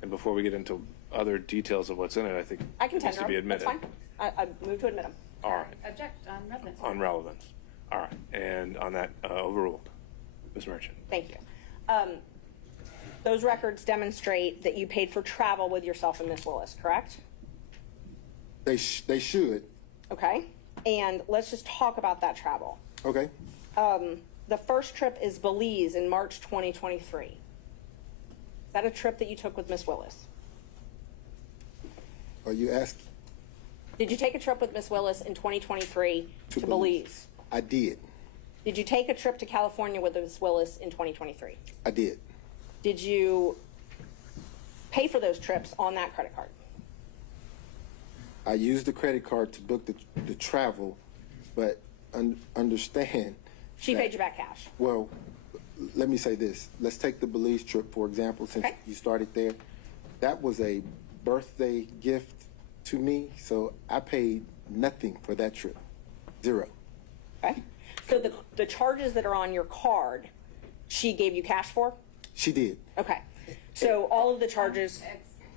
and before we get into other details of what's in it, I think I can it needs tender to be them. That's admitted. fine. I move to admit them. All right, Object on relevance. on relevance. All right, and on that, overruled. Ms. Merchant. Thank you. Those records demonstrate that you paid for travel with yourself and Miss Willis, correct? They should. Okay. And let's just talk about that travel. Okay. The first trip is Belize in March 2023. Is that a trip that you took with Miss Willis? Are you asking? Did you take a trip with Miss Willis in 2023 to Belize? I did. Did you take a trip to California with Miss Willis in 2023? I did. Did you pay for those trips on that credit card? I used the credit card to book the travel, but understand. She paid you back cash. Well, let me say this. Let's take the Belize trip, for example, since you started there. That was a birthday gift to me, so I paid nothing for that trip. Zero. Okay. So the charges that are on your card, she gave you cash for? She did. Okay. So all of the charges.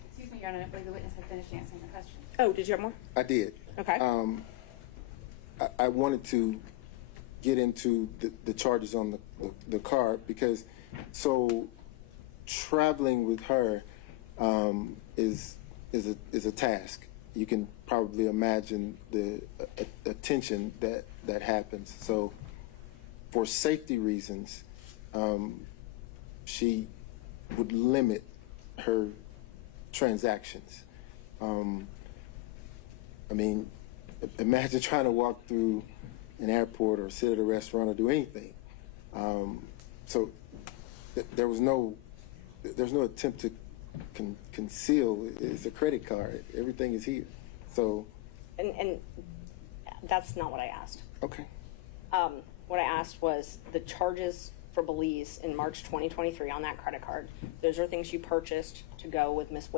Excuse me, Your Honor, I believe the witness had finished answering the question. Oh, did you have more? I did. Okay. I wanted to get into the charges on the card because traveling with her is a task. You can probably imagine the attention that happens. So for safety reasons, she would limit her transactions. I mean, imagine trying to walk through an airport or sit at a restaurant or do anything. So there was no attempt to conceal. It's a credit card. Everything is here. So. And that's not what I asked. Okay. What I asked was the charges for Belize in March 2023 on that credit card. Those are things you purchased to go with Miss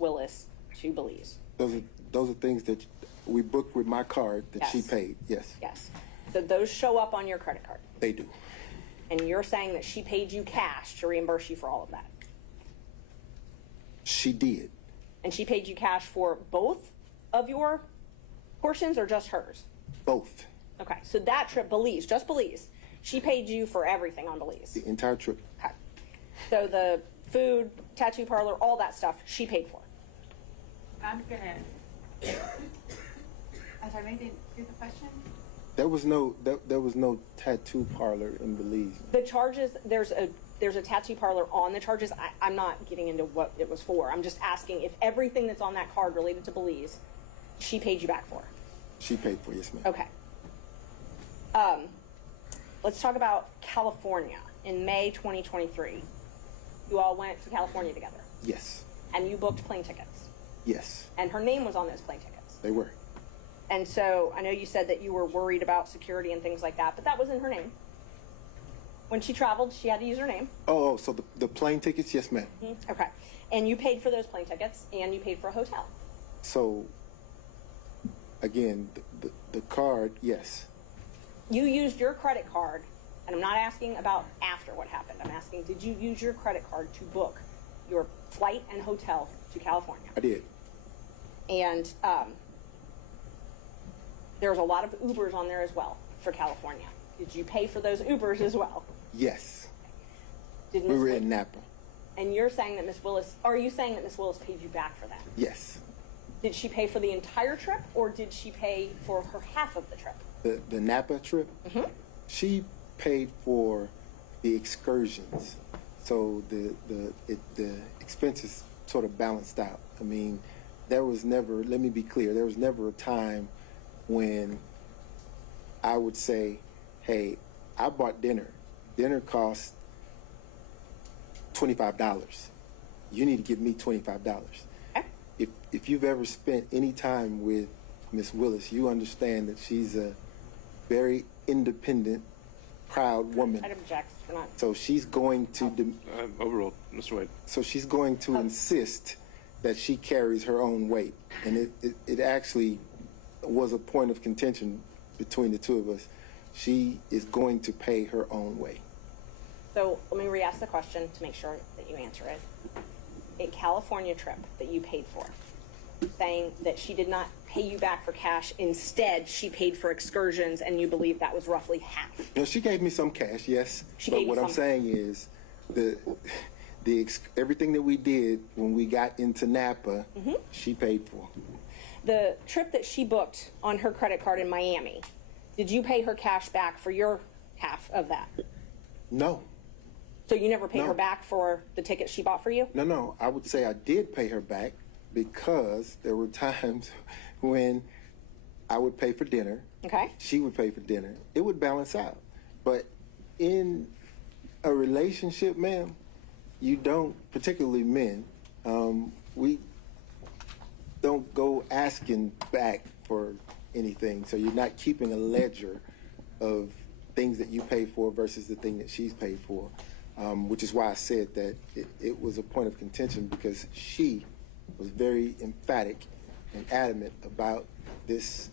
Willis to Belize. Those are things that we booked with my card that she Yes. paid. Yes, Yes. So those show up on your credit card. they do. And you're saying that she paid you cash to reimburse you for all of that. She did. And she paid you cash for both of your portions or just hers? Both. Okay, so that trip, Belize, just Belize, she paid you for everything on Belize. The entire trip. Okay. So the food, tattoo parlor, all that stuff, she paid for. I'm sorry, maybe didn't hear the question? There was no tattoo parlor in Belize. The charges, there's a tattoo parlor on the charges. I'm not getting into what it was for. I'm just asking if everything that's on that card related to Belize, she paid you back for. She paid for, yes, ma'am. Okay. Let's talk about California. In May 2023, you all went to California together, Yes, and you booked plane tickets, yes, and her name was on those plane tickets. they were. And so I know you said that you were worried about security and things like that, but that was in her name. When she traveled, she had to use her name. Oh, so the plane tickets, yes, ma'am. Okay. And you paid for those plane tickets, and you paid for a hotel. So, again, the card, yes. You used your credit card, and I'm not asking about after what happened. I'm asking, did you use your credit card to book your flight and hotel to California? I did. And there's a lot of Ubers on there as well for California. Did you pay for those Ubers as well? Yes. Did We Miss were Wi- in Napa. And you're saying that Miss Willis, are you saying that Miss Willis paid you back for that? Yes. Did she pay for the entire trip, or did she pay for her half of the trip? The Napa trip, she paid for the excursions. So the expenses sort of balanced out. I mean, there was never, let me be clear, there was never a time when I would say, hey, I bought dinner. Dinner cost $25. You need to give me $25. If you've ever spent any time with Miss Willis, you understand that she's a very independent, proud woman. I'd object. We're not. So she's going to overruled, Mr. Wade. So she's going to insist that she carries her own weight, and it actually was a point of contention between the two of us. She is going to pay her own way. So let me re-ask the question to make sure that you answer it. A California trip that you paid for, saying that she did not pay you back for cash. Instead, she paid for excursions, and you believe that was roughly half. No, she gave me some cash, yes. She But gave you what I'm some. saying is everything that we did when we got into Napa, she paid for. The trip that she booked on her credit card in Miami, did you pay her cash back for your half of that? No. So you never paid No. her back for the ticket she bought for you? No. I would say I did pay her back because there were times when I would pay for dinner. Okay. She would pay for dinner. It would balance out. But in a relationship, ma'am, you don't, particularly men, we don't go asking back for anything. So you're not keeping a ledger of things that you pay for versus the thing that she's paid for, which is why I said that it was a point of contention because she was very emphatic and adamant about this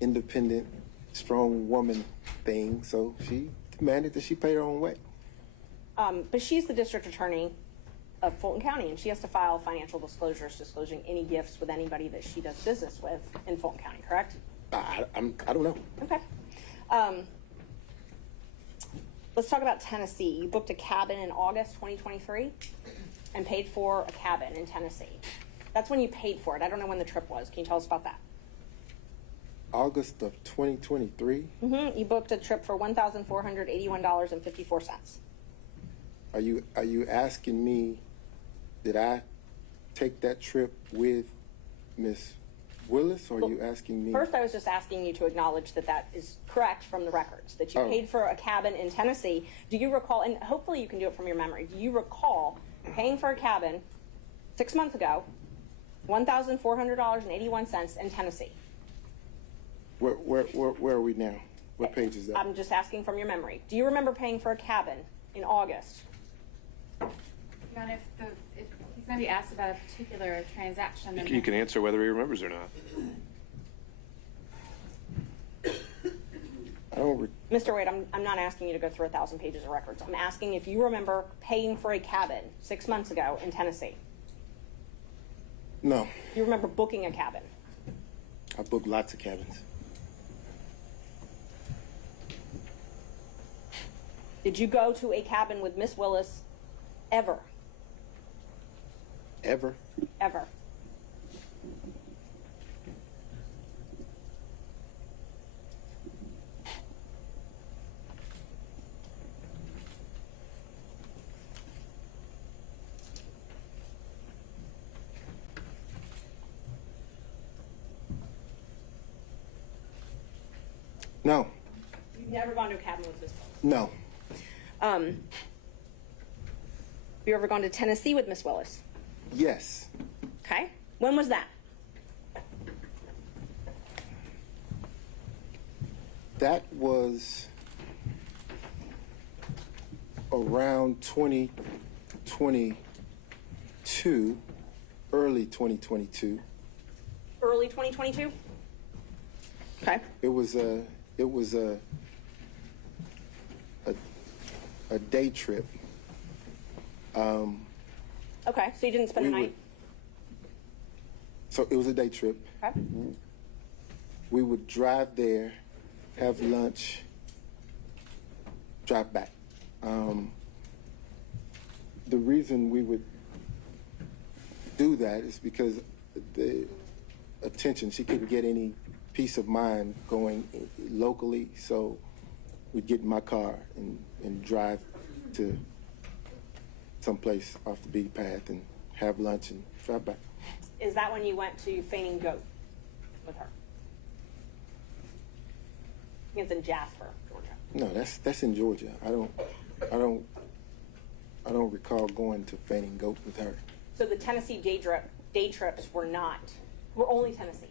independent, strong woman thing. So she demanded that she pay her own way. But she's the district attorney of Fulton County, and she has to file financial disclosures disclosing any gifts with anybody that she does business with in Fulton County, correct? I don't know. Okay. Let's talk about Tennessee. You booked a cabin in August 2023 and paid for a cabin in Tennessee. That's when you paid for it. I don't know when the trip was. Can you tell us about that? August of 2023. You booked a trip for $1,481.54. Are you asking me, did I take that trip with Miss Willis, or are you asking me? First, I was just asking you to acknowledge that that is correct from the records, that you paid for a cabin in Tennessee. Do you recall, and hopefully you can do it from your memory, do you recall paying for a cabin 6 months ago, $1,400.81 in Tennessee? Where are we now? What page is that? I'm just asking from your memory. Do you remember paying for a cabin in August? Your Honor, if he's going to be asked about a particular transaction, then You can answer whether he remembers or not. I don't. Mr. Wade, I'm not asking you to go through 1,000 pages of records. I'm asking if you remember paying for a cabin 6 months ago in Tennessee. No, You remember booking a cabin. I booked lots of cabins. Did you go to a cabin with Miss Willis ever? Ever? Ever. No. You've never gone to a cabin with Miss Willis? No. Have you ever gone to Tennessee with Miss Willis? Yes. Okay. When was that? That was around 2022, early 2022. Early 2022? Okay. It was a day trip. Okay, so you didn't spend the night? So it was a day trip. Okay. We would drive there, have lunch, drive back. The reason we would do that is because the attention, she couldn't get any peace of mind going locally, so we'd get in my car and drive to someplace off the beaten path and have lunch and drive back. Is that when you went to Feigning Goat with her? I think it's in Jasper, Georgia. No, that's in Georgia. I don't recall going to Fanning Goat with her. So the Tennessee day trips were only Tennessee?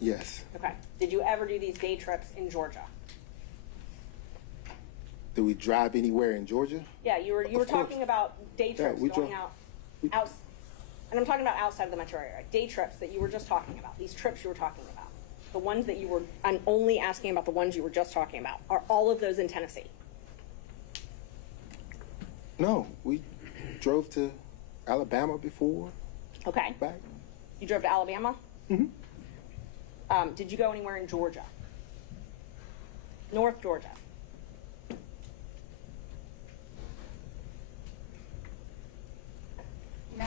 Yes. Okay. Did you ever do these day trips in Georgia? Do we drive anywhere in Georgia? Yeah, you were talking about day trips we going drove- out, and I'm talking about outside of the metro area. Day trips that you were just talking about. These trips you were talking about. The ones that you were, I'm only asking about the ones you were just talking about. Are all of those in Tennessee? No, we drove to Alabama before. Okay. Back. You drove to Alabama? Mm-hmm. Did you go anywhere in Georgia? North Georgia? No,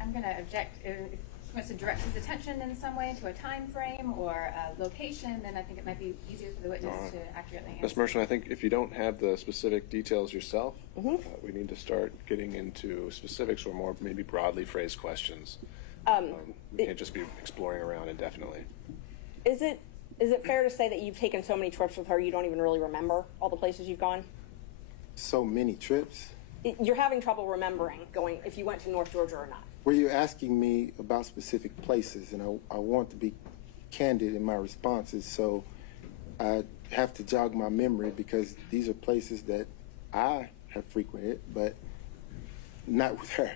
I'm going to object. If he wants to direct his attention in some way to a time frame or a location, then I think it might be easier for the witness to accurately answer. Ms. Merchant, I think if you don't have the specific details yourself, we need to start getting into specifics or more maybe broadly phrased questions. We can't just be exploring around indefinitely. Is it fair to say that you've taken so many trips with her you don't even really remember all the places you've gone? So many trips. You're having trouble remembering if you went to North Georgia or not. Were you asking me about specific places? And I want to be candid in my responses, so I have to jog my memory because these are places that I have frequented, but not with her.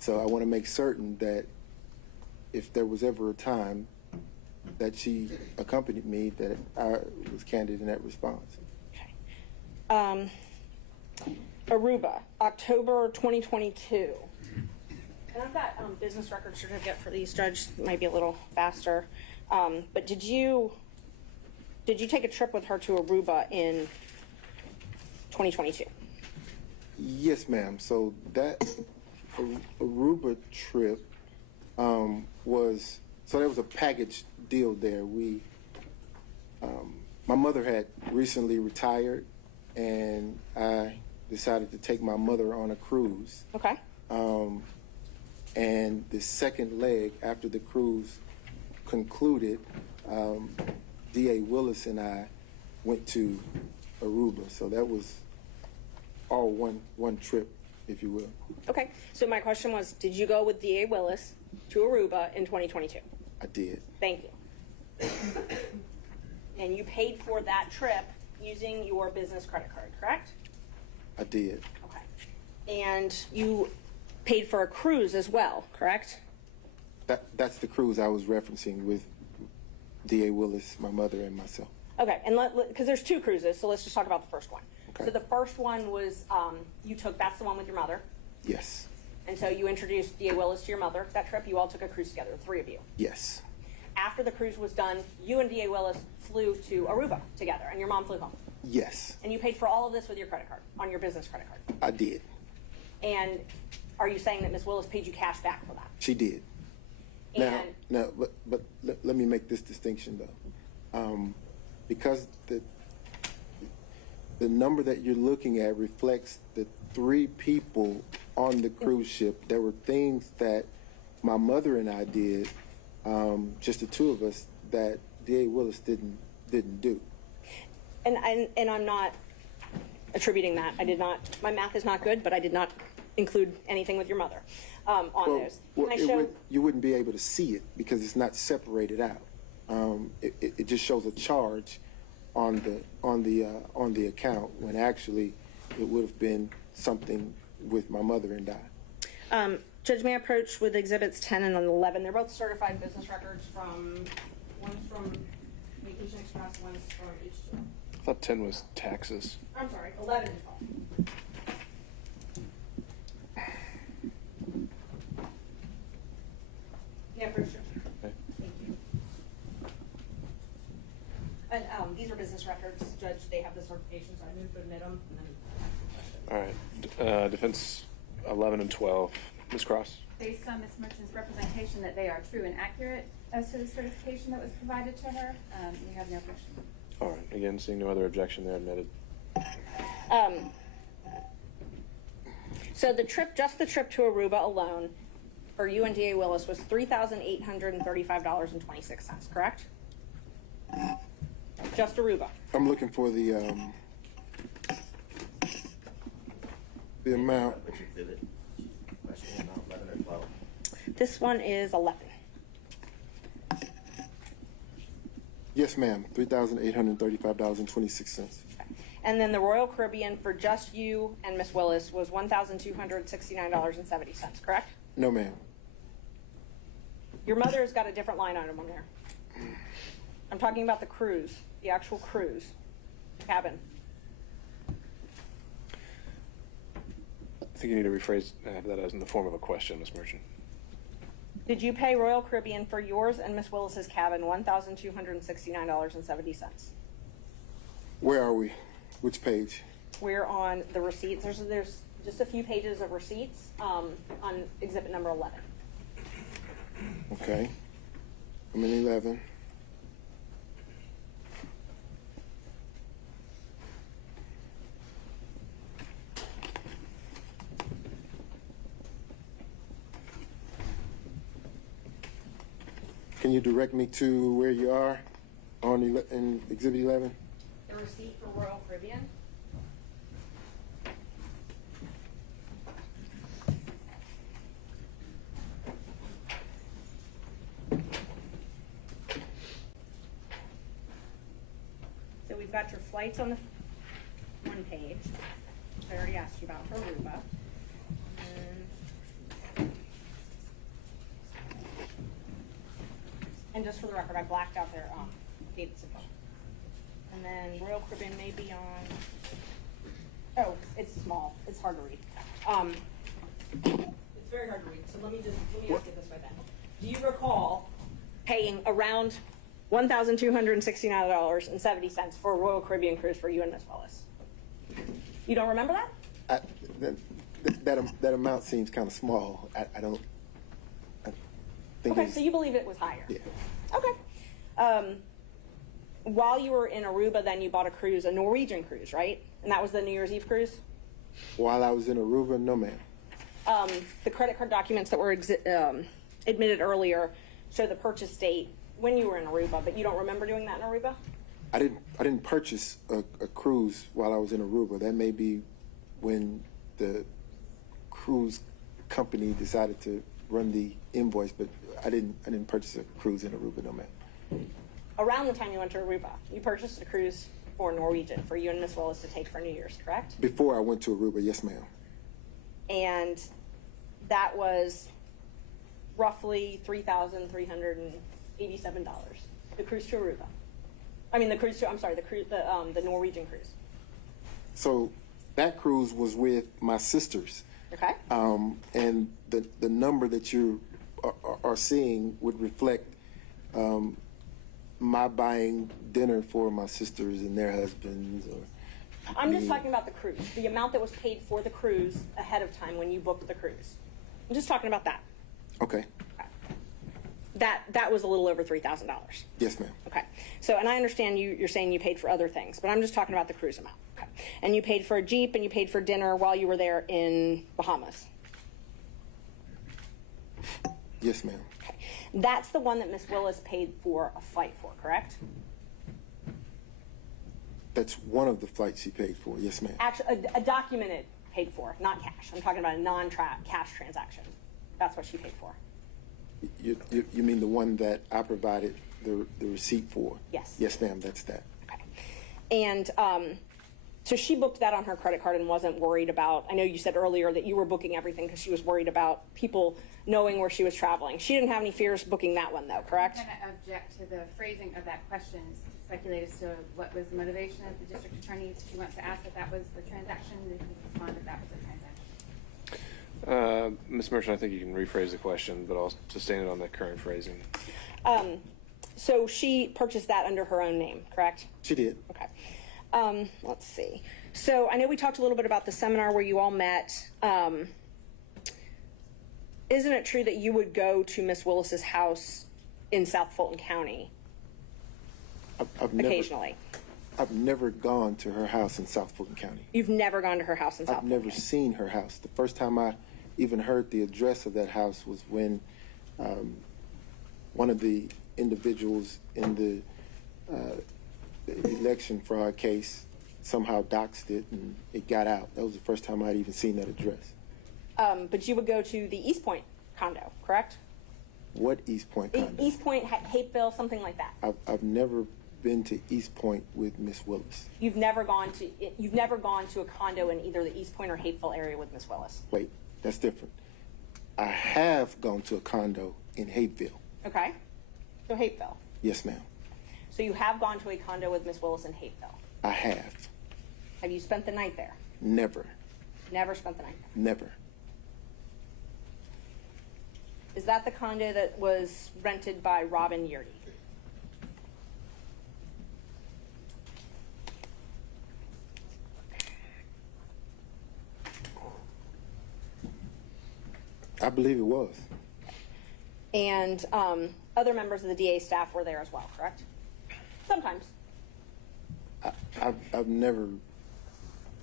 So I want to make certain that if there was ever a time that she accompanied me, that I was candid in that response. Okay. Aruba, October 2022. And I've got business record certificate for these, Judge. Might be a little faster. But did you take a trip with her to Aruba in 2022? Yes, ma'am. So that Aruba trip there was a package deal there. My mother had recently retired, and I decided to take my mother on a cruise. Okay. And the second leg after the cruise concluded, D.A. Willis and I went to Aruba. So that was all one trip, if you will. Okay. So my question was, did you go with D.A. Willis to Aruba in 2022? I did. Thank you. And you paid for that trip using your business credit card, correct? I did. Okay. And you paid for a cruise as well, correct? That's the cruise I was referencing with D.A. Willis, my mother, and myself. Okay, and because there's two cruises, so let's just talk about the first one. Okay. So the first one was, that's the one with your mother. Yes. And so you introduced D.A. Willis to your mother that trip. You all took a cruise together, the three of you. Yes. After the cruise was done, you and D.A. Willis flew to Aruba together, and your mom flew home. Yes. And you paid for all of this with your credit card, on your business credit card. I did. And are you saying that Ms. Willis paid you cash back for that? She did. And But let me make this distinction though, because the number that you're looking at reflects the 3 people on the cruise ship. There were things that my mother and I did, just the 2 of us, that D.A. Willis didn't do. And I'm not attributing that. I did not. My math is not good, but I did not include anything with your mother on those. You wouldn't be able to see it because it's not separated out. It just shows a charge on the account when actually it would have been something with my mother and I. Judge, may I approach with exhibits 10 and 11? They're both certified business records one's from Vacation Express, one's from H2. I thought 10 was taxes. I'm sorry, 11 and 12. Yeah, for sure. Okay. Thank you. And these are business records, Judge. They have the certification, so I moved to admit them. All right. Defense 11 and 12. Ms. Cross? Based on Ms. Merchant's representation that they are true and accurate as to the certification that was provided to her, we have no objection. All right. Again, seeing no other objection, they're admitted. So the trip to Aruba alone for you and D.A. Willis was $3,835.26, correct? Just Aruba. I'm looking for the amount. Which exhibit? Question about 11 or 12? This one is 11. Yes, ma'am. $3,835.26. And then the Royal Caribbean for just you and Miss Willis was $1,269.70, correct? No, ma'am. Your mother's got a different line item on there. I'm talking about the cruise, the actual cruise cabin. I think you need to rephrase that as in the form of a question, Ms. Merchant. Did you pay Royal Caribbean for yours and Miss Willis's cabin $1,269.70? Where are we? Which page? We're on the receipts. There's just a few pages of receipts on exhibit number 11. Okay. I'm in 11. Can you direct me to where you are in exhibit 11? The receipt for Royal Caribbean. So we've got your flights on the one page, which I already asked you about for Aruba. And just for the record, I blacked out their dates of both. And then Royal Caribbean may be on. Oh, it's small. It's hard to read. It's very hard to read. So let me ask it this way then. Do you recall paying around $1,269.70 for a Royal Caribbean cruise for you and Miss Willis? You don't remember that? That amount seems kind of small. I think. Okay, so you believe it was higher. Yeah. Okay. While you were in Aruba, then you bought a cruise, a Norwegian cruise, right? And that was the New Year's Eve cruise? While I was in Aruba, no, ma'am. The credit card documents that were admitted earlier show the purchase date when you were in Aruba, but you don't remember doing that in Aruba? I didn't purchase a cruise while I was in Aruba. That may be when the cruise company decided to run the invoice, but I didn't purchase a cruise in Aruba, no, ma'am. around the time you went to Aruba, you purchased a cruise for Norwegian for you and Miss Willis to take for New Year's, correct? Before I went to Aruba, yes, ma'am. And that was roughly $3,387. The cruise to Aruba. I mean, the Norwegian cruise. So that cruise was with my sisters. Okay. And the number that you are seeing would reflect my buying dinner for my sisters and their husbands. I'm just talking about the cruise, the amount that was paid for the cruise ahead of time when you booked the cruise. I'm just talking about that. Okay. That was a little over $3,000. Yes, ma'am. Okay. So, and I understand you're saying you paid for other things, but I'm just talking about the cruise amount. Okay. And you paid for a Jeep and you paid for dinner while you were there in Bahamas. Yes, ma'am. Okay. That's the one that Miss Willis paid for a flight for, correct? That's one of the flights she paid for. Yes, ma'am. Actually, a documented paid for, not cash. I'm talking about a non-cash transaction. That's what she paid for. You mean the one that I provided the receipt for? Yes. Yes, ma'am. That's that. Okay. And so she booked that on her credit card and wasn't worried about, I know you said earlier that you were booking everything because she was worried about people knowing where she was traveling. She didn't have any fears booking that one though, correct? I'm going to object to the phrasing of that question to speculate as to what was the motivation of the district attorney. She wants to ask if that was the transaction, and he responded that was the transaction. Ms. Merchant, I think you can rephrase the question, but I'll sustain it on the current phrasing. So she purchased that under her own name, correct? She did. Okay. Let's see. So I know we talked a little bit about the seminar where you all met. Isn't it true that you would go to Miss Willis's house in South Fulton County occasionally? I've never gone to her house in South Fulton County. You've never gone to her house in South Fulton I've never seen her house. The first time I even heard the address of that house was when one of the individuals in the election fraud case somehow doxed it and it got out. That was the first time I'd even seen that address. But you would go to the East Point condo, correct? What East Point condo? East Point, Hapeville, something like that. I've never been to East Point with Miss Willis. You've never gone to a condo in either the East Point or Hapeville area with Miss Willis. Wait, that's different. I have gone to a condo in Hapeville. Okay. So Hapeville. Yes, ma'am. So you have gone to a condo with Miss Willis in Hapeville. I have. Have you spent the night there? Never. Never spent the night there. Never. Is that the condo that was rented by Robin Yurdy? I believe it was. And other members of the DA staff were there as well, correct? Sometimes. I've never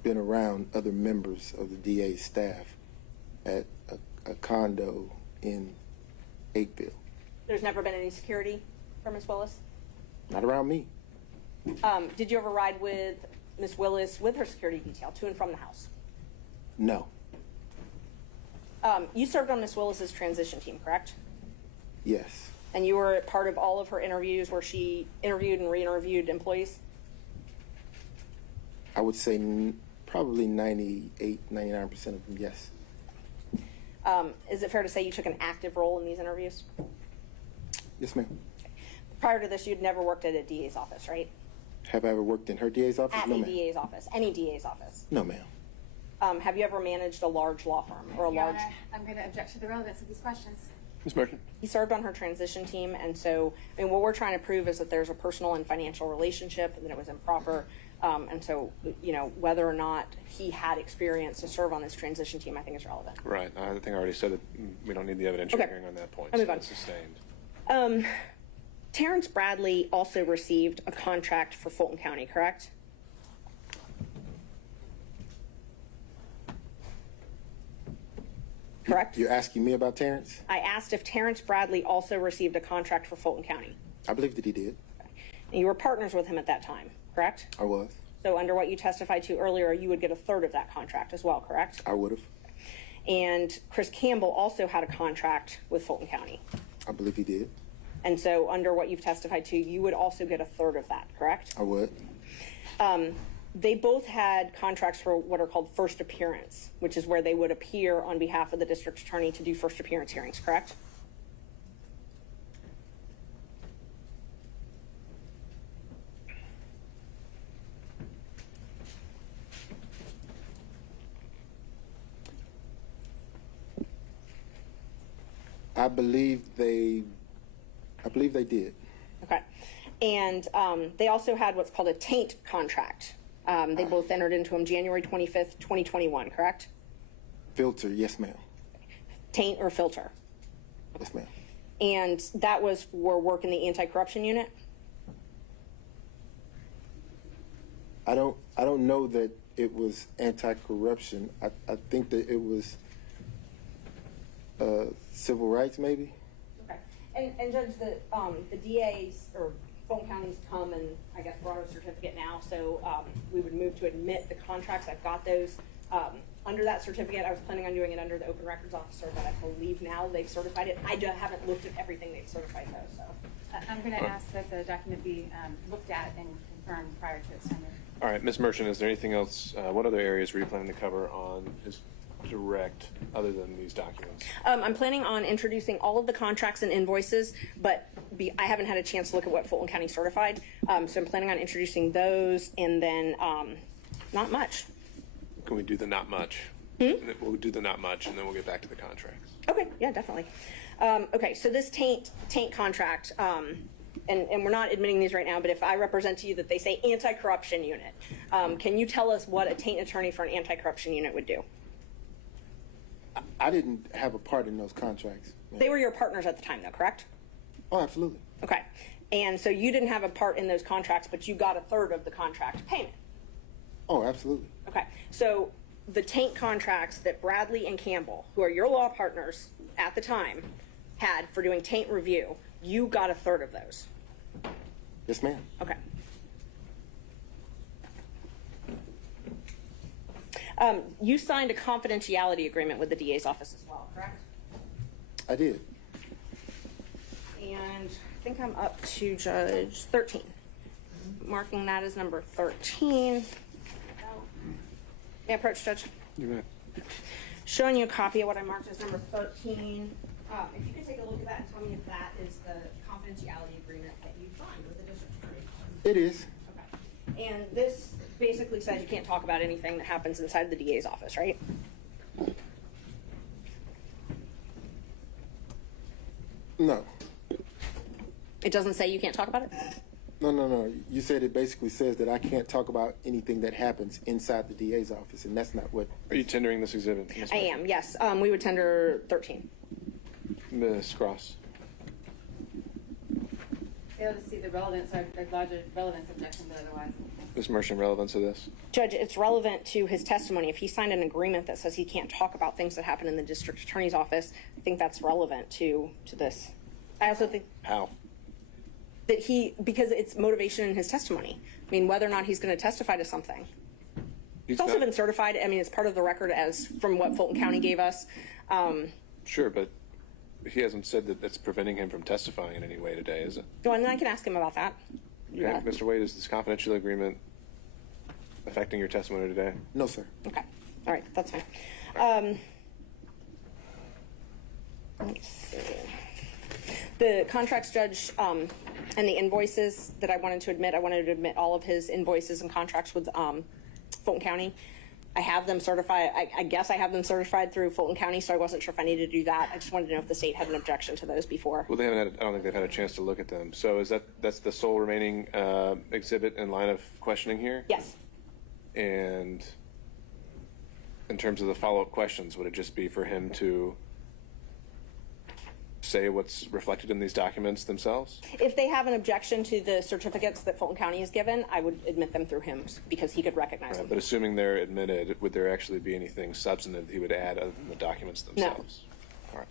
been around other members of the DA staff at a condo in Hapeville. There's never been any security for Miss Willis? Not around me. Did you ever ride with Miss Willis with her security detail to and from the house? No. You served on Miss Willis's transition team, correct? Yes. And you were part of all of her interviews where she interviewed and re-interviewed employees? I would say probably 98, 99% of them, yes. Is it fair to say you took an active role in these interviews? Yes, ma'am. Prior to this, you'd never worked at a DA's office, right? Have I ever worked in her DA's office? At No, a ma'am. DA's office, any DA's office? No, ma'am. Have you ever managed a large law firm or a Your large? Honor, I'm going to object to the relevance of these questions. Ms. Merchant. He served on her transition team, and so, I mean, what we're trying to prove is that there's a personal and financial relationship, and that it was improper. And so, you know, whether or not he had experience to serve on this transition team, I think is relevant. Right. I think I already said that we don't need the evidentiary Okay. hearing on that point. I'll move so on. it's sustained. Terrence Bradley also received a contract for Fulton County, correct? Correct? You're asking me about Terrence? I asked if Terrence Bradley also received a contract for Fulton County. I believe that he did. And you were partners with him at that time, correct? I was. So under what you testified to earlier, you would get a third of that contract as well, correct? I would have. And Chris Campbell also had a contract with Fulton County. I believe he did. And so under what you've testified to, you would also get a third of that, correct? I would. They both had contracts for what are called first appearance, which is where they would appear on behalf of the district attorney to do first appearance hearings, correct? I believe they did. Okay. And they also had what's called a taint contract. They both entered into them January 25th, 2021, correct? Filter, yes, ma'am. Taint or filter. Yes, ma'am. And that was for work in the anti-corruption unit? I don't know that it was anti-corruption. I think that it was civil rights, maybe. Okay. And Judge, the DA's or Fulton County's come and I guess brought a certificate now, so we would move to admit the contracts. I've got those. Under that certificate, I was planning on doing it under the open records officer, but I believe now they've certified it. I just haven't looked at everything they've certified though, so. I'm going to ask that the document be looked at and confirmed prior to its tender. All right, Ms. Merchant, is there anything else, what other areas were you planning to cover on his direct other than these documents? I'm planning on introducing all of the contracts and invoices, but I haven't had a chance to look at what Fulton County certified. So I'm planning on introducing those and then not much. Can we do the not much? We'll do the not much and then we'll get back to the contracts. Okay, yeah, definitely. Okay, so this taint contract, and we're not admitting these right now, but if I represent to you that they say anti-corruption unit, can you tell us what a taint attorney for an anti-corruption unit would do? I didn't have a part in those contracts. They were your partners at the time, though, correct? Oh, absolutely. Okay. And so you didn't have a part in those contracts, but you got a third of the contract payment. Oh, absolutely. Okay. So the taint contracts that Bradley and Campbell, who are your law partners at the time, had for doing taint review, you got a third of those. Yes, ma'am. Okay. You signed a confidentiality agreement with the DA's office as well, correct? I did. And I think I'm up to Judge 13. Marking that as number 13. May I approach, Judge? You bet. Showing you a copy of what I marked as number 13. If you could take a look at that and tell me if that is the confidentiality agreement that you signed with the district attorney. It is. Okay. And this basically says you can't talk about anything that happens inside the DA's office, right? No. It doesn't say you can't talk about it? No. You said it basically says that I can't talk about anything that happens inside the DA's office, and that's not what... Are you tendering this exhibit? I am, yes. We would tender 13. Ms. Cross. Fail to see the relevance, so I'd lodge a relevance objection, but otherwise. Ms. Merchant, relevance of this? Judge, it's relevant to his testimony. If he signed an agreement that says he can't talk about things that happen in the district attorney's office, I think that's relevant to this. I also think... How? That because it's motivation in his testimony. I mean, whether or not he's going to testify to something. It's also been certified. I mean, it's part of the record as from what Fulton County gave us. Sure, but he hasn't said that that's preventing him from testifying in any way today, is it? Well, and then I can ask him about that. Okay. Yeah. Mr. Wade, is this confidential agreement affecting your testimony today? No, sir. Okay. All right. That's fine. Let's see. The contracts judge and the invoices that I wanted to admit all of his invoices and contracts with Fulton County. I have them certified. I guess I have them certified through Fulton County, so I wasn't sure if I needed to do that. I just wanted to know if the state had an objection to those before. Well, they haven't had, I don't think they've had a chance to look at them. So that's the sole remaining exhibit in line of questioning here? Yes. And in terms of the follow-up questions, would it just be for him to say what's reflected in these documents themselves? If they have an objection to the certificates that Fulton County has given, I would admit them through him because he could recognize them. But assuming they're admitted, would there actually be anything substantive he would add other than the documents themselves? No. All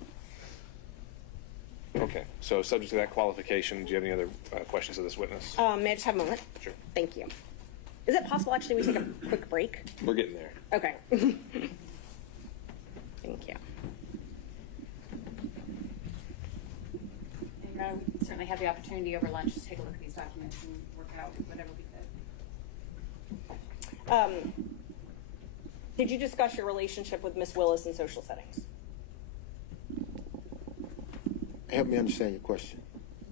right. Okay. So subject to that qualification, do you have any other questions of this witness? May I just have a moment? Sure. Thank you. Is it possible actually we take a quick break? We're getting there. Okay. Thank you. And certainly have the opportunity over lunch to take a look at these documents and work out whatever we could. Did you discuss your relationship with Miss Willis in social settings? Help me understand your question.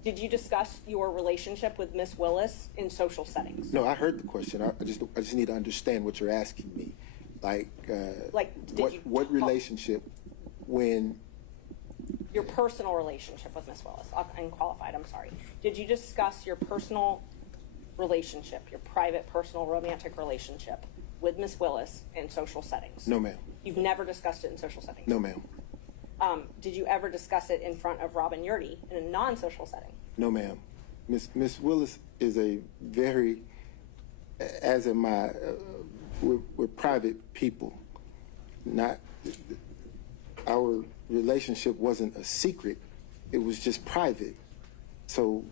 Did you discuss your relationship with Miss Willis in social settings? No, I heard the question. I just need to understand what you're asking me. Like what relationship when your personal relationship with Miss Willis, unqualified, I'm sorry. Did you discuss your personal relationship, your private, personal, romantic relationship with Miss Willis in social settings? No, ma'am. You've never discussed it in social settings? No, ma'am. Did you ever discuss it in front of Robin Yurdy in a non-social setting? No, ma'am. Miss Willis is a very, as am I, we're private people. Not, our relationship wasn't a secret. It was just private. So,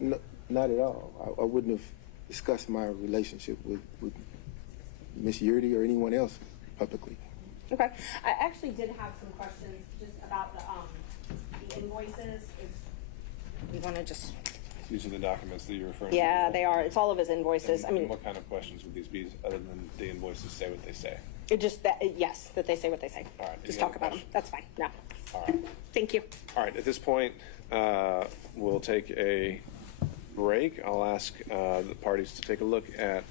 no, not at all. I wouldn't have discussed my relationship with Miss Yurdy or anyone else publicly. Okay. I actually did have some questions just about the invoices. If we want to just... These are the documents that you're referring to? Yeah, they are. It's all of his invoices. And, I mean, what kind of questions would these be other than the invoices say what they say? It just that, yes, that they say what they say. All right. Just talk about them. That's fine. No. All right. Thank you. All right. At this point, we'll take a break. I'll ask the parties to take a look at.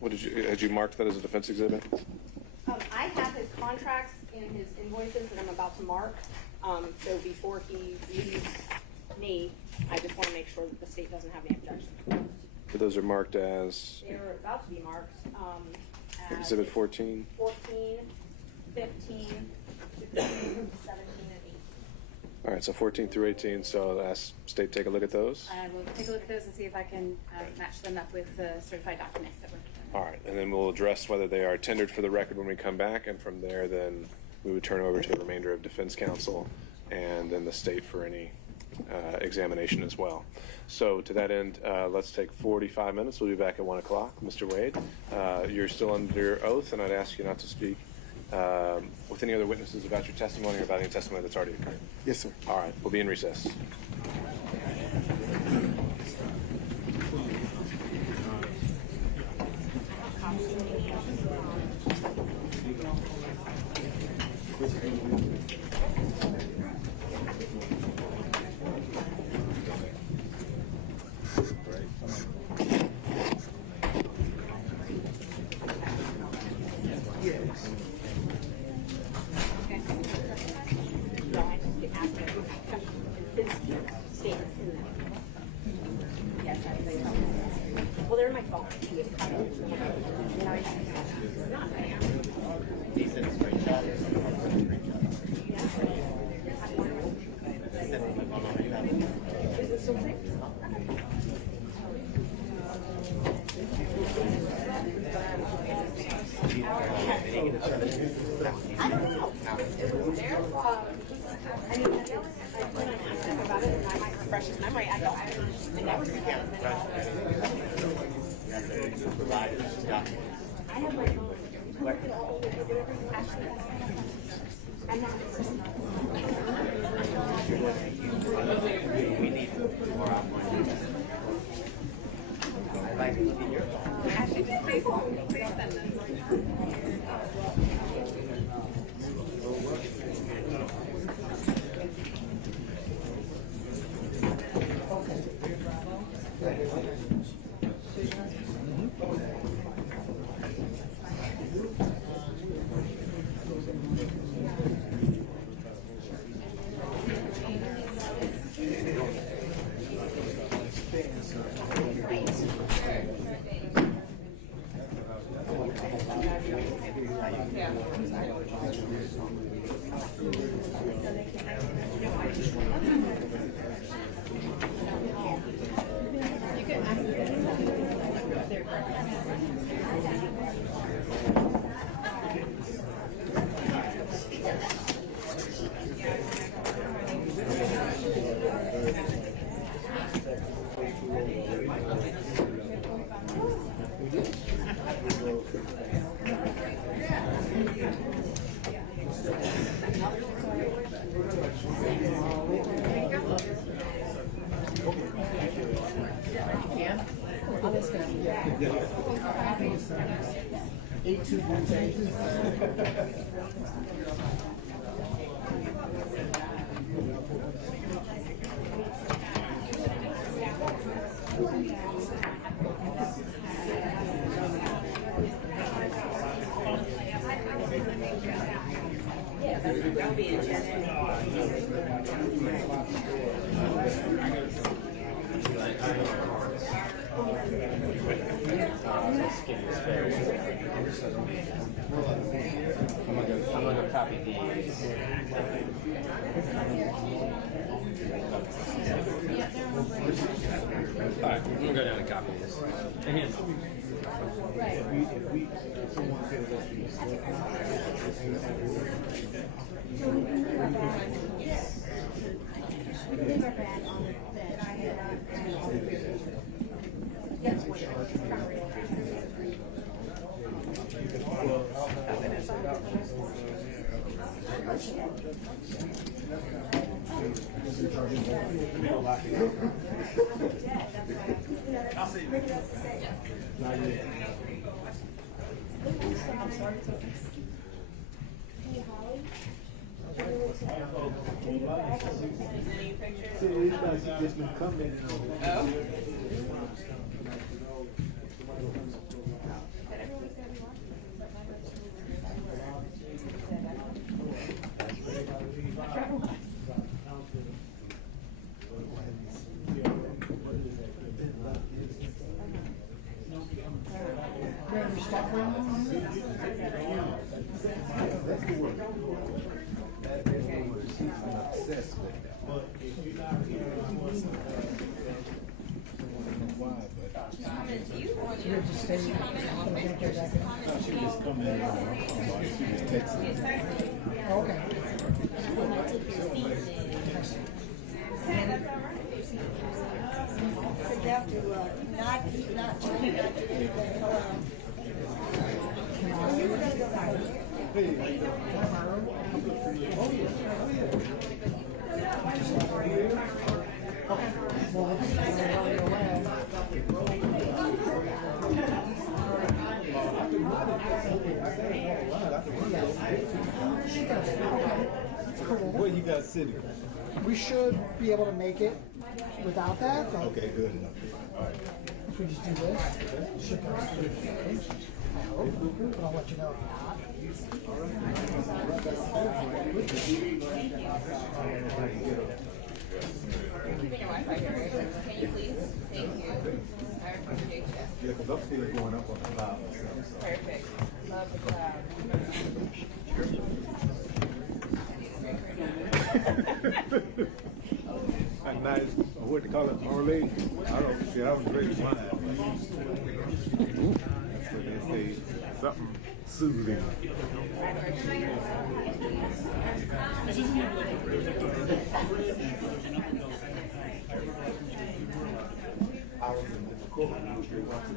What had you marked that as a defense exhibit? I have his contracts and his invoices that I'm about to mark. So before he leaves me, I just want to make sure that the state doesn't have any objections. But those are marked as They're about to be marked. As Exhibit 14? 14, 15, 16, 17, and 18. All right, so 14 through 18. So ask state take a look at those. I will take a look at those and see if I can match them up with the certified documents that were given. All right, and then we'll address whether they are tendered for the record when we come back, and from there, then we would turn over to the remainder of defense counsel and then the state for any examination as well. So to that end, let's take 45 minutes. We'll be back at 1 o'clock. Mr. Wade, you're still under oath, and I'd ask you not to speak with any other witnesses about your testimony or about any testimony that's already occurred. Yes, sir. All right, we'll be in recess. Well, they're in my phone. Decent screenshot. Is it still safe? I don't know. It was there. I mean, when I asked him about it, and I might refresh his memory, I never seen it. I have my phone. I'm not a person. We need more opportunities. I'd like to look at your phone. Actually, just please send them. I'm gonna copy these. Alright, I'm gonna go down and copy this. Where you guys sitting? We should be able to make it without that. But Okay, good enough. All right. if we just do this, it should go straight. I hope, but I'll let you know Keeping your Wi-Fi here. Can you please? Thank you. I appreciate you. Yeah, because I'm still going up on the cloud. Perfect. Love the cloud. A nice, what they call it, Marley. I don't see, I was great mine. So they say something soothing. I was in the courtroom watching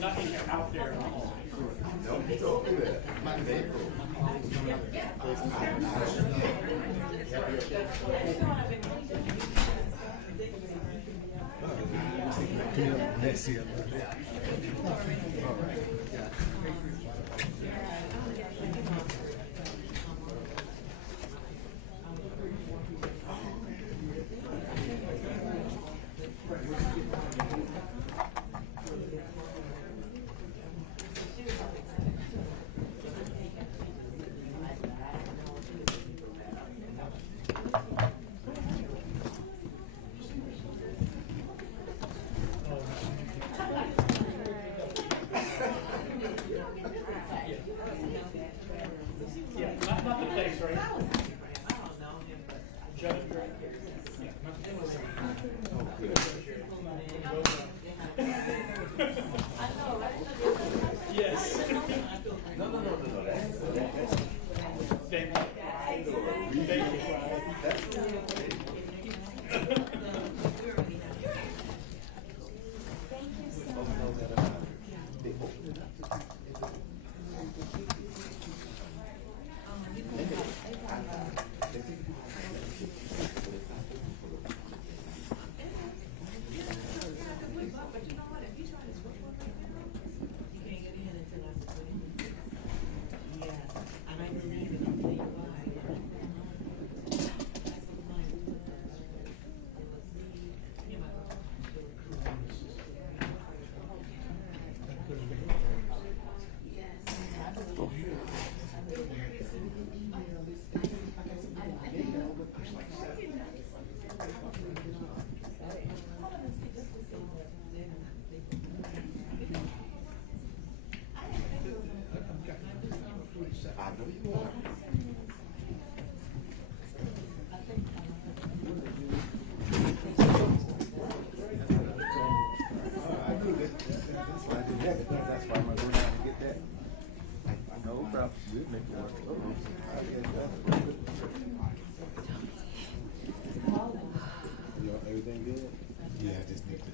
Nothing out there at all. No, he told me that. My neighbor. Next year. All right. That's why I'm gonna go down and get that. No problem. We'll make it work. Everything good? Yeah, I just need to.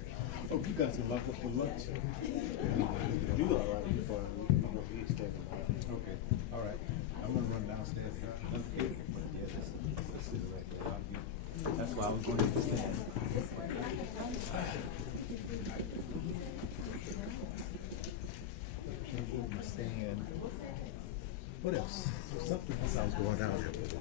Oh, you got some luck up for lunch. You all right before we extend it. Okay, all right. I'm gonna run downstairs. Yeah, let's sit right there. That's why I was going to stand. Stand. What else? Something else I was going down here with.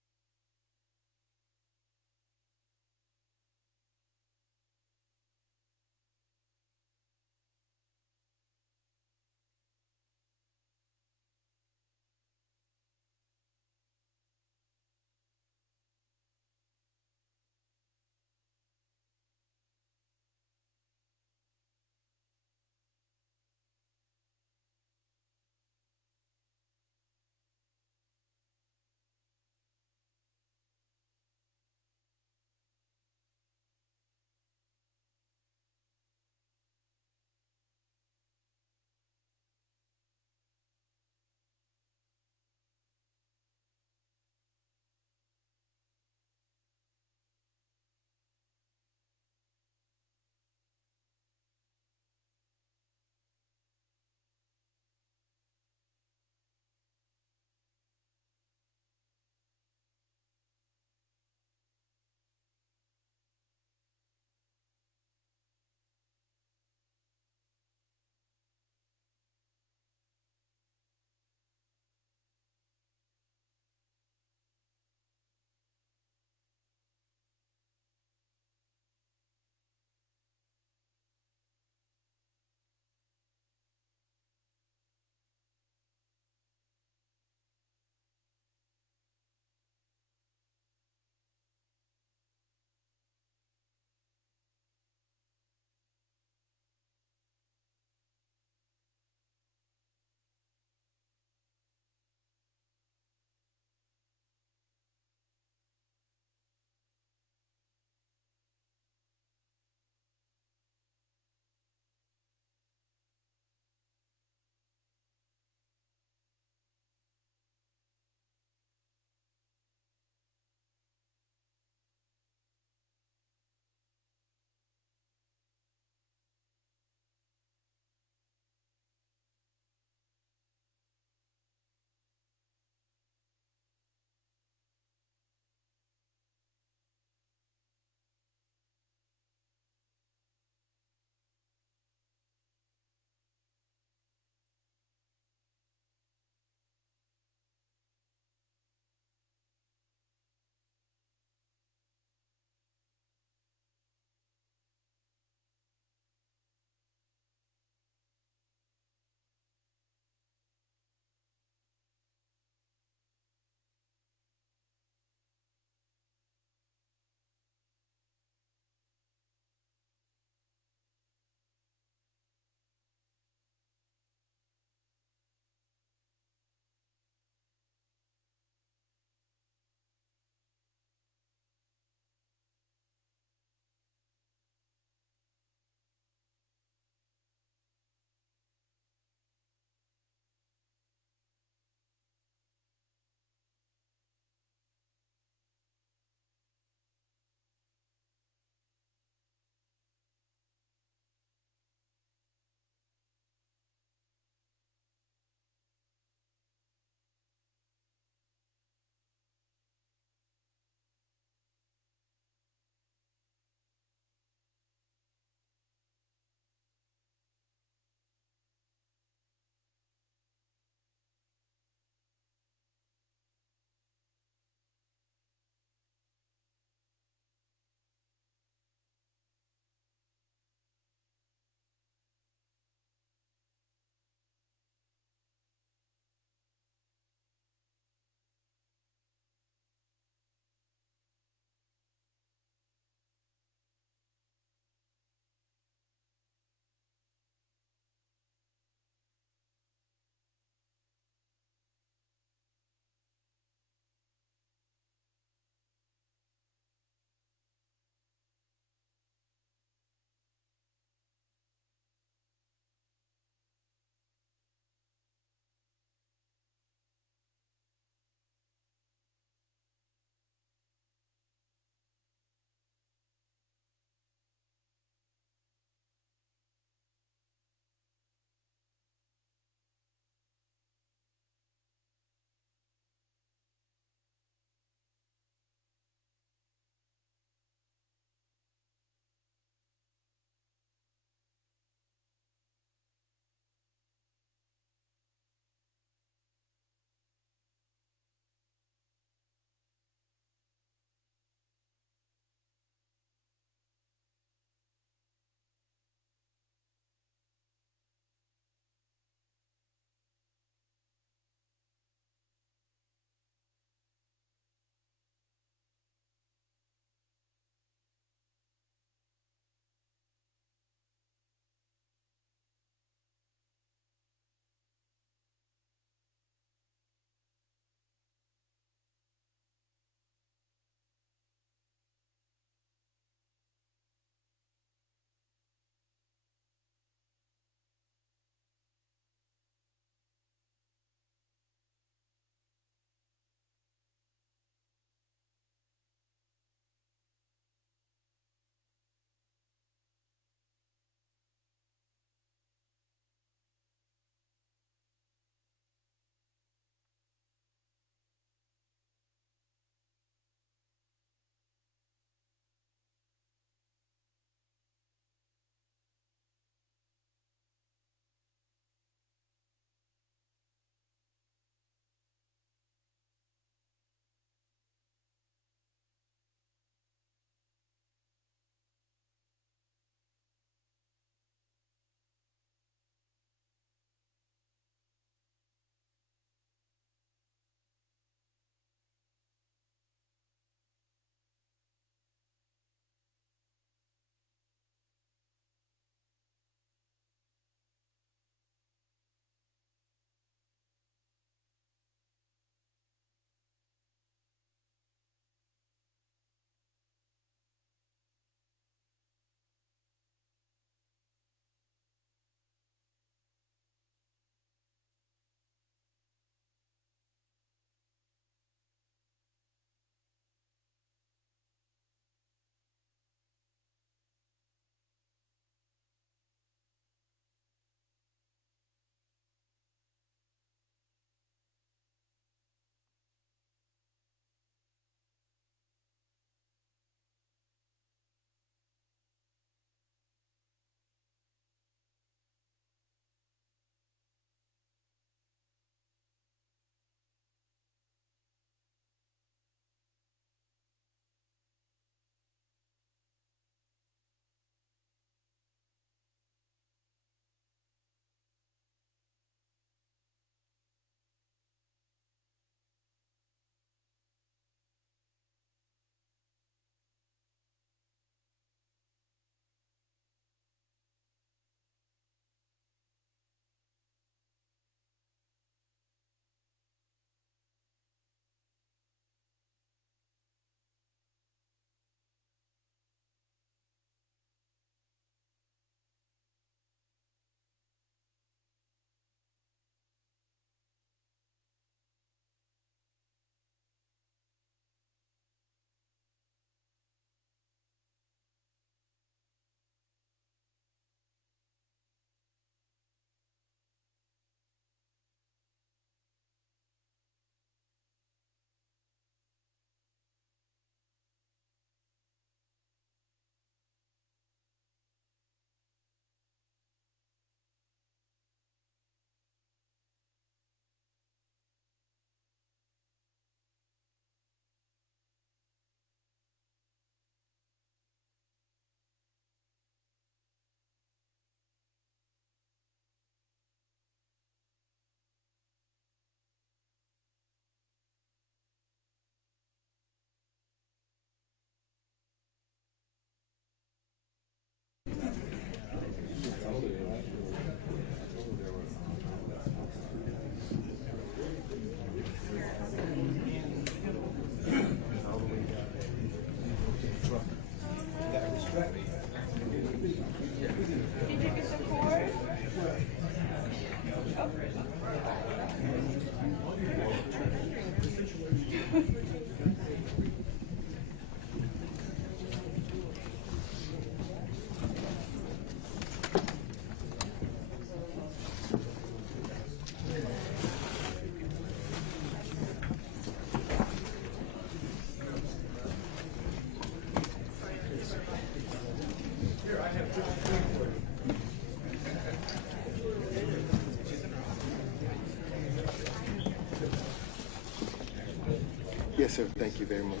Yes, sir. Thank you very much.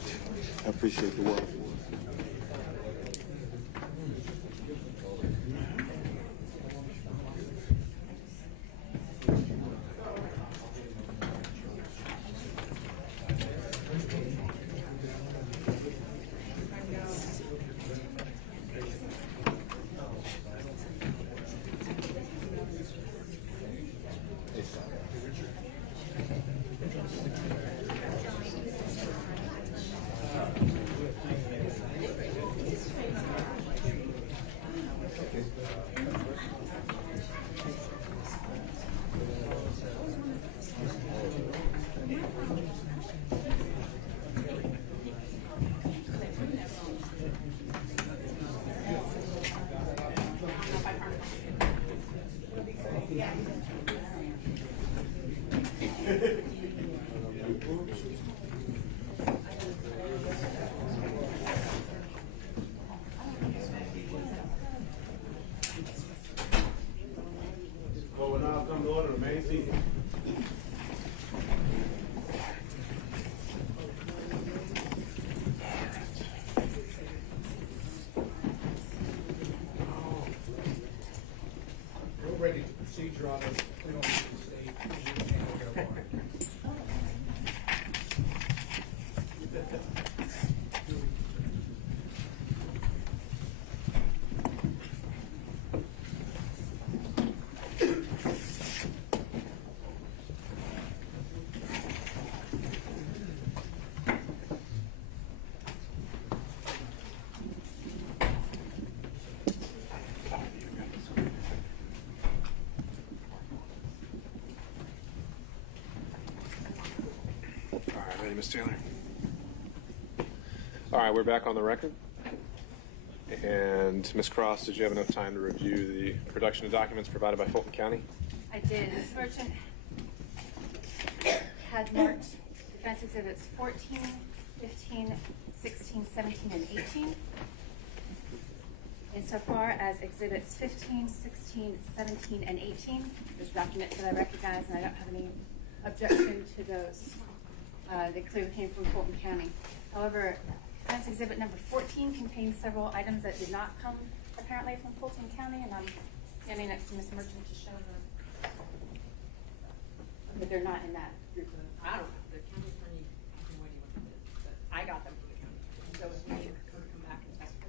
I appreciate the work. Well, we'll now come to order, the main seat. We're ready to proceed, Your Honor. We don't need to stay. All right, ready, Ms. Taylor? All right, we're back on the record. And Ms. Cross, did you have enough time to review the production of documents provided by Fulton County? I did. This merchant had marked defense exhibits 14, 15, 16, 17, and 18. Insofar as exhibits 15, 16, 17, and 18, there's documents that I recognize, and I don't have any objection to those. They clearly came from Fulton County. However, defense exhibit number 14 contains several items that did not come apparently from Fulton County, and I'm standing next to Ms. Merchant to show them that they're not in that group of. I don't know, the county attorney, I have no idea what it is, but I got them from the county. So if we need to come back and testify.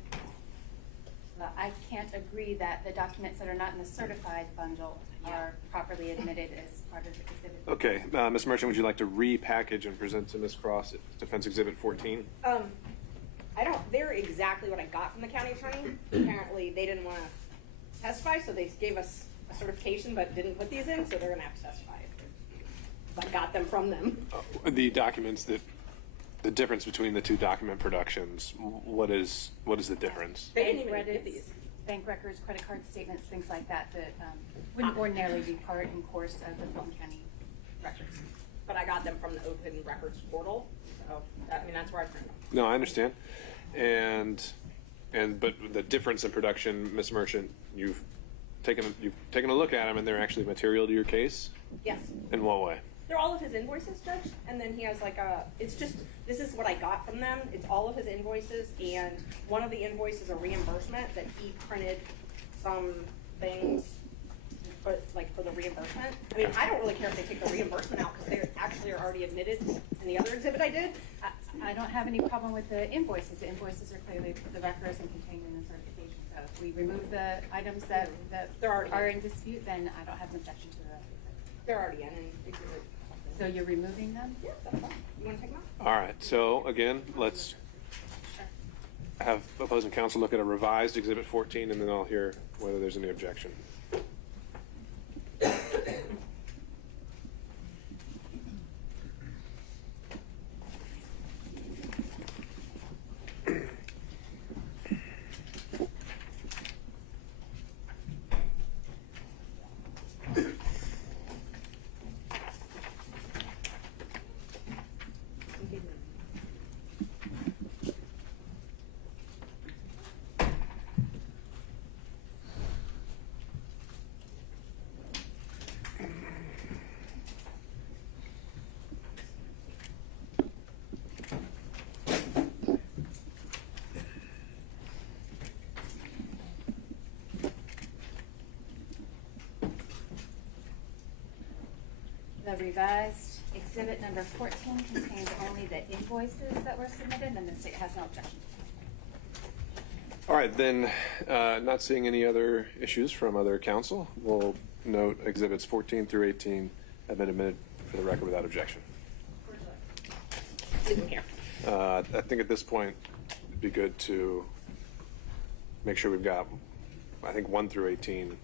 I can't agree that the documents that are not in the certified bundle are properly admitted as part of the exhibit. Okay, Ms. Merchant, would you like to repackage and present to Ms. Cross defense exhibit 14? They're exactly what I got from the county attorney. Apparently, they didn't want to testify, so they gave us a certification but didn't put these in, so they're going to have to testify. I got them from them. The documents that, the difference between the two document productions, what is the difference? They didn't Bank even get credits, these. bank records, credit card statements, things like that that wouldn't ordinarily be part and course of the Fulton County records. But I got them from the Open Records portal, so that's where I printed them. No, I understand. But the difference in production, Ms. Merchant, you've taken a look at them, and they're actually material to your case? Yes. In what way? They're all of his invoices, Judge, and then he has this is what I got from them. It's all of his invoices, and one of the invoices, a reimbursement that he printed some things for the reimbursement. I mean, I don't really care if they take the reimbursement out because they actually are already admitted in the other exhibit I did. I don't have any problem with the invoices. The invoices are clearly the records and contained in the certification. So if we remove the items that are in dispute, then I don't have an objection to that. They're already in exhibit. So you're removing them? Yeah, that's fine. You want to take them out? All right, so again, let's have opposing counsel look at a revised exhibit 14, and then I'll hear whether there's any objection. The revised exhibit number 14 contains only the invoices that were submitted, and the state has no objection. All right, then, not seeing any other issues from other counsel, we'll note exhibits 14 through 18 have been admitted for the record without objection. I think at this point, it'd be good to make sure we've got, I think, 1 through 18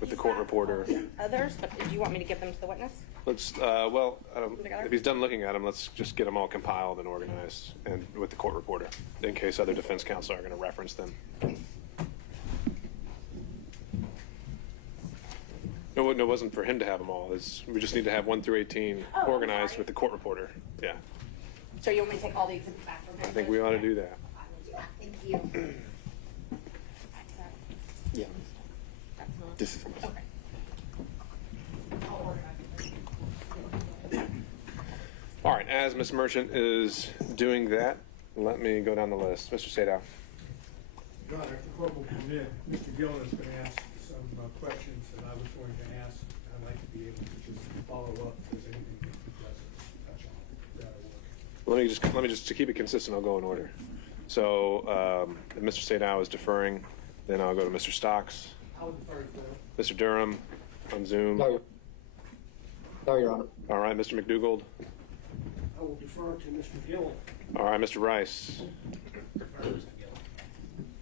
with the court reporter. Others, but do you want me to give them to the witness? Let's, if he's done looking at them, let's just get them all compiled and organized and with the court reporter in case other defense counsel are going to reference them. No, it wasn't for him to have them all. We just need to have 1 through 18 organized with the court reporter. Yeah. So you want me to take all the exhibits back from him? I think we ought to do that. Thank you. Yeah. This is Okay. All right, as Ms. Merchant is doing that, let me go down the list. Mr. Sadow. Your Honor, if the court will permit, Mr. Gillen is going to ask some questions that I was going to ask. I'd like to be able to just follow up if there's anything that he doesn't touch on. Let me just to keep it consistent, I'll go in order. So if Mr. Sadow is deferring, then I'll go to Mr. Stocks. I would defer to Phil. Mr. Durham on Zoom. No, Your Honor. All right, Mr. McDougald. I will defer to Mr. Gillen. All right, Mr. Rice.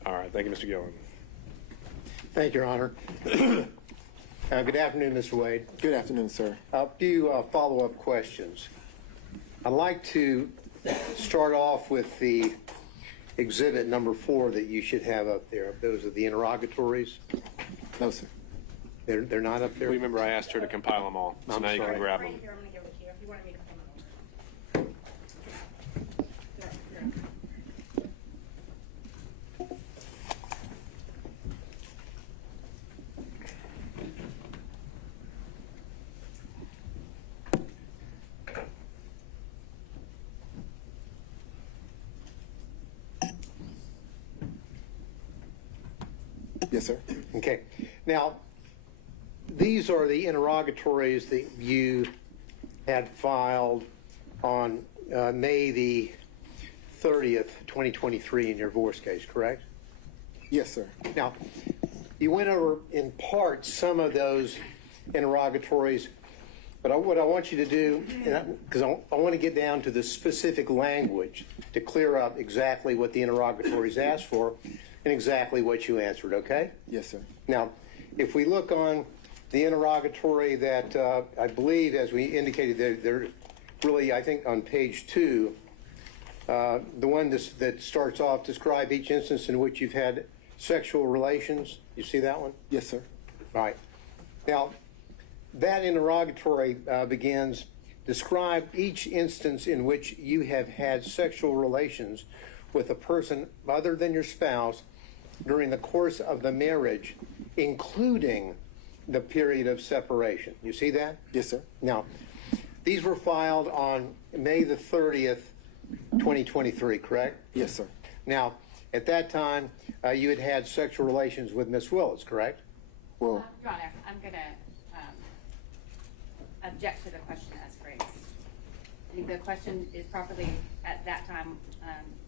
All right, thank you, Mr. Gillen. Thank you, Your Honor. Good afternoon, Mr. Wade. Good afternoon, sir. A few follow-up questions. I'd like to start off with the exhibit number 4 that you should have up there. Those are the interrogatories. No, sir. They're not up there? Remember, I asked her to compile them all, so I'm now you sorry. can grab them. Right here, I'm going to give it to you if you wanted me to come over. Yes, sir. Okay. Now, these are the interrogatories that you had filed on May the 30th, 2023 in your divorce case, correct? Yes, sir. Now, you went over in part some of those interrogatories, but what I want you to do, because I want to get down to the specific language to clear up exactly what the interrogatories asked for and exactly what you answered, okay? Yes, sir. Now, if we look on the interrogatory that I believe, as we indicated, they're really, I think, on page 2, the one that starts off, describe each instance in which you've had sexual relations. You see that one? Yes, sir. All right. Now, that interrogatory begins, describe each instance in which you have had sexual relations with a person other than your spouse during the course of the marriage, including the period of separation. You see that? Yes, sir. Now, these were filed on May the 30th, 2023, correct? Yes, sir. Now, at that time, you had had sexual relations with Miss Willis, correct? Well, Your Honor, I'm going to object to the question as phrased. I think the question is properly, at that time,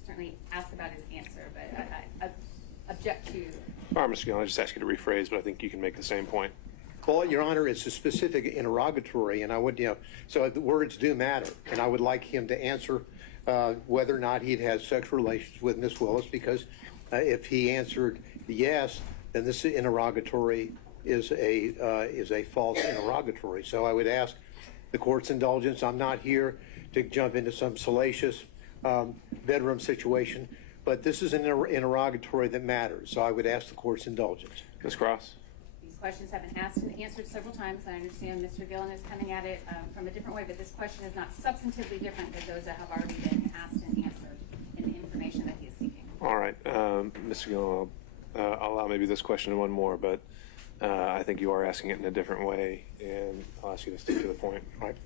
certainly asked about his answer, but I object to. All right, Mr. Gillen, I just asked you to rephrase, but I think you can make the same point. Well, Your Honor, it's a specific interrogatory, and I would, so the words do matter, and I would like him to answer whether or not he'd had sexual relations with Miss Willis, because if he answered yes, then this interrogatory is a false interrogatory. So I would ask the court's indulgence. I'm not here to jump into some salacious bedroom situation, but this is an interrogatory that matters. So I would ask the court's indulgence. Ms. Cross? These questions have been asked and answered several times. I understand Mr. Gillen is coming at it from a different way, but this question is not substantively different than those that have already been asked and answered in the information that he is seeking. All right, Mr. Gillen, I'll allow maybe this question and one more, but I think you are asking it in a different way, and I'll ask you to stick to the point. All right.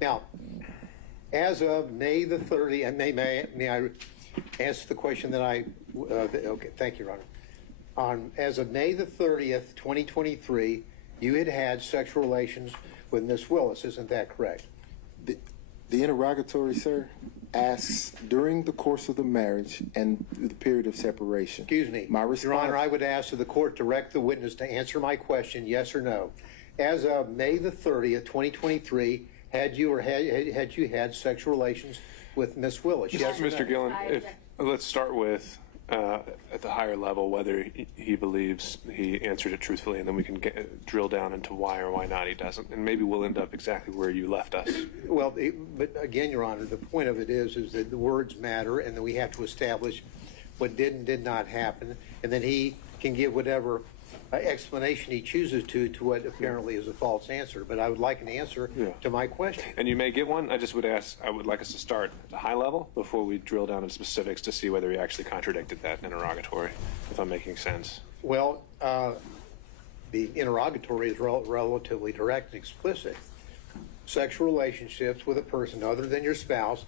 Now, as of May the 30th, and may I ask the question that okay, thank you, Your Honor. As of May the 30th, 2023, you had had sexual relations with Miss Willis. Isn't that correct? The interrogatory, sir, asks during the course of the marriage and the period of separation. Excuse me. My response, Your Honor, I would ask that the court direct the witness to answer my question, yes or no. As of May the 30th, 2023, had you had sexual relations with Miss Willis? Yes or no? Mr. Gillen, let's start with at the higher level whether he believes he answered it truthfully, and then we can drill down into why or why not he doesn't, and maybe we'll end up exactly where you left us. Well, but again, Your Honor, the point of it is that the words matter, and that we have to establish what did and did not happen, and then he can give whatever explanation he chooses to what apparently is a false answer. But I would like an answer to my question. And you may get one. I would like us to start at the high level before we drill down into specifics to see whether he actually contradicted that interrogatory, if I'm making sense. Well, the interrogatory is relatively direct and explicit. Sexual relationships with a person other than your spouse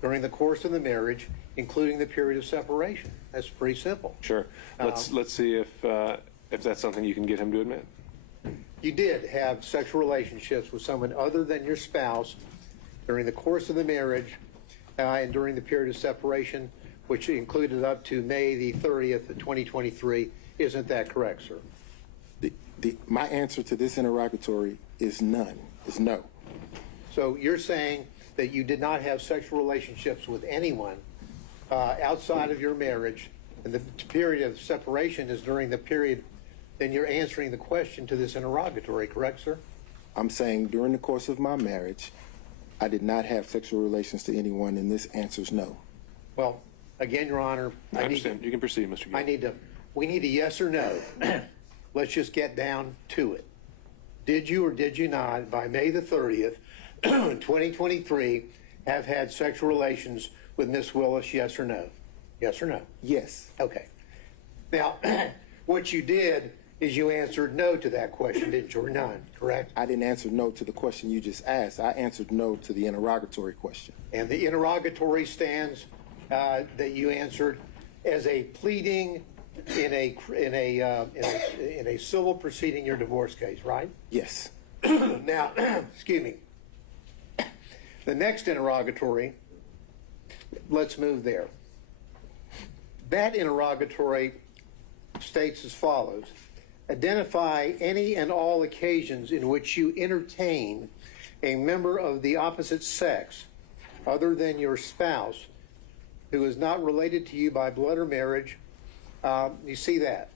during the course of the marriage, including the period of separation. That's pretty simple. Sure. Let's see if that's something you can get him to admit. You did have sexual relationships with someone other than your spouse during the course of the marriage and during the period of separation, which included up to May the 30th of 2023. Isn't that correct, sir? My answer to this interrogatory is none, is no. So you're saying that you did not have sexual relationships with anyone outside of your marriage, and the period of separation is during the period. Then you're answering the question to this interrogatory, correct, sir? I'm saying during the course of my marriage, I did not have sexual relations to anyone, and this answer is no. Well, again, Your Honor, I understand. You can proceed, Mr. Gill. We need a yes or no. Let's just get down to it. Did you or did you not, by May the 30th, 2023, have had sexual relations with Miss Willis, yes or no? Yes or no? Yes. Okay. Now, what you did is you answered no to that question, didn't you, or none, correct? I didn't answer no to the question you just asked. I answered no to the interrogatory question. And the interrogatory stands that you answered as a pleading in a civil proceeding, your divorce case, right? Yes. Now, excuse me. The next interrogatory, let's move there. That interrogatory states as follows: identify any and all occasions in which you entertain a member of the opposite sex other than your spouse who is not related to you by blood or marriage. You see that?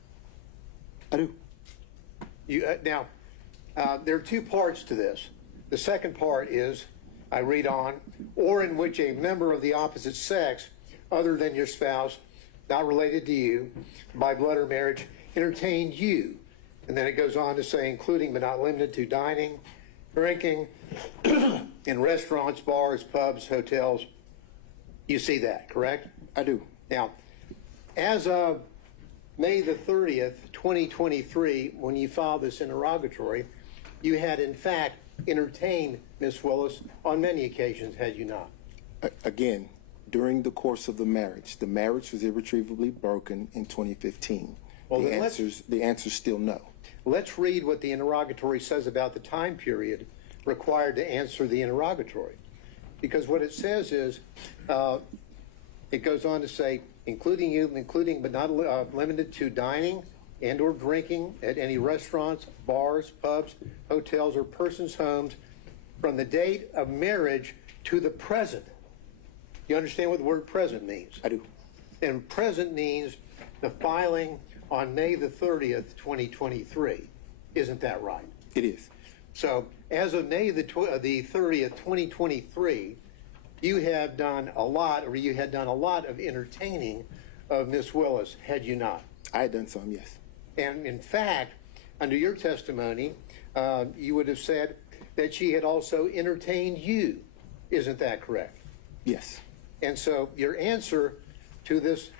I do. Now, there are two parts to this. The second part is, I read on, or in which a member of the opposite sex other than your spouse, not related to you by blood or marriage, entertained you. And then it goes on to say, including but not limited to dining, drinking, in restaurants, bars, pubs, hotels. You see that, correct? I do. Now, as of May the 30th, 2023, when you filed this interrogatory, you had in fact entertained Miss Willis on many occasions, had you not? Again, during the course of the marriage was irretrievably broken in 2015. Well, the answer's still no. Let's read what the interrogatory says about the time period required to answer the interrogatory. Because what it says is, it goes on to say, including but not limited to dining and or drinking at any restaurants, bars, pubs, hotels, or persons' homes from the date of marriage to the present. You understand what the word present means? I do. And present means the filing on May the 30th, 2023. Isn't that right? It is. So as of May the 30th, 2023, you have done a lot, or you had done a lot of entertaining of Miss Willis, had you not? I had done some, yes. And in fact, under your testimony, you would have said that she had also entertained you. Isn't that correct? Yes. And so your answer to this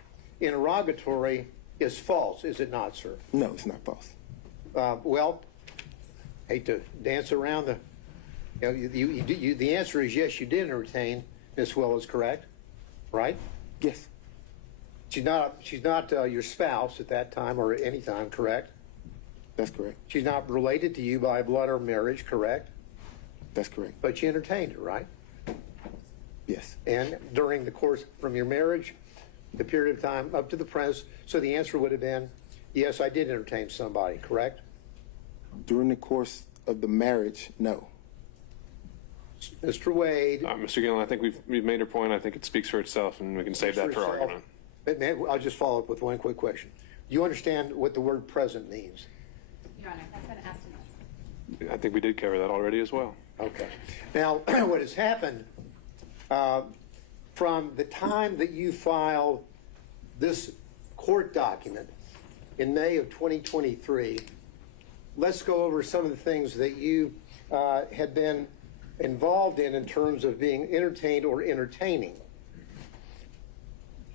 interrogatory is false, is it not, sir? No, it's not false. Well, hate to dance around the... the answer is yes, you did entertain Miss Willis, correct? Right? Yes. She's not your spouse at that time or any time, correct? That's correct. She's not related to you by blood or marriage, correct? That's correct. But you entertained her, right? Yes. And during the course from your marriage, the period of time up to the present, so the answer would have been, yes, I did entertain somebody, correct? During the course of the marriage, no. Mr. Wade. Mr. Gillen, I think we've made our point. I think it speaks for itself, and we can save that for argument. I'll just follow up with one quick question. Do you understand what the word present means? Your Honor, that's been asked of us. I think we did cover that already as well. Okay. Now, what has happened from the time that you filed this court document in May of 2023, let's go over some of the things that you had been involved in terms of being entertained or entertaining.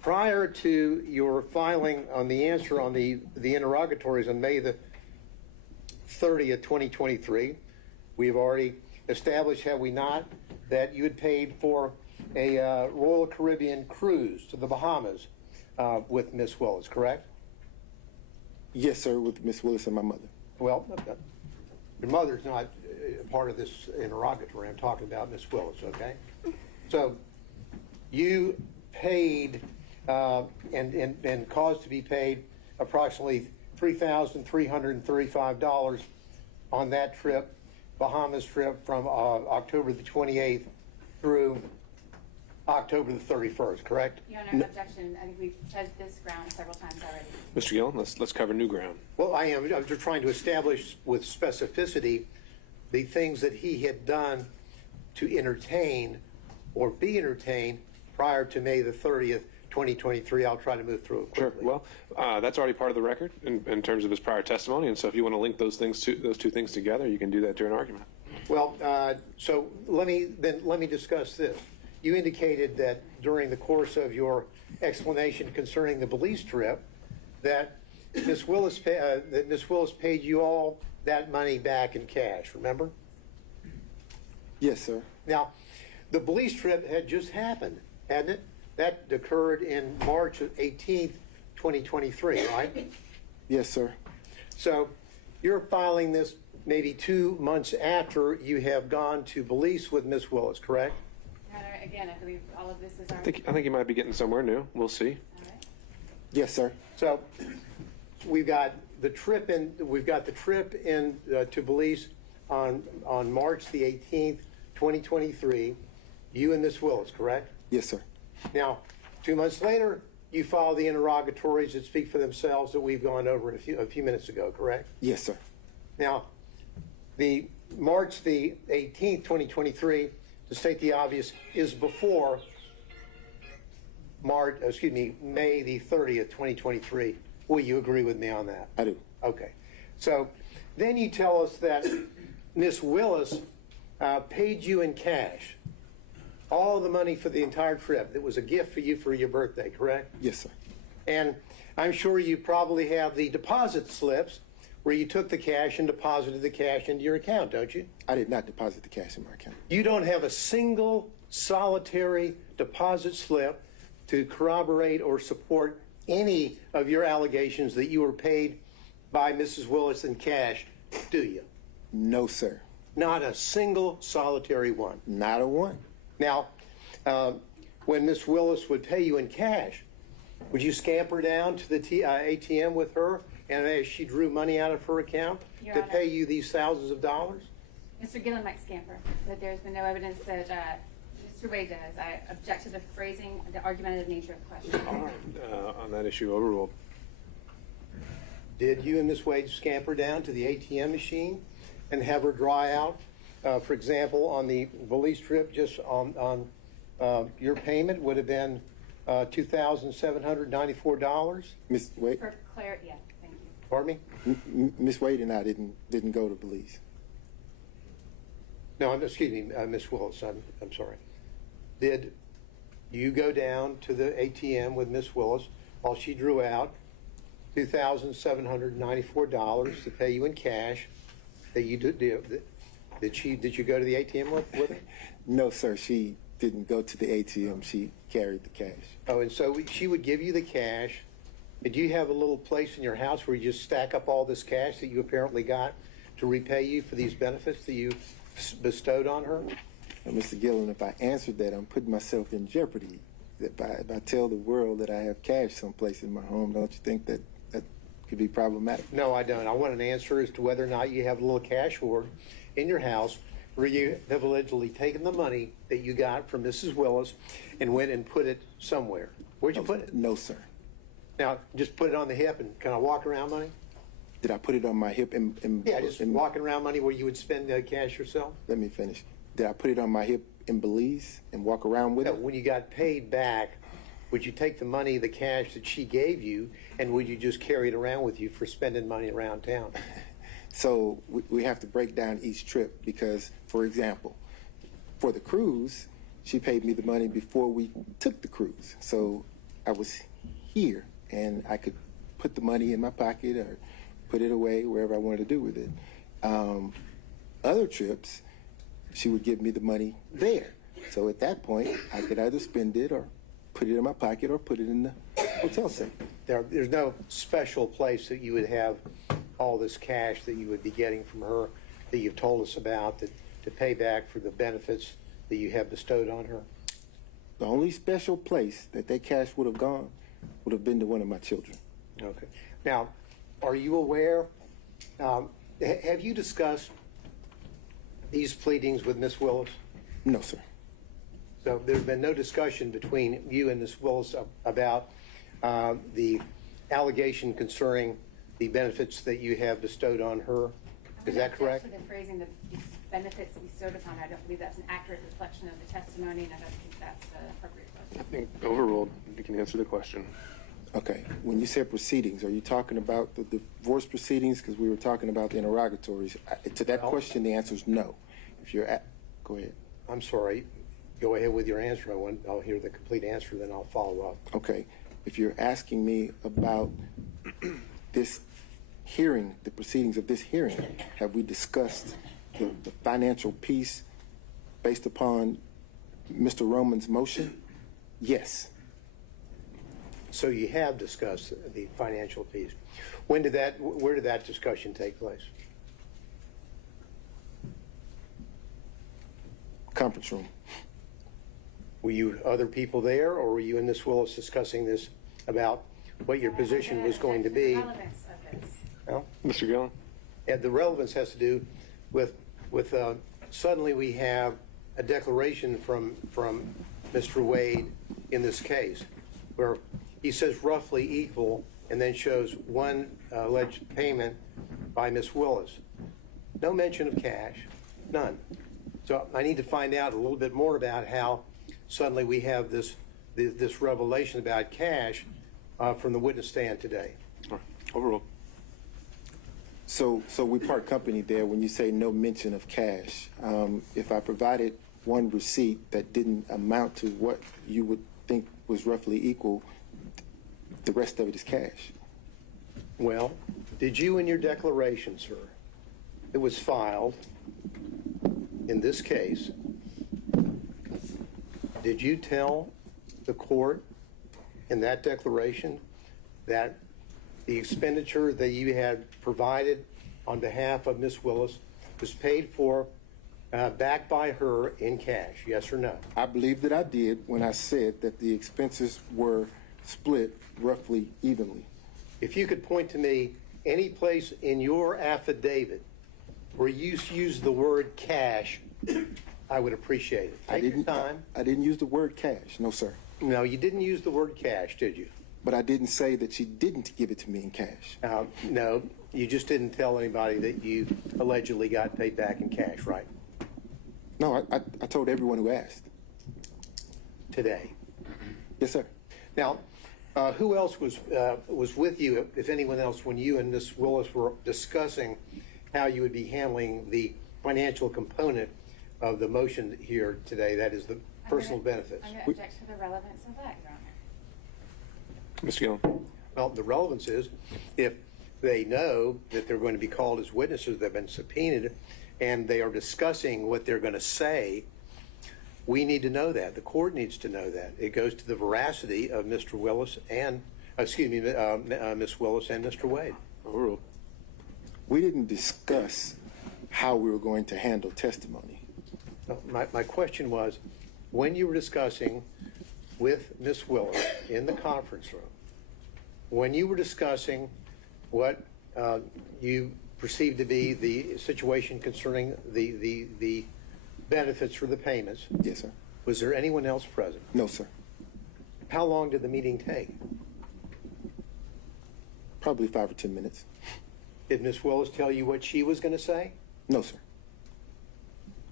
Prior to your filing on the answer on the interrogatories on May the 30th, 2023, we've already established, have we not, that you had paid for a Royal Caribbean cruise to the Bahamas with Miss Willis, correct? Yes, sir, with Miss Willis and my mother. Well, your mother's not part of this interrogatory. I'm talking about Miss Willis, okay? So you paid and caused to be paid approximately $3,335 on that trip, Bahamas trip, from October the 28th through October the 31st, correct? Your Honor, objection. I think we've said this ground several times already. Mr. Gillen, let's cover new ground. Well, I'm just trying to establish with specificity the things that he had done to entertain or be entertained prior to May the 30th, 2023. I'll try to move through it quickly. Sure. Well, that's already part of the record in terms of his prior testimony, and so if you want to link those two things together, you can do that during argument. Well, so let me discuss this. You indicated that during the course of your explanation concerning the Belize trip, that Miss Willis paid you all that money back in cash. Remember? Yes, sir. Now, the Belize trip had just happened, hadn't it? That occurred in March 18th, 2023, right? Yes, sir. So you're filing this maybe 2 months after you have gone to Belize with Miss Willis, correct? Your Honor, again, I believe all of this is our... I think you might be getting somewhere new. We'll see. All right. Yes, sir. So we've got the trip in to Belize on March the 18th, 2023. You and Miss Willis, correct? Yes, sir. Now, 2 months later, you file the interrogatories that speak for themselves that we've gone over a few minutes ago, correct? Yes, sir. Now, the March the 18th, 2023, to state the obvious, is before May the 30th, 2023. Will you agree with me on that? I do. Okay. So then you tell us that Miss Willis paid you in cash all the money for the entire trip. It was a gift for you for your birthday, correct? Yes, sir. And I'm sure you probably have the deposit slips where you took the cash and deposited the cash into your account, don't you? I did not deposit the cash in my account. You don't have a single solitary deposit slip to corroborate or support any of your allegations that you were paid by Mrs. Willis in cash, do you? No, sir. Not a single solitary one. Not a one. Now, when Miss Willis would pay you in cash, would you scamper down to the ATM with her and as she drew money out of her account Your to Honor. pay you these thousands of dollars? Mr. Gillen might scamper, but there's been no evidence that Mr. Wade does. I object to the phrasing, the argumentative nature of the question. All right. On that issue, overruled. Did you and Miss Wade scamper down to the ATM machine and have her draw out, for example, on the Belize trip, just on your payment would have been $2,794? Miss Wade? For clarity, yeah, thank you. Pardon me? Miss Wade and I didn't go to Belize. No, excuse me, Miss Willis, I'm sorry. Did you go down to the ATM with Miss Willis while she drew out $2,794 to pay you in cash that you did? Did you go to the ATM with her? No, sir. She didn't go to the ATM. She carried the cash. Oh, and so she would give you the cash Did you have a little place in your house where you just stack up all this cash that you apparently got to repay you for these benefits that you bestowed on her? Now, Mr. Gillen, if I answered that, I'm putting myself in jeopardy. If I tell the world that I have cash someplace in my home, don't you think that could be problematic? No, I don't. I want an answer as to whether or not you have a little cash hoard in your house where you have allegedly taken the money that you got from Mrs. Willis and went and put it somewhere. Where'd you put it? No, sir. Now, just put it on the hip and kind of walk around money? Did I put it on my hip Yeah, just walking around money where you would spend cash yourself? Let me finish. Did I put it on my hip in Belize and walk around with it? When you got paid back, would you take the money, the cash that she gave you, and would you just carry it around with you for spending money around town? So we have to break down each trip because, for example, for the cruise, she paid me the money before we took the cruise. So I was here and I could put the money in my pocket or put it away wherever I wanted to do with it. Other trips, she would give me the money there. So at that point, I could either spend it or put it in my pocket or put it in the hotel safe. There's no special place that you would have all this cash that you would be getting from her that you've told us about to pay back for the benefits that you have bestowed on her? The only special place that cash would have gone would have been to one of my children. Okay. Now, are you aware, have you discussed these pleadings with Miss Willis? No, sir. So there's been no discussion between you and Miss Willis about the allegation concerning the benefits that you have bestowed on her? Is that correct? For the phrasing, the benefits bestowed upon her, I don't believe that's an accurate reflection of the testimony, and I don't think that's an appropriate question. I think overruled. You can answer the question. Okay. When you say proceedings, are you talking about the divorce proceedings? Because we were talking about the interrogatories. To that question, the answer is no. If you're go ahead. I'm sorry. Go ahead with your answer. I'll hear the complete answer, then I'll follow up. Okay. If you're asking me about this hearing, the proceedings of this hearing, have we discussed the financial piece based upon Mr. Roman's motion? Yes. So you have discussed the financial piece. Where did that discussion take place? Conference room. Were you other people there, or were you and Miss Willis discussing this about what your position was going to be? The relevance of this. Well, Mr. Gillen? and the relevance has to do with suddenly we have a declaration from Mr. Wade in this case where he says roughly equal and then shows one alleged payment by Miss Willis. No mention of cash, none. So I need to find out a little bit more about how suddenly we have this revelation about cash from the witness stand today. Overruled. So we part company there when you say no mention of cash. If I provided one receipt that didn't amount to what you would think was roughly equal, the rest of it is cash. Well, did you in your declaration, sir, that was filed in this case, did you tell the court in that declaration that the expenditure that you had provided on behalf of Miss Willis was paid for back by her in cash, yes or no? I believe that I did when I said that the expenses were split roughly evenly. If you could point to me any place in your affidavit where you used the word cash, I would appreciate it. Take your time. I didn't use the word cash, no, sir. No, you didn't use the word cash, did you? But I didn't say that she didn't give it to me in cash. No, you just didn't tell anybody that you allegedly got paid back in cash, right? No, I told everyone who asked. Today? Yes, sir. Now, who else was with you, if anyone else, when you and Ms. Willis were discussing how you would be handling the financial component of the motion here today, that is the personal benefits? I'm going to object to the relevance of that, Your Honor. Mr. Gillen? Well, the relevance is if they know that they're going to be called as witnesses, they've been subpoenaed, and they are discussing what they're going to say, we need to know that. The court needs to know that. It goes to the veracity of Mr. Willis and excuse me, Ms. Willis and Mr. Wade. Overruled. We didn't discuss how we were going to handle testimony. My question was, when you were discussing with Ms. Willis in the conference room, when you were discussing what you perceived to be the situation concerning the benefits for the payments. Yes, sir. Was there anyone else present? No, sir. How long did the meeting take? Probably 5 or 10 minutes. Did Ms. Willis tell you what she was going to say? No, sir.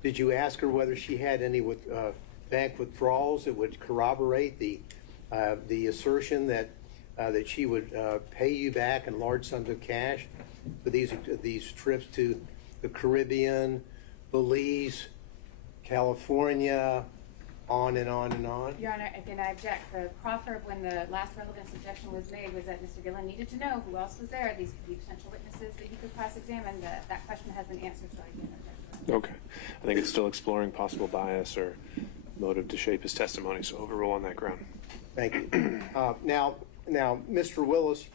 Did you ask her whether she had any bank withdrawals that would corroborate the assertion that she would pay you back in large sums of cash for these trips to the Caribbean, Belize, California, on and on and on? Your Honor, again, I object. The proffer, when the last relevance objection was made, was that Mr. Gillen needed to know who else was there. These could be potential witnesses that he could cross-examine. That question has been answered, so I can't object. Okay. I think it's still exploring possible bias or motive to shape his testimony, so overrule on that ground. Thank you. Now, Mr. Willis,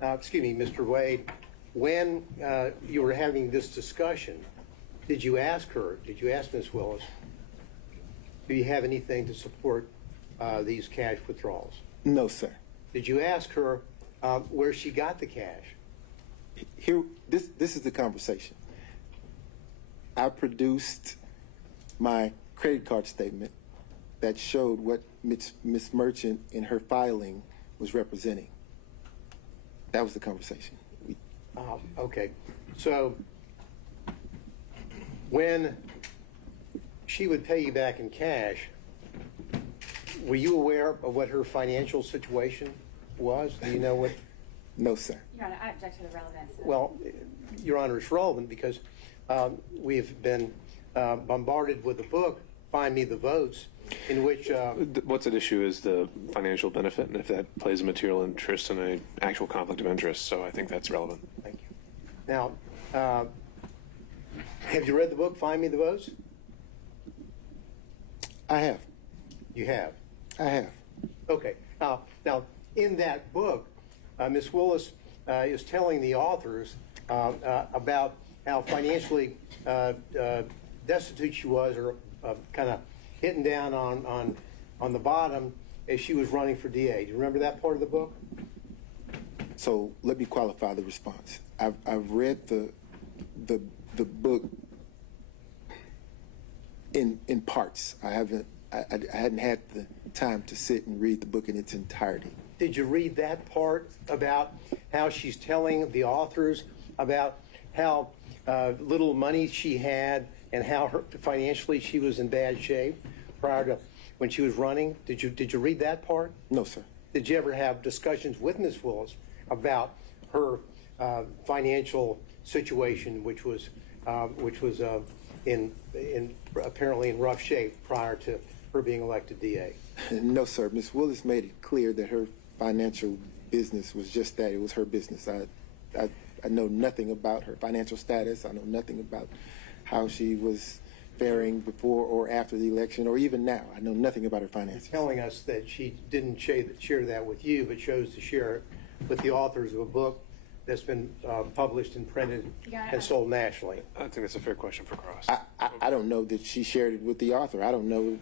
Mr. Wade, when you were having this discussion, did you ask Ms. Willis, do you have anything to support these cash withdrawals? No, sir. Did you ask her where she got the cash? Here, this is the conversation. I produced my credit card statement that showed what Ms. Merchant in her filing was representing. That was the conversation. Okay. So when she would pay you back in cash, were you aware of what her financial situation was? Do you know what? No, sir. Your Honor, I object to the relevance. Well, Your Honor, it's relevant because we've been bombarded with a book, Find Me the Votes, in which... What's at issue is the financial benefit, and if that plays a material interest in an actual conflict of interest, so I think that's relevant. Thank you. Now, have you read the book, Find Me the Votes? I have. You have? I have. Okay. Now, in that book, Ms. Willis is telling the authors about how financially destitute she was, or kind of hitting down on the bottom as she was running for DA. Do you remember that part of the book? So let me qualify the response. I've read the book in parts. I hadn't had the time to sit and read the book in its entirety. Did you read that part about how she's telling the authors about how little money she had and how financially she was in bad shape prior to when she was running? Did you read that part? No, sir. Did you ever have discussions with Ms. Willis about her financial situation, which was apparently in rough shape prior to her being elected DA? No, sir. Ms. Willis made it clear that her financial business was just that. It was her business. I know nothing about her financial status. I know nothing about how she was faring before or after the election, or even now. I know nothing about her finances. You're telling us that she didn't share that with you, but chose to share it with the authors of a book that's been published and printed and sold nationally. I think that's a fair question for Cross. I don't know that she shared it with the author. I don't know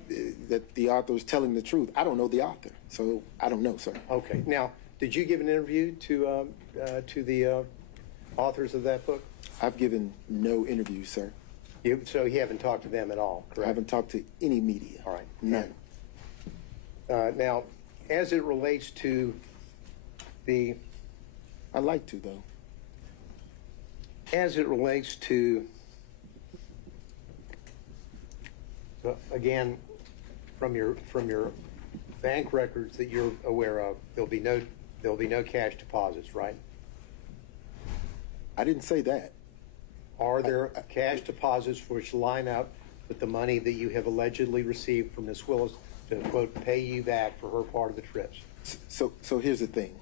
that the author is telling the truth. I don't know the author, so I don't know, sir. Okay. Now, did you give an interview to the authors of that book? I've given no interviews, sir. So you haven't talked to them at all, correct? I haven't talked to any media. All right. None. Now, as it relates to the... I'd like to, though. As it relates to, again, from your bank records that you're aware of, there'll be no cash deposits, right? I didn't say that. Are there cash deposits which line up with the money that you have allegedly received from Ms. Willis to, quote, pay you back for her part of the trips? So here's the thing.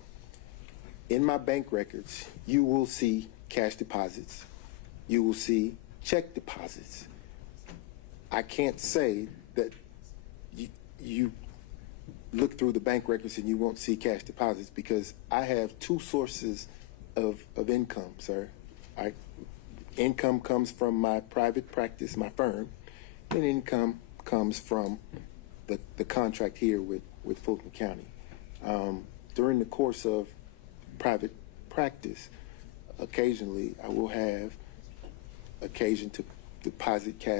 In my bank records, you will see cash deposits. You will see check deposits. I can't say that you look through the bank records and you won't see cash deposits because I have two sources of income, sir. Income comes from my private practice, my firm, and income comes from the contract here with Fulton County. During the course of private practice, occasionally I will have occasion to deposit cash